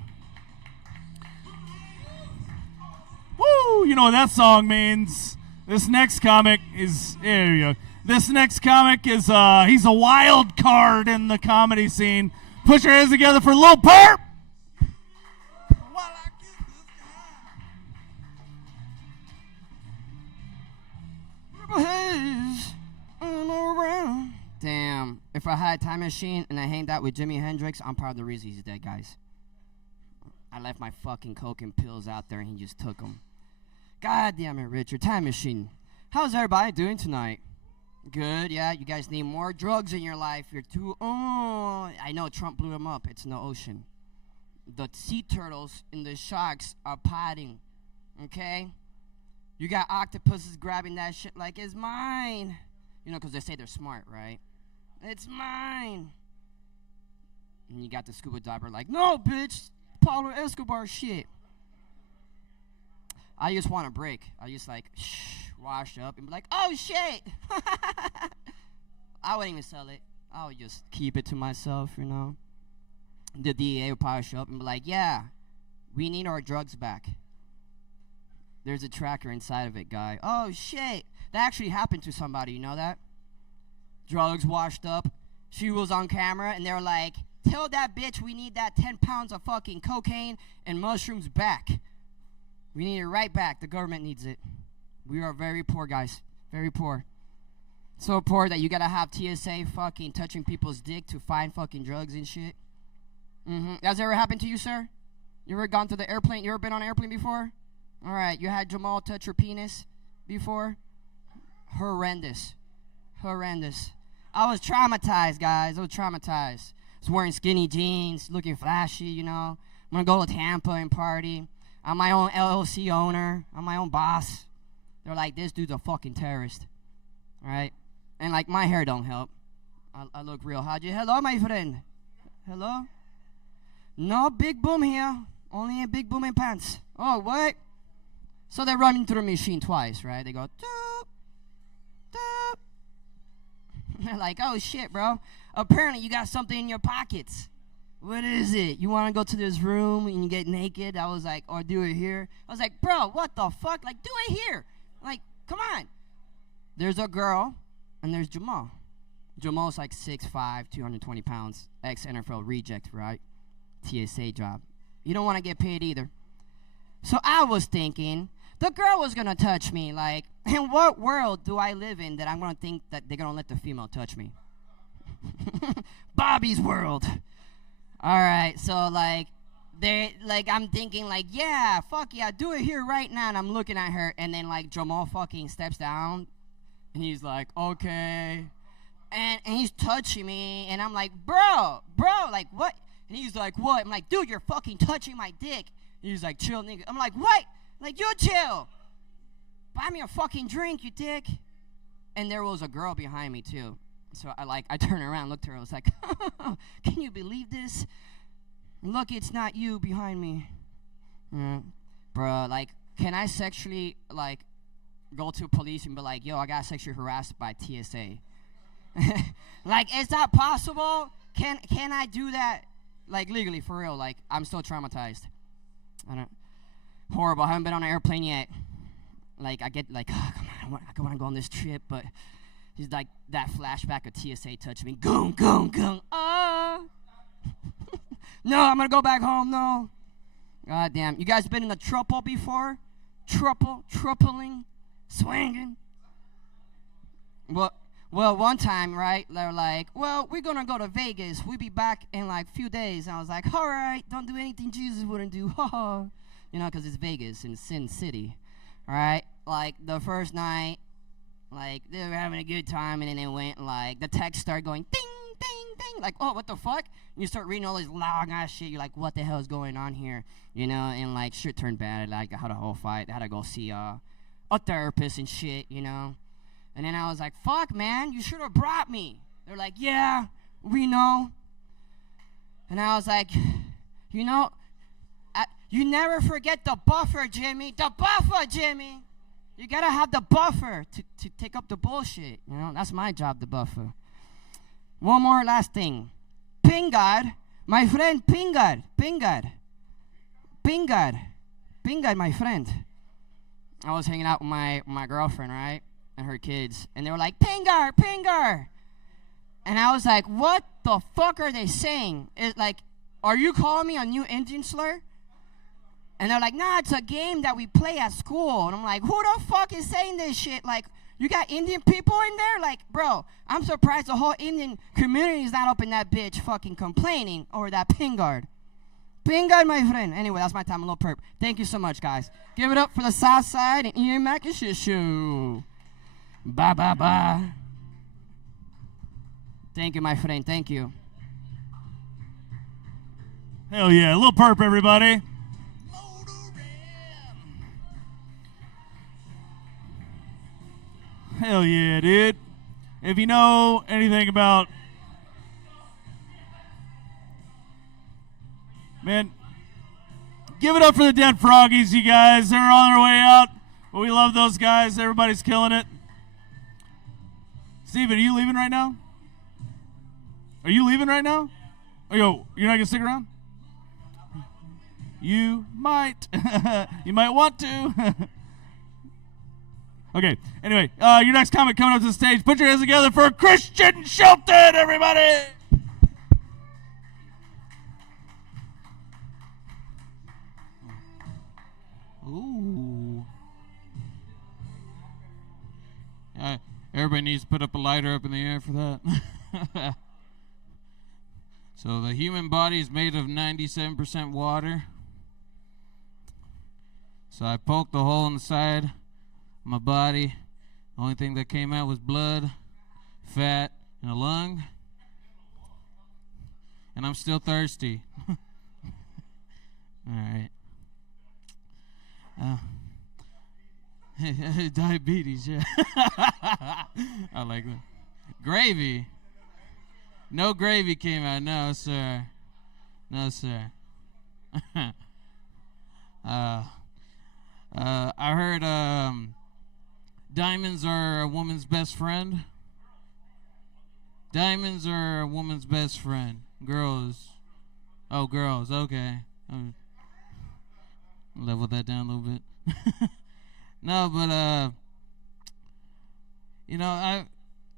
Woo! You know what that song means. This next comic is, there you go. This next comic is, he's a wild card in the comedy scene. Put your hands together for Lil Perp. Damn, if I had a time machine and I hanged out with Jimi Hendrix, I'm part of the reason he's dead, guys. I left my fucking coke and pills out there and he just took them. God damn it, Richard. Time machine. How's everybody doing tonight? Good, yeah. You guys need more drugs in your life. You're too... Oh, I know Trump blew them up. It's in the ocean. The sea turtles and the sharks are potting. Okay? You got octopuses grabbing that shit like it's mine. You know, because they say they're smart, right? It's mine. And you got the scuba diver like, no, bitch. Pablo Escobar shit. I just want a break. I just like, wash up and be like, oh, shit. I wouldn't even sell it. I would just keep it to myself, you know. The DEA would probably show up and be like, yeah, we need our drugs back. There's a tracker inside of it, guy. Oh, shit. That actually happened to somebody, you know that? Drugs washed up. She was on camera, and they were like, tell that bitch we need that 10 pounds of fucking cocaine and mushrooms back. We need it right back. The government needs it. We are very poor, guys. Very poor. So poor that you gotta have TSA fucking touching people's dick to find fucking drugs and shit. Has that ever happened to you, sir? You ever gone to the airplane? You ever been on an airplane before? All right, you had Jamal touch your penis before? Horrendous. Horrendous. I was traumatized, guys. I was traumatized. I was wearing skinny jeans, looking flashy, you know. I'm going to go to Tampa and party. I'm my own LLC owner. I'm my own boss. They're like, this dude's a fucking terrorist. Right? And, like, my hair don't help. I look real hot. Hello, my friend. Hello? No big boom here. Only a big boom in pants. Oh, what? So they run into the machine twice, right? They go, doop, doop. They're like, oh, shit, bro. Apparently you got something in your pockets. What is it? You want to go to this room and you get naked? I was like, or do it here? I was like, bro, what the fuck? Like, do it here. Like, come on. There's a girl, and there's Jamal. Jamal's like 6'5", 220 pounds, ex-NFL reject, right? TSA job. You don't want to get paid either. So I was thinking, the girl was going to touch me. Like, in what world do I live in that I'm going to think that they're going to let the female touch me? Bobby's world. All right, so, like, I'm thinking, like, yeah, fuck yeah, do it here right now. And I'm looking at her, and then, like, Jamal fucking steps down, and he's like, okay. And he's touching me, and I'm like, bro, like, what? And he's like, what? I'm like, dude, you're fucking touching my dick. And he's like, chill, nigga. I'm like, what? Like, you chill. Buy me a fucking drink, you dick. And there was a girl behind me, too. So I turned around, looked at her, I was like, can you believe this? Look, it's not you behind me. Bruh, like, can I sexually, like, go to police and be like, yo, I got sexually harassed by TSA? Like, is that possible? Can I do that? Like, legally, for real. Like, I'm still traumatized. I don't. Horrible. I haven't been on an airplane yet. Like, I get like, oh, come on, I want to go on this trip, but he's like that flashback of TSA touching me. Goom, goom, goom. No, I'm gonna go back home. No. God damn. You guys been in a trouble before? Tripling, swinging. Well, one time, right? They're like, well, we're gonna go to Vegas. We'll be back in like a few days. And I was like, all right, don't do anything Jesus wouldn't do. You know, because it's Vegas in Sin City. All right? Like, the first night, like, they were having a good time, and then it went, like, the text started going, ding, ding, ding. Like, oh, what the fuck? And you start reading all this long-ass shit. You're like, what the hell is going on here? You know, and, like, shit turned bad. Like, I had a whole fight. I had to go see a therapist and shit, you know? And then I was like, fuck, man, you should have brought me. They're like, yeah, we know. And I was like, you know, you never forget the buffer, Jimmy. The buffer, Jimmy. You gotta have the buffer to take up the bullshit. You know, that's my job, the buffer. One more last thing. Pingard, my friend Pingard, my friend. I was hanging out with my girlfriend, right? And her kids. And they were like, Pingard. And I was like, what the fuck are they saying? It's like, are you calling me a new Indian slur? And they're like, nah, it's a game that we play at school. And I'm like, who the fuck is saying this shit? Like, you got Indian people in there? Like, bro, I'm surprised the whole Indian community is not up in that bitch fucking complaining over that Pingard. Pingard, my friend. Anyway, that's my time, a little perp. Thank you so much, guys. Give it up for the Southside and Ian Mac and Shit Show. Bye. Thank you, my friend. Thank you. Hell yeah. A little perp, everybody. Hell yeah, dude. If you know anything about... Man, give it up for the Dead Froggies, you guys. They're on their way out. But we love those guys. Everybody's killing it. Steven, are you leaving right now? Are you leaving right now? Oh, you're not going to stick around? You might. You might want to. Okay, anyway, your next comic coming up to the stage. Put your hands together for Christian Shelton, everybody! Ooh. Everybody needs to put up a lighter up in the air for that. So the human body is made of 97% water. So I poked a hole in the side of my body. The only thing that came out was blood, fat, and a lung. And I'm still thirsty. All right. Diabetes, yeah. I like that. Gravy. No gravy came out. No, sir. No, sir. I heard diamonds are a woman's best friend. Diamonds are a woman's best friend. Girls. Oh, girls. Okay. Level that down a little bit. No, but you know,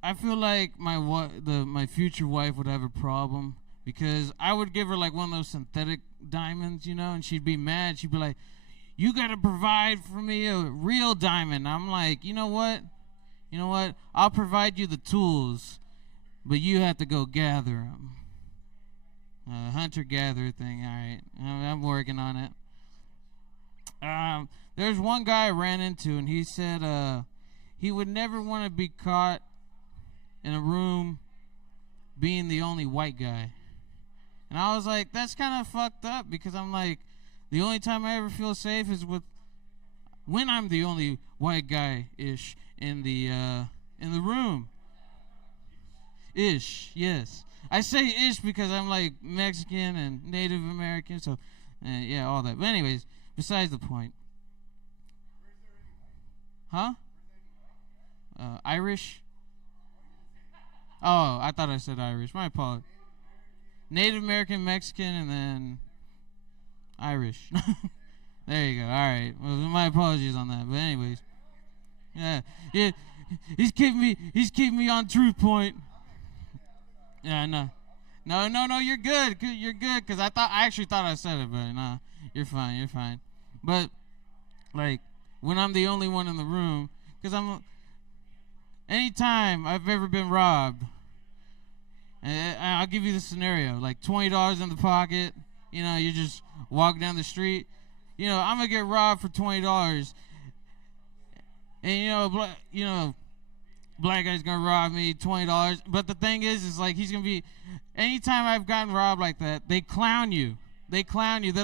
I feel like my future wife would have a problem because I would give her like one of those synthetic diamonds, you know, and she'd be mad. She'd be like, "You got to provide for me a real diamond." I'm like, you know what? I'll provide you the tools, but you have to go gather them. Hunter-gatherer thing. All right, I'm working on it. There's one guy I ran into, and he said he would never want to be caught in a room being the only white guy. And I was like, that's kind of fucked up, because I'm like, the only time I ever feel safe is when I'm the only white guy-ish in the room. Ish, yes. I say ish because I'm like Mexican and Native American, so yeah, all that. But anyways, besides the point. Huh? Irish? Oh, I thought I said Irish. My apologies. Native American, Mexican, and then Irish. There you go. All right. Well, my apologies on that. But anyways, yeah. He's keeping me on truth point. Yeah, no. No, you're good. You're good, because I actually thought I said it, but no, you're fine. But, like, when I'm the only one in the room, because anytime I've ever been robbed, I'll give you the scenario, like $20 in the pocket, you just walk down the street, I'm going to get robbed for $20, and, black guy's gonna rob me, $20. But the thing is like he's gonna be. Anytime I've gotten robbed like that, they clown you. They're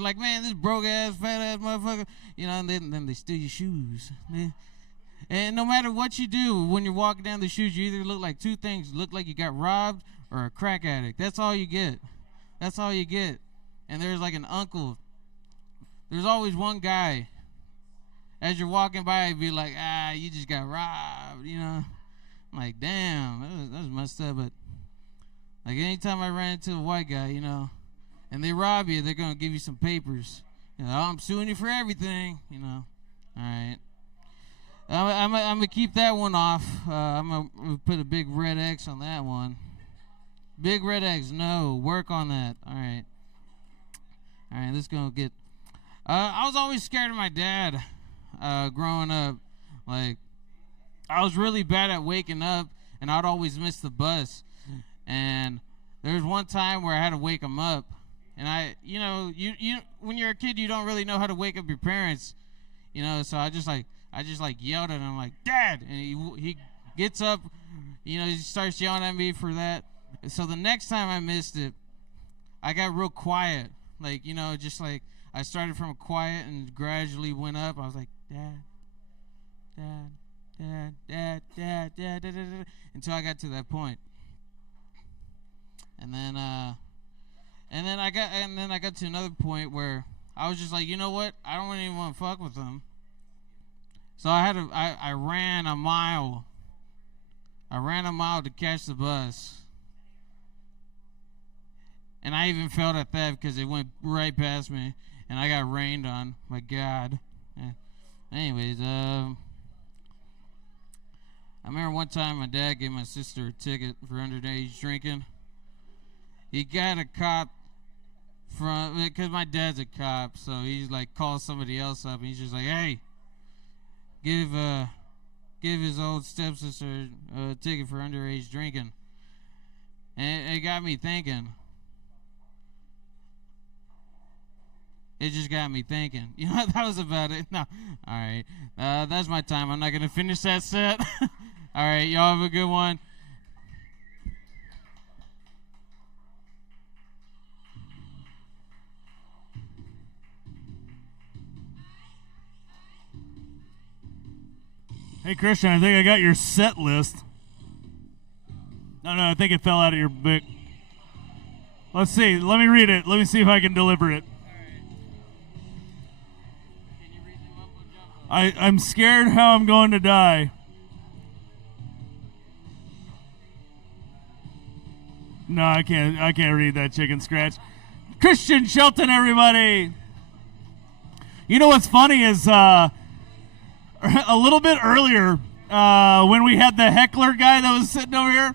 like, man, this broke ass, fat ass motherfucker. And then they steal your shoes. And no matter what you do, when you're walking down the shoes, you either look like two things: look like you got robbed or a crack addict. That's all you get. And there's like an uncle. There's always one guy. As you're walking by, he'd be like, you just got robbed, I'm like, damn, that was messed up. But like anytime I ran into a white guy, and they rob you, they're gonna give you some papers. I'm suing you for everything. All right. I'm gonna keep that one off. I'm gonna put a big red X on that one. Big red X. No, work on that. All right. Let's go get. I was always scared of my dad. Growing up, like. I was really bad at waking up, and I'd always miss the bus. And there was one time where I had to wake him up, and you when you're a kid, you don't really know how to wake up your parents, So I just yelled at him like, "Dad!" And he gets up, he starts yelling at me for that. So the next time I missed it, I got real quiet, like just like I started from quiet and gradually went up. I was like, "Dad, Dad." Dad, until I got to that point. And then I got to another point where I was just like, you know what? I don't even want to fuck with them. So I ran a mile. I ran a mile to catch the bus. And I even failed at that because it went right past me and I got rained on. My God. Anyways, I remember one time my dad gave my sister a ticket for underage drinking. He got a cop because my dad's a cop, so he's like calls somebody else up and he's just like, hey, give his old stepsister a ticket for underage drinking. And it got me thinking. It just got me thinking. That was about it. No. All right. That's my time. I'm not going to finish that set. All right. Y'all have a good one. Hey, Christian, I think I got your set list. No, I think it fell out of your book. Let's see. Let me read it. Let me see if I can deliver it. I'm scared how I'm going to die. No, I can't read that chicken scratch. Christian Shelton, everybody. You know what's funny is a little bit earlier when we had the heckler guy that was sitting over here,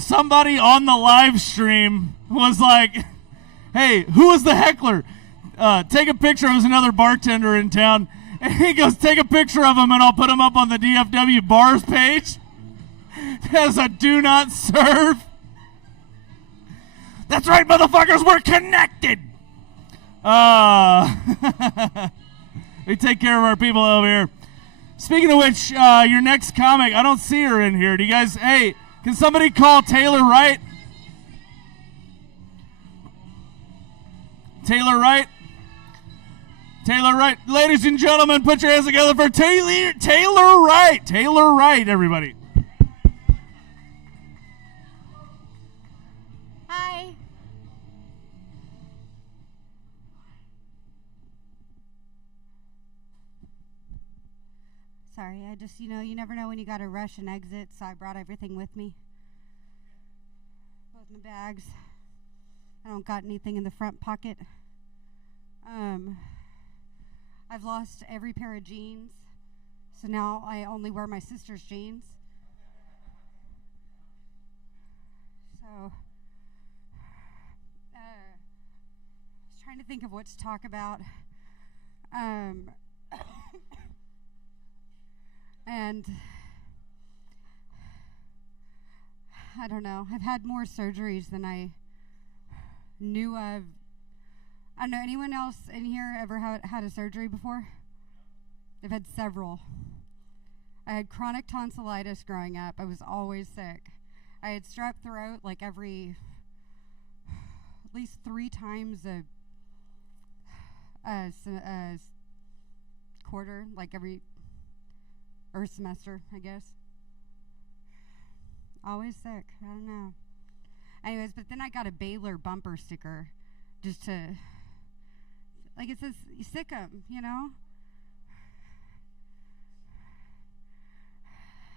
somebody on the live stream was like, hey, who was the heckler? Take a picture. It was another bartender in town. And he goes, take a picture of him and I'll put him up on the DFW bars page as a do not serve. That's right, motherfuckers, we're connected. We take care of our people over here. Speaking of which, your next comic, I don't see her in here. Do you guys, hey, can somebody call Taylor Wright? Taylor Wright? Taylor Wright. Ladies and gentlemen, put your hands together for Taylor Wright. Taylor Wright, everybody. Hi. Sorry, I just, you never know when you got to rush and exit, so I brought everything with me. with my bags. I don't got anything in the front pocket. I've lost every pair of jeans, so now I only wear my sister's jeans. So, I was trying to think of what to talk about. And I don't know. I've had more surgeries than I knew of. I don't know. Anyone else in here ever had a surgery before? I've had several. I had chronic tonsillitis growing up. I was always sick. I had strep throat like at least 3 times a quarter, like every semester, I guess. Always sick. I don't know. Anyways, but then I got a Baylor bumper sticker just to, like, it says, sick 'em, you know?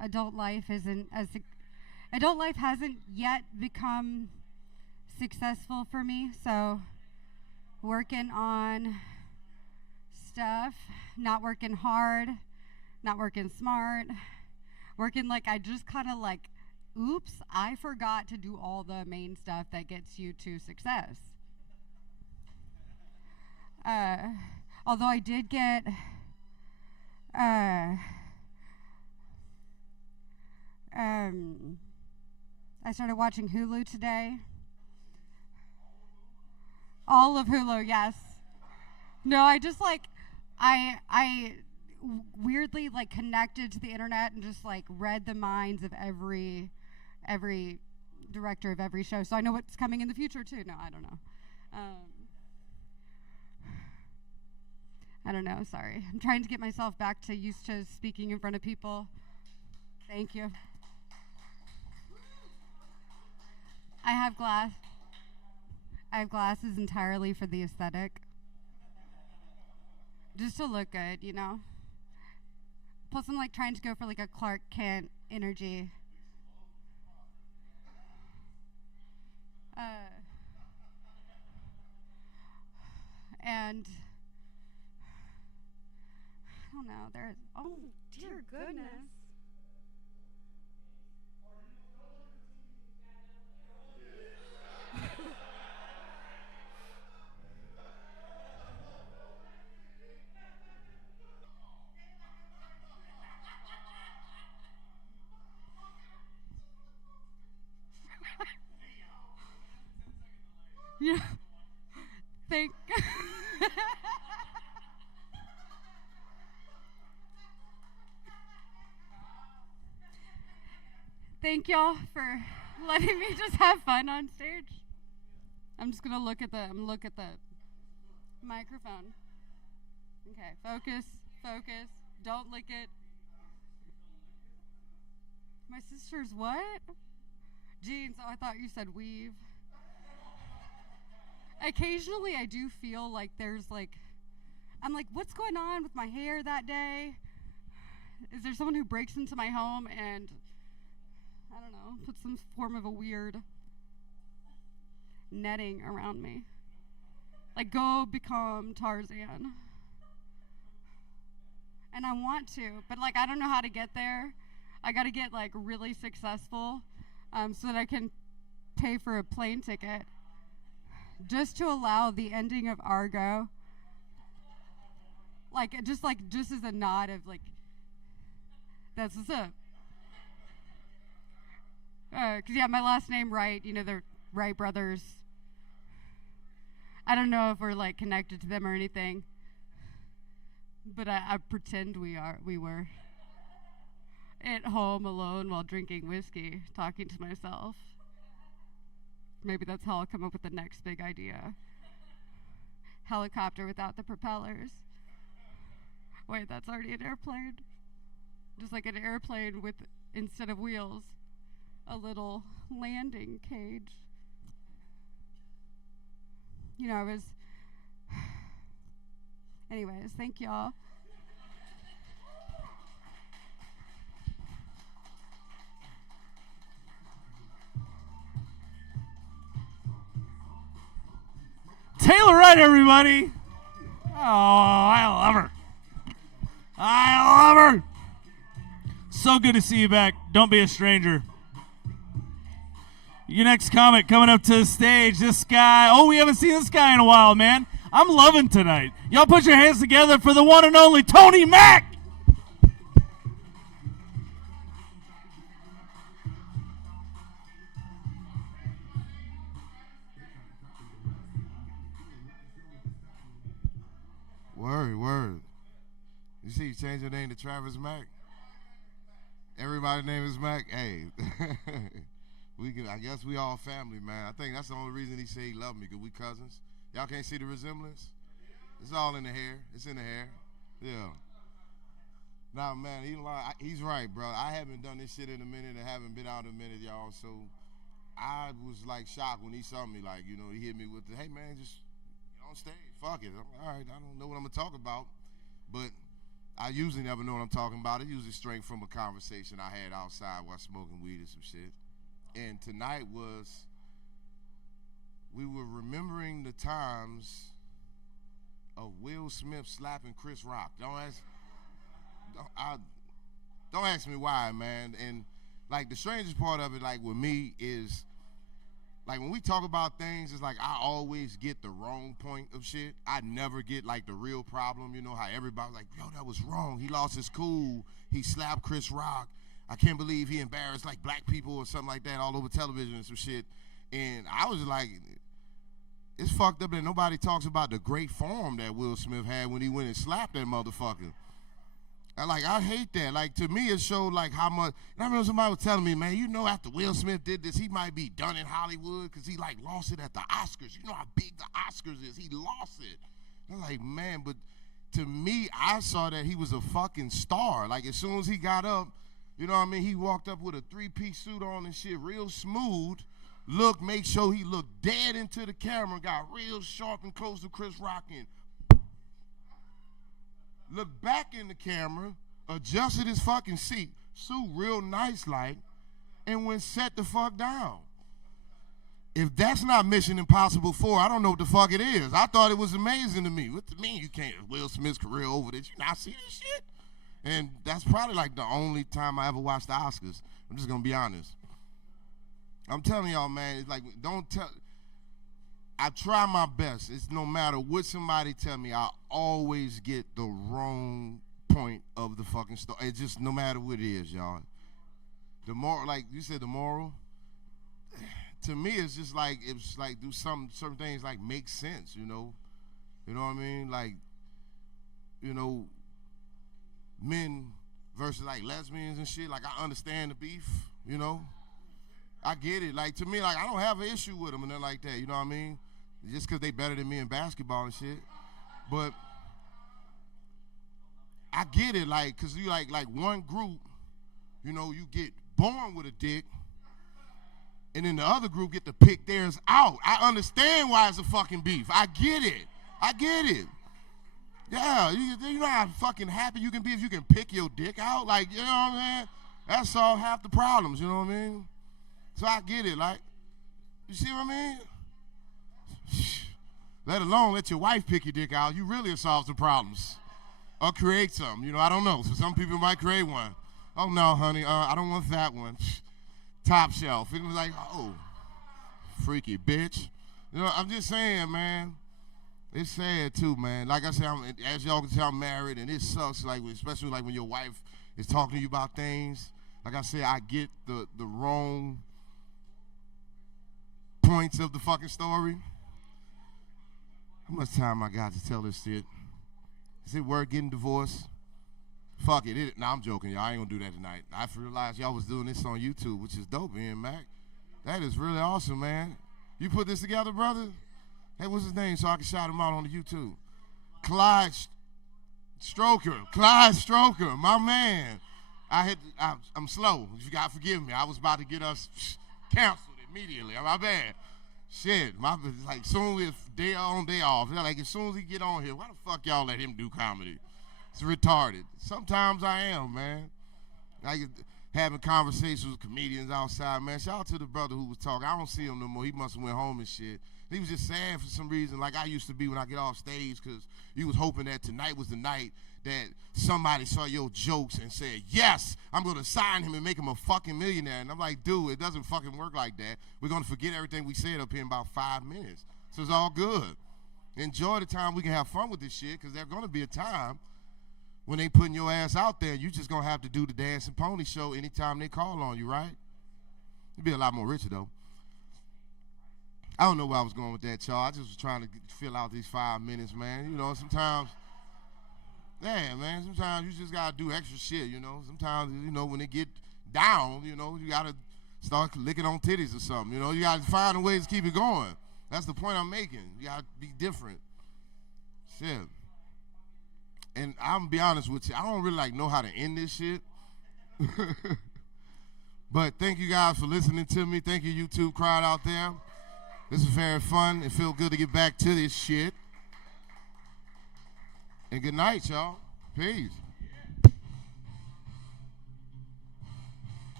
Adult life hasn't yet become successful for me, so working on stuff, not working hard, not working smart, working like I just kind of like, oops, I forgot to do all the main stuff that gets you to success. Although I did get I started watching Hulu today. All of Hulu, yes. No, I just like I weirdly like connected to the internet and just like read the minds of every director of every show, so I know what's coming in the future too. No, I don't know. I don't know. Sorry, I'm trying to get myself back to used to speaking in front of people. Thank you. I have glasses entirely for the aesthetic. Just to look good, you know? Plus, I'm like trying to go for like a Clark Kent energy. And I don't know, there's, oh dear goodness. Yeah. Thank y'all for letting me just have fun on stage. I'm just gonna look at the microphone. Okay, focus. Don't lick it. My sister's what? Jeans. Oh, I thought you said weave. Occasionally I do feel like there's like, I'm like, what's going on with my hair that day? Is there someone who breaks into my home and, I don't know, put some form of a weird netting around me? Like, go become Tarzan. And I want to, but like, I don't know how to get there. I gotta get like really successful so that I can pay for a plane ticket. Just to allow the ending of Argo, just as a nod of like, that's what's up. Cause yeah, my last name Wright, you know, the Wright brothers. I don't know if we're like connected to them or anything, but I pretend we were. At home alone while drinking whiskey, talking to myself. Maybe that's how I'll come up with the next big idea. Helicopter without the propellers. Wait, that's already an airplane. Just like an airplane with, instead of wheels, a little landing cage. You know, anyways, thank y'all. Taylor Wright, everybody. Oh, I love her. I love her. So good to see you back. Don't be a stranger. Your next comic coming up to the stage. This guy. Oh, we haven't seen this guy in a while, man. I'm loving tonight. Y'all put your hands together for the one and only Tony Mack. Word. You see, you changed your name to Travis Mack. Everybody's name is Mac. Hey, I guess we all family, man. I think that's the only reason he said he loved me, because we cousins. Y'all can't see the resemblance? It's all in the hair. It's in the hair. Yeah. Now, man, he's right, bro. I haven't done this shit in a minute and haven't been out in a minute, y'all. So I was like shocked when he saw me. Like, you know, he hit me with the, hey, man, just on stage. Fuck it. I'm, all right, I don't know what I'm going to talk about. But I usually never know what I'm talking about. It usually straight from a conversation I had outside while smoking weed or some shit. And tonight we were remembering the times of Will Smith slapping Chris Rock. Don't ask me why, man. And like the strangest part of it, like with me, is like when we talk about things, it's like I always get the wrong point of shit. I never get like the real problem. You know how everybody's like, yo, that was wrong. He lost his cool. He slapped Chris Rock. I can't believe he embarrassed like black people or something like that all over television and some shit. And I was like, it's fucked up that nobody talks about the great form that Will Smith had when he went and slapped that motherfucker. I hate that. Like, to me, it showed, like, how much. And I remember somebody was telling me, man, you know, after Will Smith did this, he might be done in Hollywood because he, like, lost it at the Oscars. You know how big the Oscars is. He lost it. I'm like, man, but to me, I saw that he was a fucking star. Like, as soon as he got up, you know what I mean? He walked up with a three-piece suit on and shit, real smooth. Make sure he looked dead into the camera, got real sharp and close to Chris Rock and looked back in the camera, adjusted his fucking suit real nice like, and went set the fuck down. If that's not Mission Impossible 4, I don't know what the fuck it is. I thought it was amazing to me. What do you mean you can't? Will Smith's career over this? You not see this shit? And that's probably like the only time I ever watched the Oscars. I'm just gonna be honest. I'm telling y'all, man, it's like, I try my best. It's no matter what somebody tell me, I always get the wrong point of the fucking story. It's just no matter what it is, y'all. The moral, like you said, the moral, to me, it's just like, do certain things like make sense, you know? You know what I mean? Like, you know, men versus like lesbians and shit. Like, I understand the beef, you know? I get it. Like, to me, like, I don't have an issue with them and nothing like that. You know what I mean? Just because they better than me in basketball and shit. But I get it, like, because you like one group, you know, you get born with a dick, and then the other group get to pick theirs out. I understand why it's a fucking beef. I get it. Yeah, you know how fucking happy you can be if you can pick your dick out? Like, you know what I'm saying? That solves half the problems, you know what I mean? So I get it, like, you see what I mean? Let alone let your wife pick your dick out, you really solve some problems. Or create some, you know, I don't know. So some people might create one. Oh no, honey, I don't want that one. Top shelf. It was like, oh, freaky bitch. You know, I'm just saying, man. It's sad too, man. Like I said, as y'all can tell, I'm married, and it sucks, like, especially like when your wife is talking to you about things. Like I said, I get the wrong points of the fucking story. How much time I got to tell this shit? Is it worth getting divorced? Fuck it. Nah, I'm joking, y'all. I ain't gonna do that tonight. I realized y'all was doing this on YouTube, which is dope, man, Mac. That is really awesome, man. You put this together, brother? Hey, what's his name so I can shout him out on the YouTube? Clyde Stroker, my man. I'm slow. You gotta forgive me. I was about to get us canceled immediately. My bad. Shit, like soon as day on, day off. Like as soon as he get on here, why the fuck y'all let him do comedy? It's retarded. Sometimes I am, man. Like having conversations with comedians outside, man. Shout out to the brother who was talking. I don't see him no more. He must have went home and shit. He was just sad for some reason, like I used to be when I get off stage, because you was hoping that tonight was the night that somebody saw your jokes and said, yes, I'm going to sign him and make him a fucking millionaire. And I'm like, dude, it doesn't fucking work like that. We're going to forget everything we said up here in about 5 minutes. So it's all good. Enjoy the time we can have fun with this shit, because there's going to be a time when they putting your ass out there, you just going to have to do the Dancing Pony show anytime they call on you, right? You'd be a lot more richer, though. I don't know where I was going with that, y'all. I just was trying to fill out these 5 minutes, man. You know, sometimes, yeah, man, sometimes you just got to do extra shit, you know. Sometimes, you know, when it get down, you know, you got to start licking on titties or something. You know, you got to find a way to keep it going. That's the point I'm making. You got to be different. Shit. And I'm going to be honest with you, I don't really, know how to end this shit. But thank you guys for listening to me. Thank you, YouTube crowd out there. This is very fun. It feels good to get back to this shit. And good night, y'all. Peace.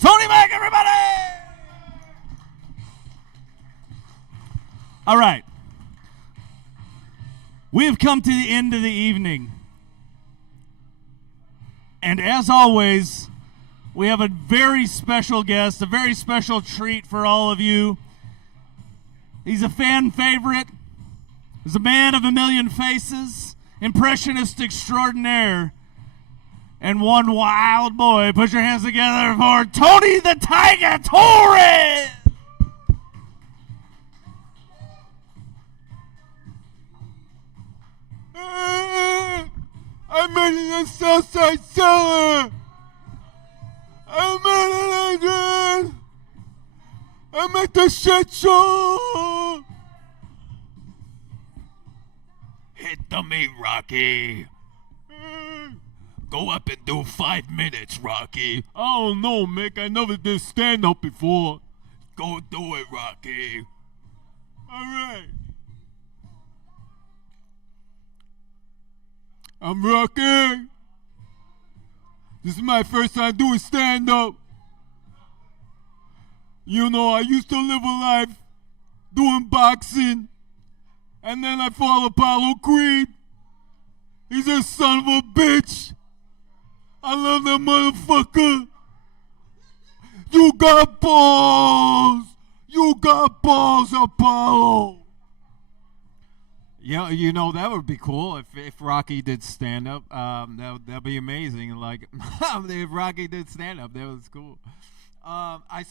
Tony Mac, everybody! All right. We have come to the end of the evening. And as always, we have a very special guest, a very special treat for all of you. He's a fan favorite. He's a man of a million faces, impressionist extraordinaire, and one wild boy. Put your hands together for Tony the Tiger Torres! I'm in the Southside Cellar. I'm in Adrian. I'm at the shit show. Hit the meat, Rocky. Go up and do 5 minutes, Rocky. I don't know, Mick. I never did stand-up before. Go do it, Rocky. All right. I'm Rocky. This is my first time doing stand-up. You know, I used to live a life doing boxing, and then I followed Apollo Creed. He's a son of a bitch. I love that motherfucker. You got balls. You got balls, Apollo. Yeah, you know, that would be cool if Rocky did stand up. That'd be amazing. Like if Rocky did stand up, that was cool. I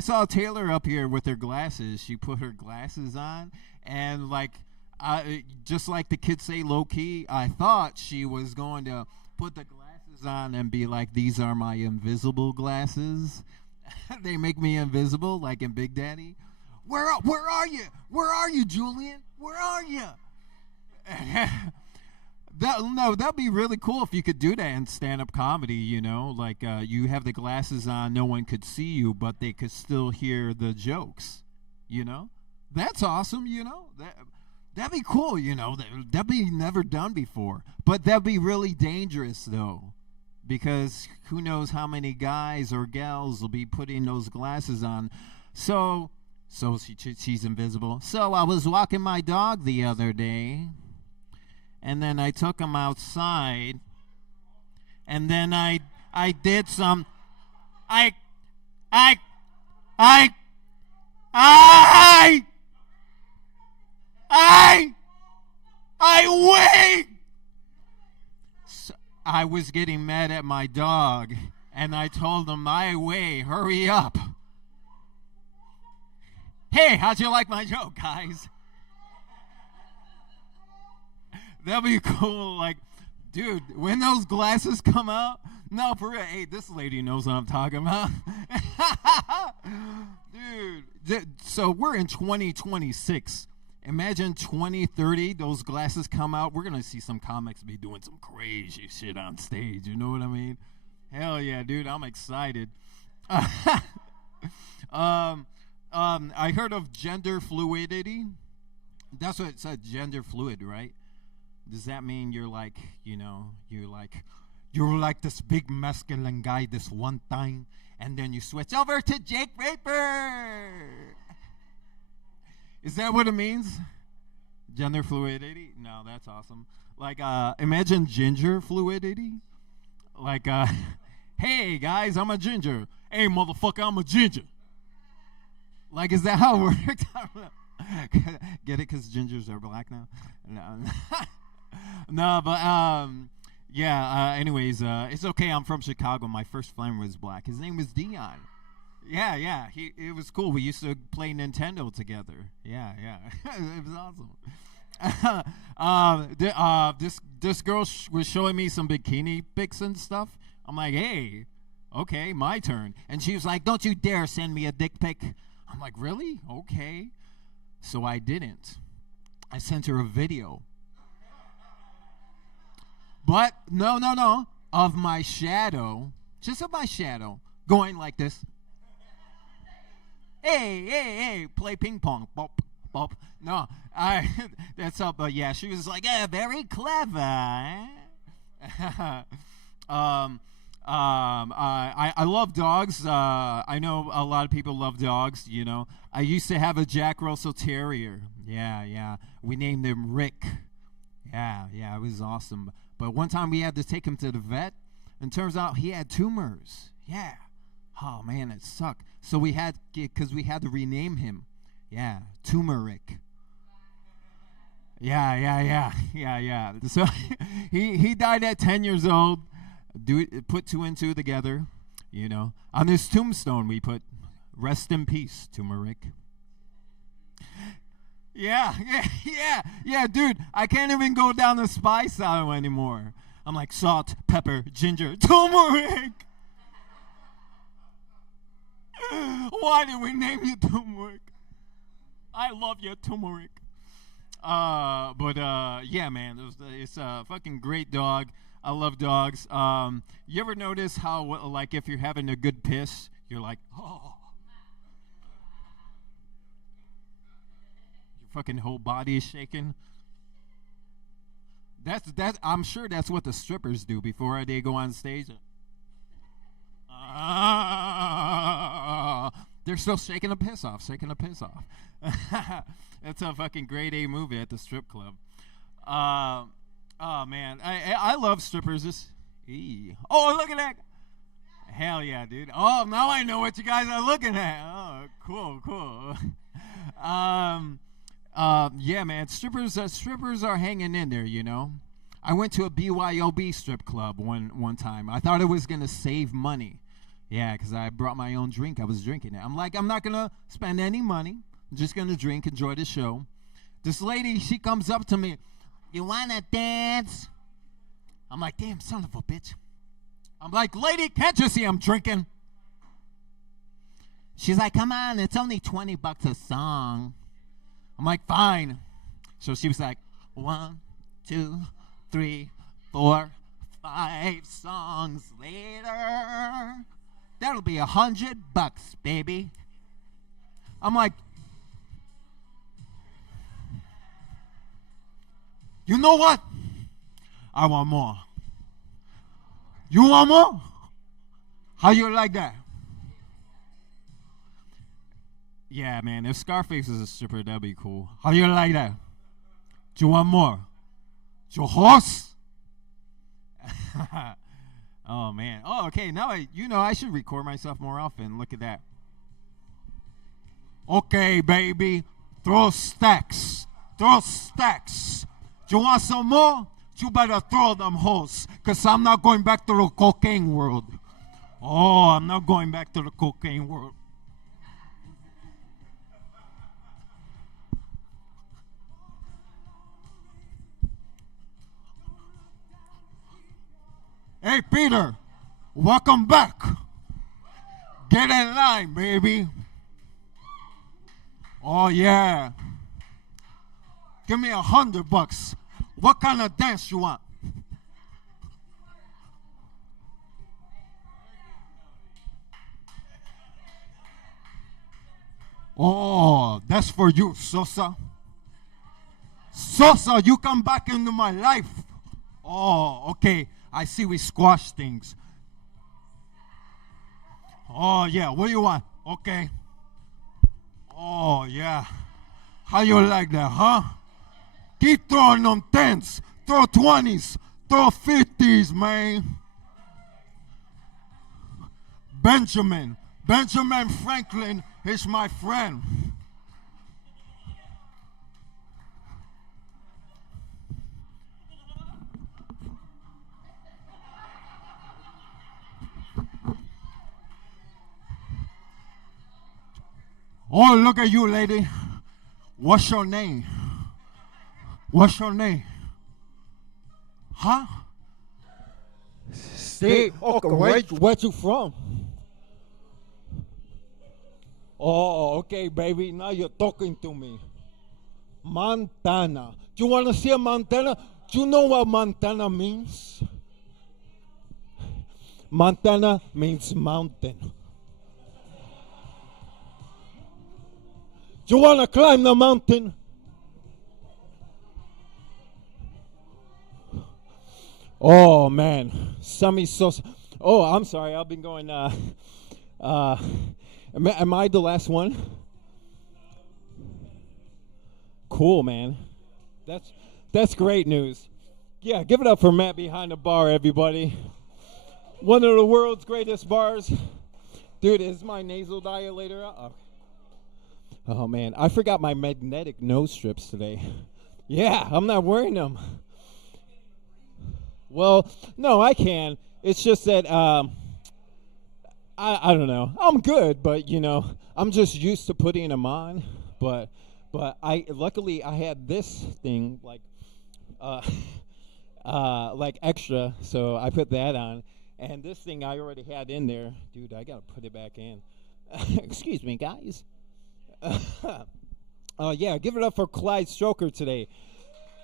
saw Taylor up here with her glasses. She put her glasses on, and just like the kids say, low key, I thought she was going to put the glasses on and be like, "These are my invisible glasses. They make me invisible," like in Big Daddy. Where are you? Where are you, Julian? Where are you? That'd be really cool if you could do that in stand-up comedy, you know, like you have the glasses on, no one could see you, but they could still hear the jokes, you know. That's awesome, you know. That'd be cool, you know. That'd be never done before, but that'd be really dangerous though, because who knows how many guys or gals will be putting those glasses on. So she's invisible. So I was walking my dog the other day, and then I took him outside, and then I did some, I wait! So I was getting mad at my dog, and I told him, "I way, hurry up." Hey, how'd you like my joke, guys? That'd be cool. Like, dude, when those glasses come out, no, for real. Hey, this lady knows what I'm talking about. Dude, so we're in 2026. Imagine 2030, those glasses come out. We're going to see some comics be doing some crazy shit on stage. You know what I mean? Hell yeah, dude. I'm excited. I heard of gender fluidity. That's what it said, gender fluid, right? Does that mean you're like, you know, you were like this big masculine guy this one time, and then you switch over to Jake Raper. Is that what it means? Gender fluidity? No, that's awesome. Like, imagine ginger fluidity. Like, hey, guys, I'm a ginger. Hey, motherfucker, I'm a ginger. Like, is that how it works? I don't know. Get it? Because gingers are black now? No, no, but, yeah, anyways, it's okay. I'm from Chicago. My first friend was black. His name was Dion. Yeah. It was cool. We used to play Nintendo together. Yeah. It was awesome. This girl was showing me some bikini pics and stuff. I'm like, hey, okay, my turn. And she was like, don't you dare send me a dick pic. I'm like, really? Okay. So I didn't. I sent her a video. But no, of my shadow, just of my shadow, going like this. Hey, play ping pong. Bop, bop. No, that's up. But yeah, she was like, very clever. I love dogs. I know a lot of people love dogs. You know, I used to have a Jack Russell Terrier. Yeah. We named him Rick. Yeah, it was awesome. But one time we had to take him to the vet, and turns out he had tumors. Yeah. Oh man, it sucked. So we had to rename him. Yeah, Turmeric. Yeah. So he died at 10 years old. Put 2 and 2 together, you know. On his tombstone we put, rest in peace, Turmeric. Yeah, dude. I can't even go down the spice aisle anymore. I'm like salt, pepper, ginger, turmeric. Why did we name you Turmeric? I love you, Turmeric. Yeah, man, it's a fucking great dog. I love dogs. You ever notice how, like, if you're having a good piss, you're like, oh. Your fucking whole body is shaking. I'm sure that's what the strippers do before they go on stage. They're still shaking the piss off. That's a fucking grade A movie at the strip club. Oh man, I love strippers. Oh, look at that! Hell yeah, dude. Oh, now I know what you guys are looking at. Oh, cool. Yeah, man. Strippers are hanging in there, you know. I went to a BYOB strip club one time. I thought it was gonna save money. Yeah, because I brought my own drink. I was drinking it. I'm like, I'm not gonna spend any money. I'm just gonna drink, enjoy the show. This lady, she comes up to me. You wanna dance? I'm like, damn, son of a bitch. I'm like, lady, can't you see I'm drinking? She's like, come on, it's only $20 a song. I'm like, fine. So she was like, 1, 2, 3, 4, 5 songs later. That'll be $100, baby. I'm like, you know what? I want more. You want more? How you like that? Yeah, man. If Scarface is a stripper, that'd be cool. How you like that? Do you want more? Your horse? Oh, man. Oh, okay. Now I should record myself more often. Look at that. Okay, baby. Throw stacks. Do you want some more? You better throw them hoes, because I'm not going back to the cocaine world. Oh, I'm not going back to the cocaine world. Hey, Peter, welcome back. Get in line, baby. Oh, yeah. Give me $100. What kind of dance you want? Oh, that's for you, Sosa. Sosa, you come back into my life. Oh, okay. I see we squash things. Oh, yeah. What do you want? Okay. Oh, yeah. How you like that, huh? Keep throwing them 10s. Throw 20s. Throw 50s, man. Benjamin Franklin is my friend. Oh, look at you, lady. What's your name? What's your name? Huh? Stay. Okay, where you from? Oh, okay, baby. Now you're talking to me. Montana. You want to see a Montana? Do you know what Montana means? Montana means mountain. You want to climb the mountain? Oh, man. Sammy Sosa. Oh, I'm sorry. I've been going, am I the last one? Cool, man. That's great news. Yeah, give it up for Matt behind the bar, everybody. One of the world's greatest bars. Dude, is my nasal dilator up? Oh, man. I forgot my magnetic nose strips today. Yeah, I'm not wearing them. Well, no, I can. It's just that I don't know. I'm good, but you know, I'm just used to putting them on. But I luckily I had this thing like extra, so I put that on. And this thing I already had in there. Dude, I gotta put it back in. Excuse me, guys. Yeah, give it up for Clyde Stroker today.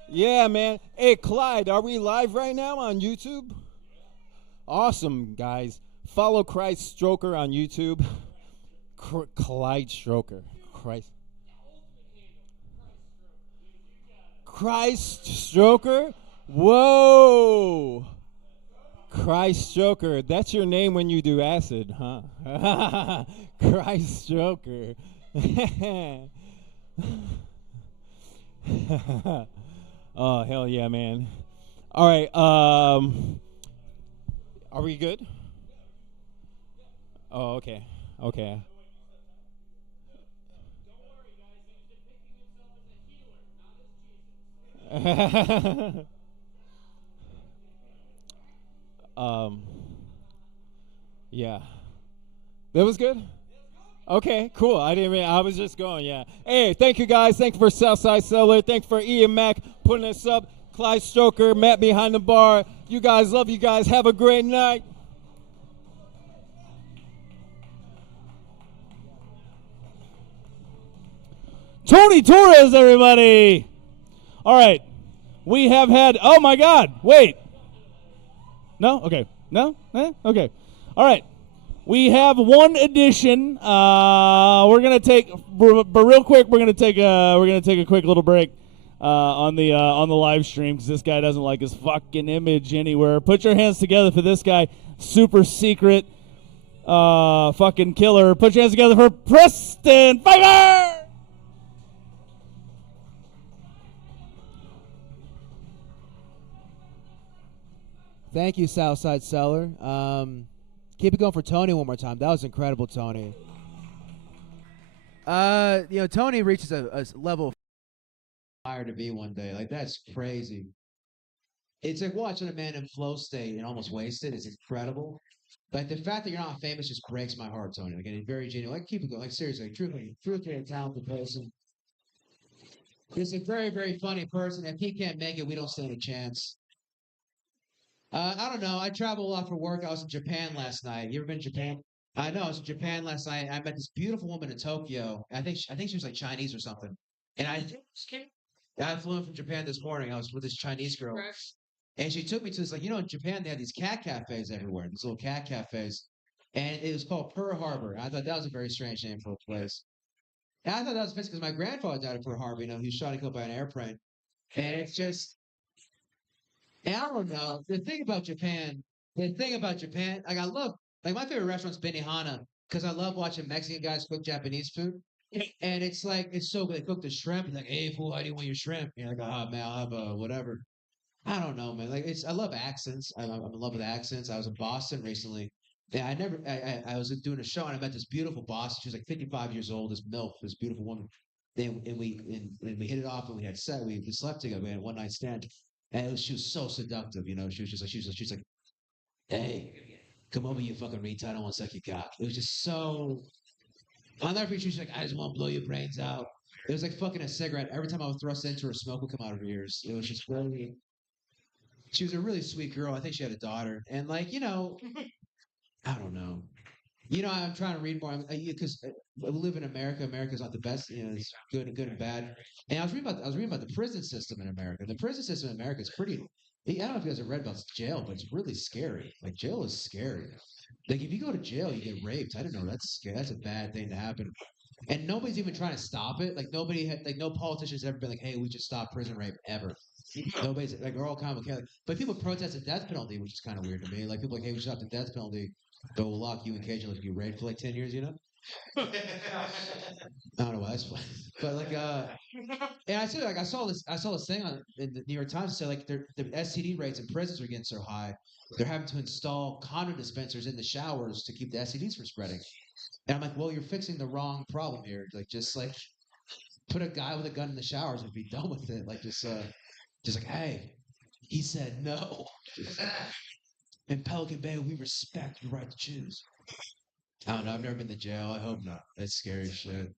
Yeah, man. Hey, Clyde, are we live right now on YouTube? Awesome, guys. Follow Christ Stroker on YouTube. Clyde Stroker. Christ Stroker? Whoa! Christ Stroker. That's your name when you do acid, huh? Christ Stroker. Oh, hell yeah, man. All right, are we good? Oh, okay. Okay. Yeah. That was good? Okay, cool. I was just going, yeah. Hey, thank you guys. Thank you for Southside Cellar. Thank you for Ian Mack putting us up. Clyde Stroker, Matt behind the bar. You guys, love you guys. Have a great night. Tony Torres, everybody. All right. We have had, oh my God, wait. No? Okay. No? Okay. All right. We have one addition. We're gonna take, but real quick, we're gonna take a quick little break on the live stream because this guy doesn't like his fucking image anywhere. Put your hands together for this guy, super secret, fucking killer. Put your hands together for Preston Pfeiffer. Thank you, Southside Cellar. Keep it going for Tony one more time. That was incredible, Tony. Tony reaches a level of fire to be one day. Like, that's crazy. It's like watching a man in flow state and almost wasted. It's incredible. Like, the fact that you're not famous just breaks my heart, Tony. Like, it's very genuine. Like, keep it going. Like, seriously, truthfully a talented person. He's a very, very funny person. If he can't make it, we don't stand a chance. I don't know. I travel a lot for work. I was in Japan last night. You ever been to Japan? I know. I was in Japan last night. I met this beautiful woman in Tokyo. I think she was like Chinese or something. And I flew in from Japan this morning. I was with this Chinese girl. And she took me to this, like, in Japan, they have these cat cafes everywhere, these little cat cafes. And it was called Pearl Harbor. I thought that was a very strange name for a place. And I thought that was because my grandfather died at Pearl Harbor. He was shot and killed by an airplane. And it's just, And I don't know. The thing about Japan, like I love, like my favorite restaurant's Benihana because I love watching Mexican guys cook Japanese food. And it's like, it's so good. They cook the shrimp. And like, hey, fool, how do you want your shrimp? You're like, oh, man, I'll have a whatever. I don't know, man. Like, I love accents. I'm in love with accents. I was in Boston recently. Yeah, I was doing a show and I met this beautiful boss. She was like 55 years old, this MILF, this beautiful woman. And we hit it off and we had we slept together. We had a one night stand. And she was so seductive, you know. She was like, hey, come over, you fucking retard. I don't want to suck your cock. It was just so. I'll never forget. She was like, I just want to blow your brains out. It was like fucking a cigarette. Every time I would thrust into her, smoke would come out of her ears. It was just really. She was a really sweet girl. I think she had a daughter. And like, I don't know. I'm trying to read more because I live in America. America's not the best. It's good and bad. And I was reading about the prison system in America. The prison system in America is pretty. I don't know if you guys have read about jail, but it's really scary. Like jail is scary. Like if you go to jail, you get raped. I don't know. That's scary. That's a bad thing to happen. And nobody's even trying to stop it. Like no politician's ever been like, "Hey, we should stop prison rape ever." Nobody's like, we're all kind of okay. But people protest the death penalty, which is kind of weird to me. Like people are like, "Hey, we should stop the death penalty, but we'll lock you in cage and let you get raped for like 10 years." I don't know why that's funny, but like, and I said like I saw this thing in the New York Times that said like the STD rates in prisons are getting so high, they're having to install condom dispensers in the showers to keep the STDs from spreading. And I'm like, well, you're fixing the wrong problem here. Like, just like put a guy with a gun in the showers and be done with it. Like, just like, hey, he said no. In Pelican Bay, we respect your right to choose. I don't know. I've never been to jail. I hope not. That's scary shit.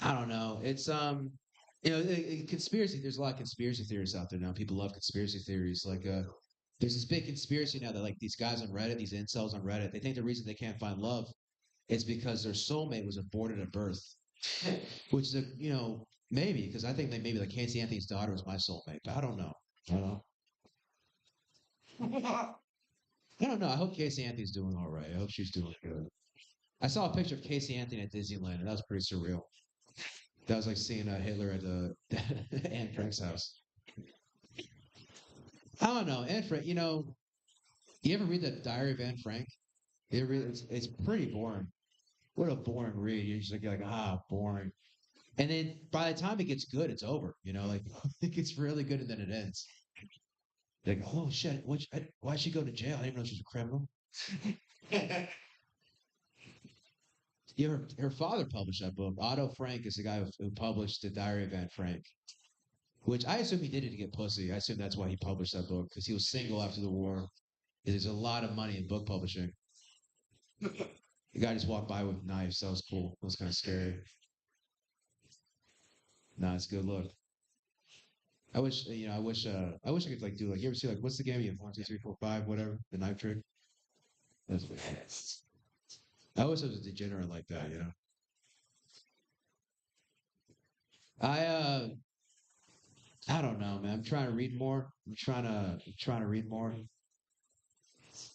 I don't know. It's conspiracy. There's a lot of conspiracy theories out there now. People love conspiracy theories. Like, there's this big conspiracy now that like these guys on Reddit, these incels on Reddit, they think the reason they can't find love is because their soulmate was aborted at birth, which is maybe because I think that maybe like Casey Anthony's daughter was my soulmate, but I don't know. I don't know. I don't know. I hope Casey Anthony's doing all right. I hope she's doing good. I saw a picture of Casey Anthony at Disneyland, and that was pretty surreal. That was like seeing Hitler at the Anne Frank's house. I don't know. Anne Frank, you ever read the Diary of Anne Frank? It's pretty boring. What a boring read. You're like, boring. And then by the time it gets good, it's over. Like it gets really good and then it ends. Like, oh shit, why'd she go to jail? I didn't even know she was a criminal. Her father published that book. Otto Frank is the guy who published the Diary of Anne Frank, which I assume he did it to get pussy. I assume that's why he published that book because he was single after the war. There's a lot of money in book publishing. The guy just walked by with knives. That was cool. It was kind of scary. Nah, it's a good look. I wish I could like do like you ever see like what's the game you have 1, 2, 3, 4, 5 whatever the knife trick. That's what I wish I was a degenerate like that. I I don't know, man. I'm trying to read more. I'm trying to read more.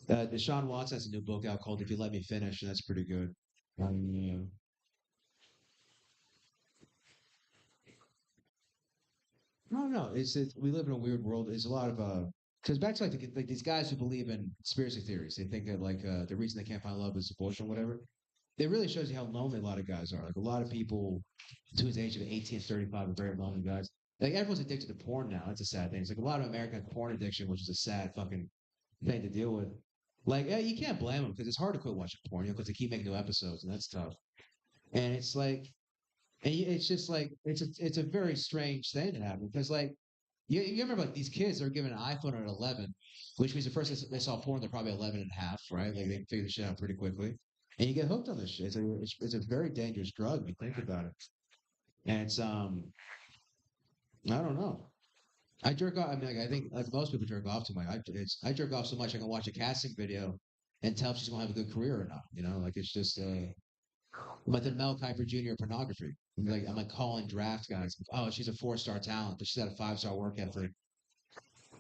Deshaun Watson has a new book out called "If You Let Me Finish," and that's pretty good. Yeah. I don't know. We live in a weird world. There's a lot of because back to like these guys who believe in conspiracy theories. They think that like the reason they can't find love is abortion or whatever. It really shows you how lonely a lot of guys are. Like a lot of people to his age of 18 and 35 are very lonely guys. Like everyone's addicted to porn now. It's a sad thing. It's like a lot of Americans have porn addiction, which is a sad fucking thing to deal with. Like, yeah, you can't blame them because it's hard to quit watching porn, because they keep making new episodes, and that's tough. And it's like, it's just like it's a very strange thing to happen because like you remember like these kids are given an iPhone at 11, which means the first they saw porn they're probably 11 and a half, right? Like they can figure the shit out pretty quickly, and you get hooked on this shit. It's a very dangerous drug when you think about it, and it's I don't know. I jerk off. I mean, like, I think like most people jerk off too much. I jerk off so much I can watch a casting video and tell if she's gonna have a good career or not. Like it's just I'm like the Mel Kiper Jr. pornography. I'm like calling draft guys. Oh, she's a 4-star talent, but she's got a 5-star work ethic.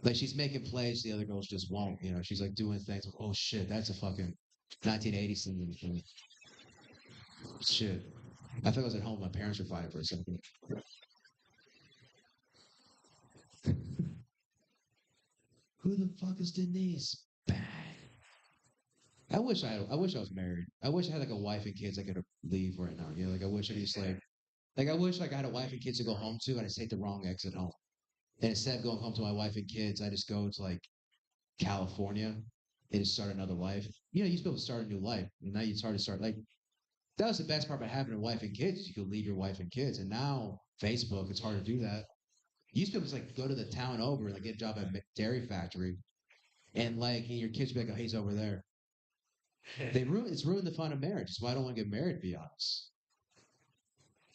Like she's making plays, the other girls just won't. She's like doing things. Like, oh shit, that's a fucking 1980s thing. Shit. I thought I was at home. My parents were fighting for a second. Who the fuck is Denise? Bang. I wish I was married. I wish I had like a wife and kids I could leave right now. You know, like I wish I could just like I wish like I had a wife and kids to go home to, and I just take the wrong exit home. And instead of going home to my wife and kids, I just go to like California and just start another life. You know, you used to be able to start a new life. And now it's hard to start like that was the best part about having a wife and kids. You could leave your wife and kids. And now Facebook, it's hard to do that. You used to be able to like go to the town over and like get a job at dairy factory. And like and your kids would be like, oh, he's over there. It's ruined the fun of marriage. That's why I don't want to get married, to be honest.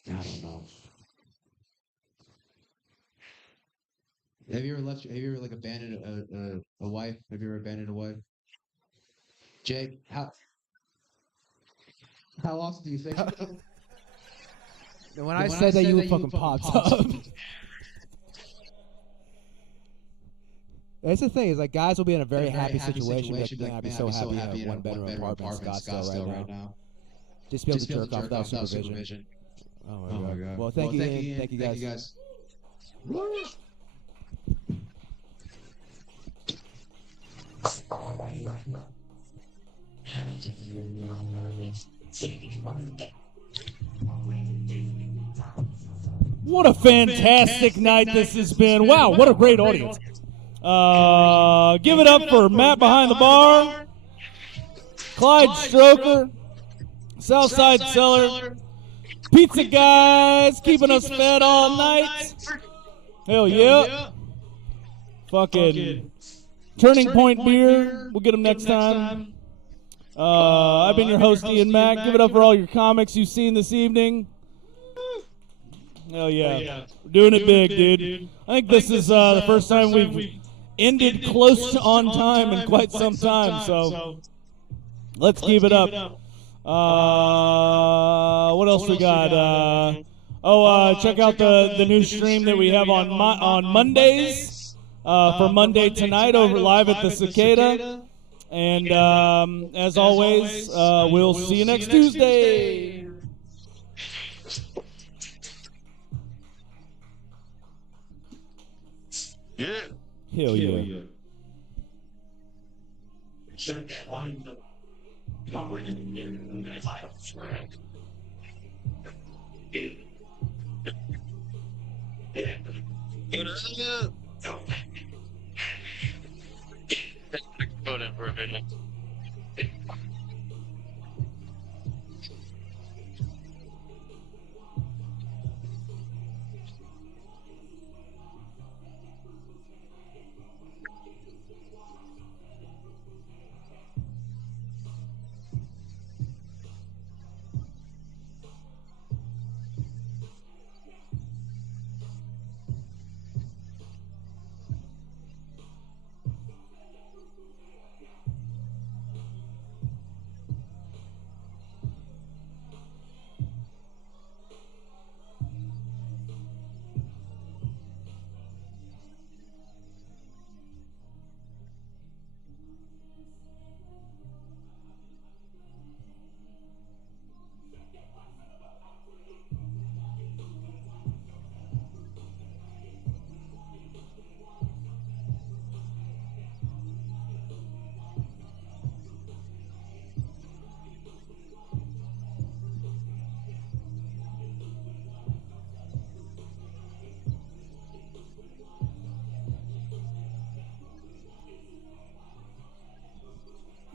I don't know. Have you ever like abandoned a wife? Have you ever abandoned a wife? Jake, how often do you think? When I said that, you fucking popped up. That's the thing is like guys will be in a very happy situation. Like, man, I'd be so happy in a one-bedroom apartment in Scottsdale right now. Just be able to jerk off without supervision. Oh my god. Well, thank you, Ian. Thank you guys. What a fantastic night this has been. Wow, what a great audience. Give it up for Matt behind the bar, Clyde Stroker, Southside Cellar, Pizza Guys, keeping us fed all night. Hell yeah. Fucking Turning Point Beer. We'll get them next time. I've been your host, Ian Mack. Give it up for all your comics you've seen this evening. Hell yeah. We're doing it big, dude. I think this is the first time we've ended close to on time in quite some time, so let's keep it up. What else we got? Check out the new stream that we have on Mondays for Monday tonight over live at the Cicada. And as always, we'll see you next Tuesday. Yeah. Hell yeah. Go in for a minute.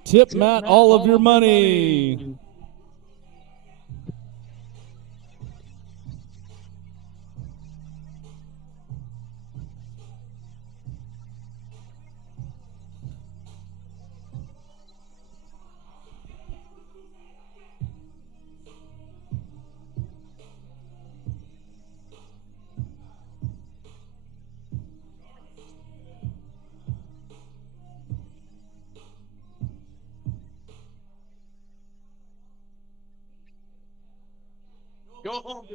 Tip Matt all of your money. Go home.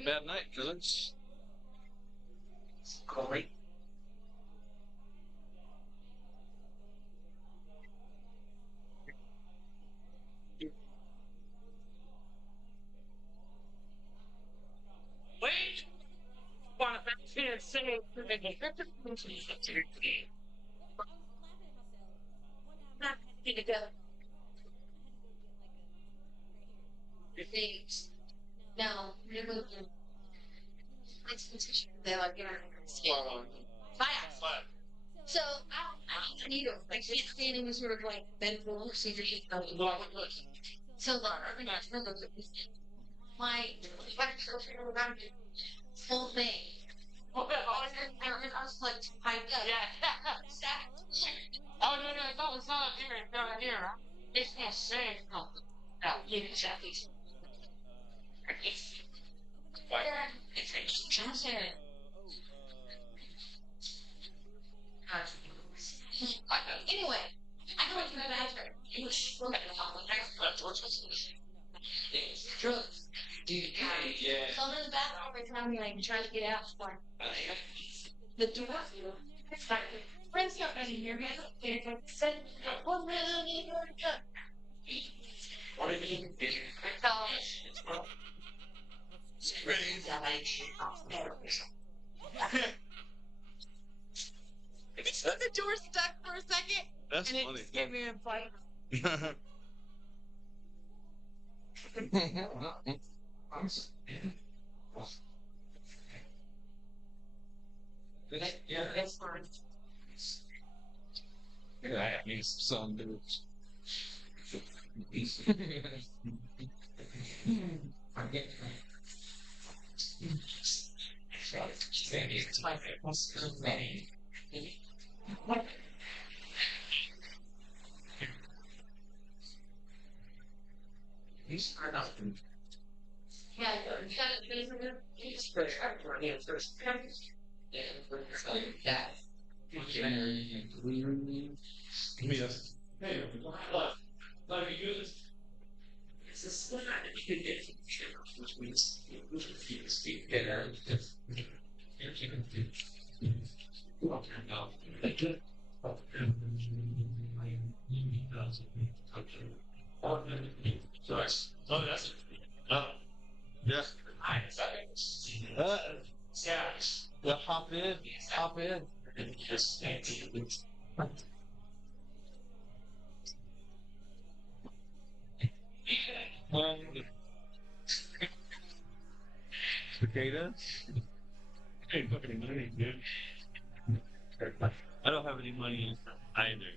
a bad night, fellas. Great. Wait! Want to can't say need to go. Things. No, you're moving. They're like, fast. So I need to. I can't stand in this sort of like medical procedure. So my full thing. I was like hyped up. Yeah. Oh no, it's not here. It's not here. It's not safe. No, exactly. It's Johnson. Anyway, I go into the bathroom. He was smoking drugs. Dude, yeah. So I'm in the bathroom every time you're like trying to get out. The door. It's like, friends not in here, man. Said, one really need to cut. What do you mean? The door stuck for a second. That's and funny. It gave me a fight. Yeah, that's fine. Yeah, I mean, some dudes. It's my He's not. Yeah, you gotta just push everyone first. Yeah, that. Yes. Hey, let me do this. It's a slide that you can get from the chair, which means you speak better. Sorry. Oh, that's. Yes. Yeah. Well, hop in. Hop in. Cicada? Hey, fucking money, dude. I don't have any money either.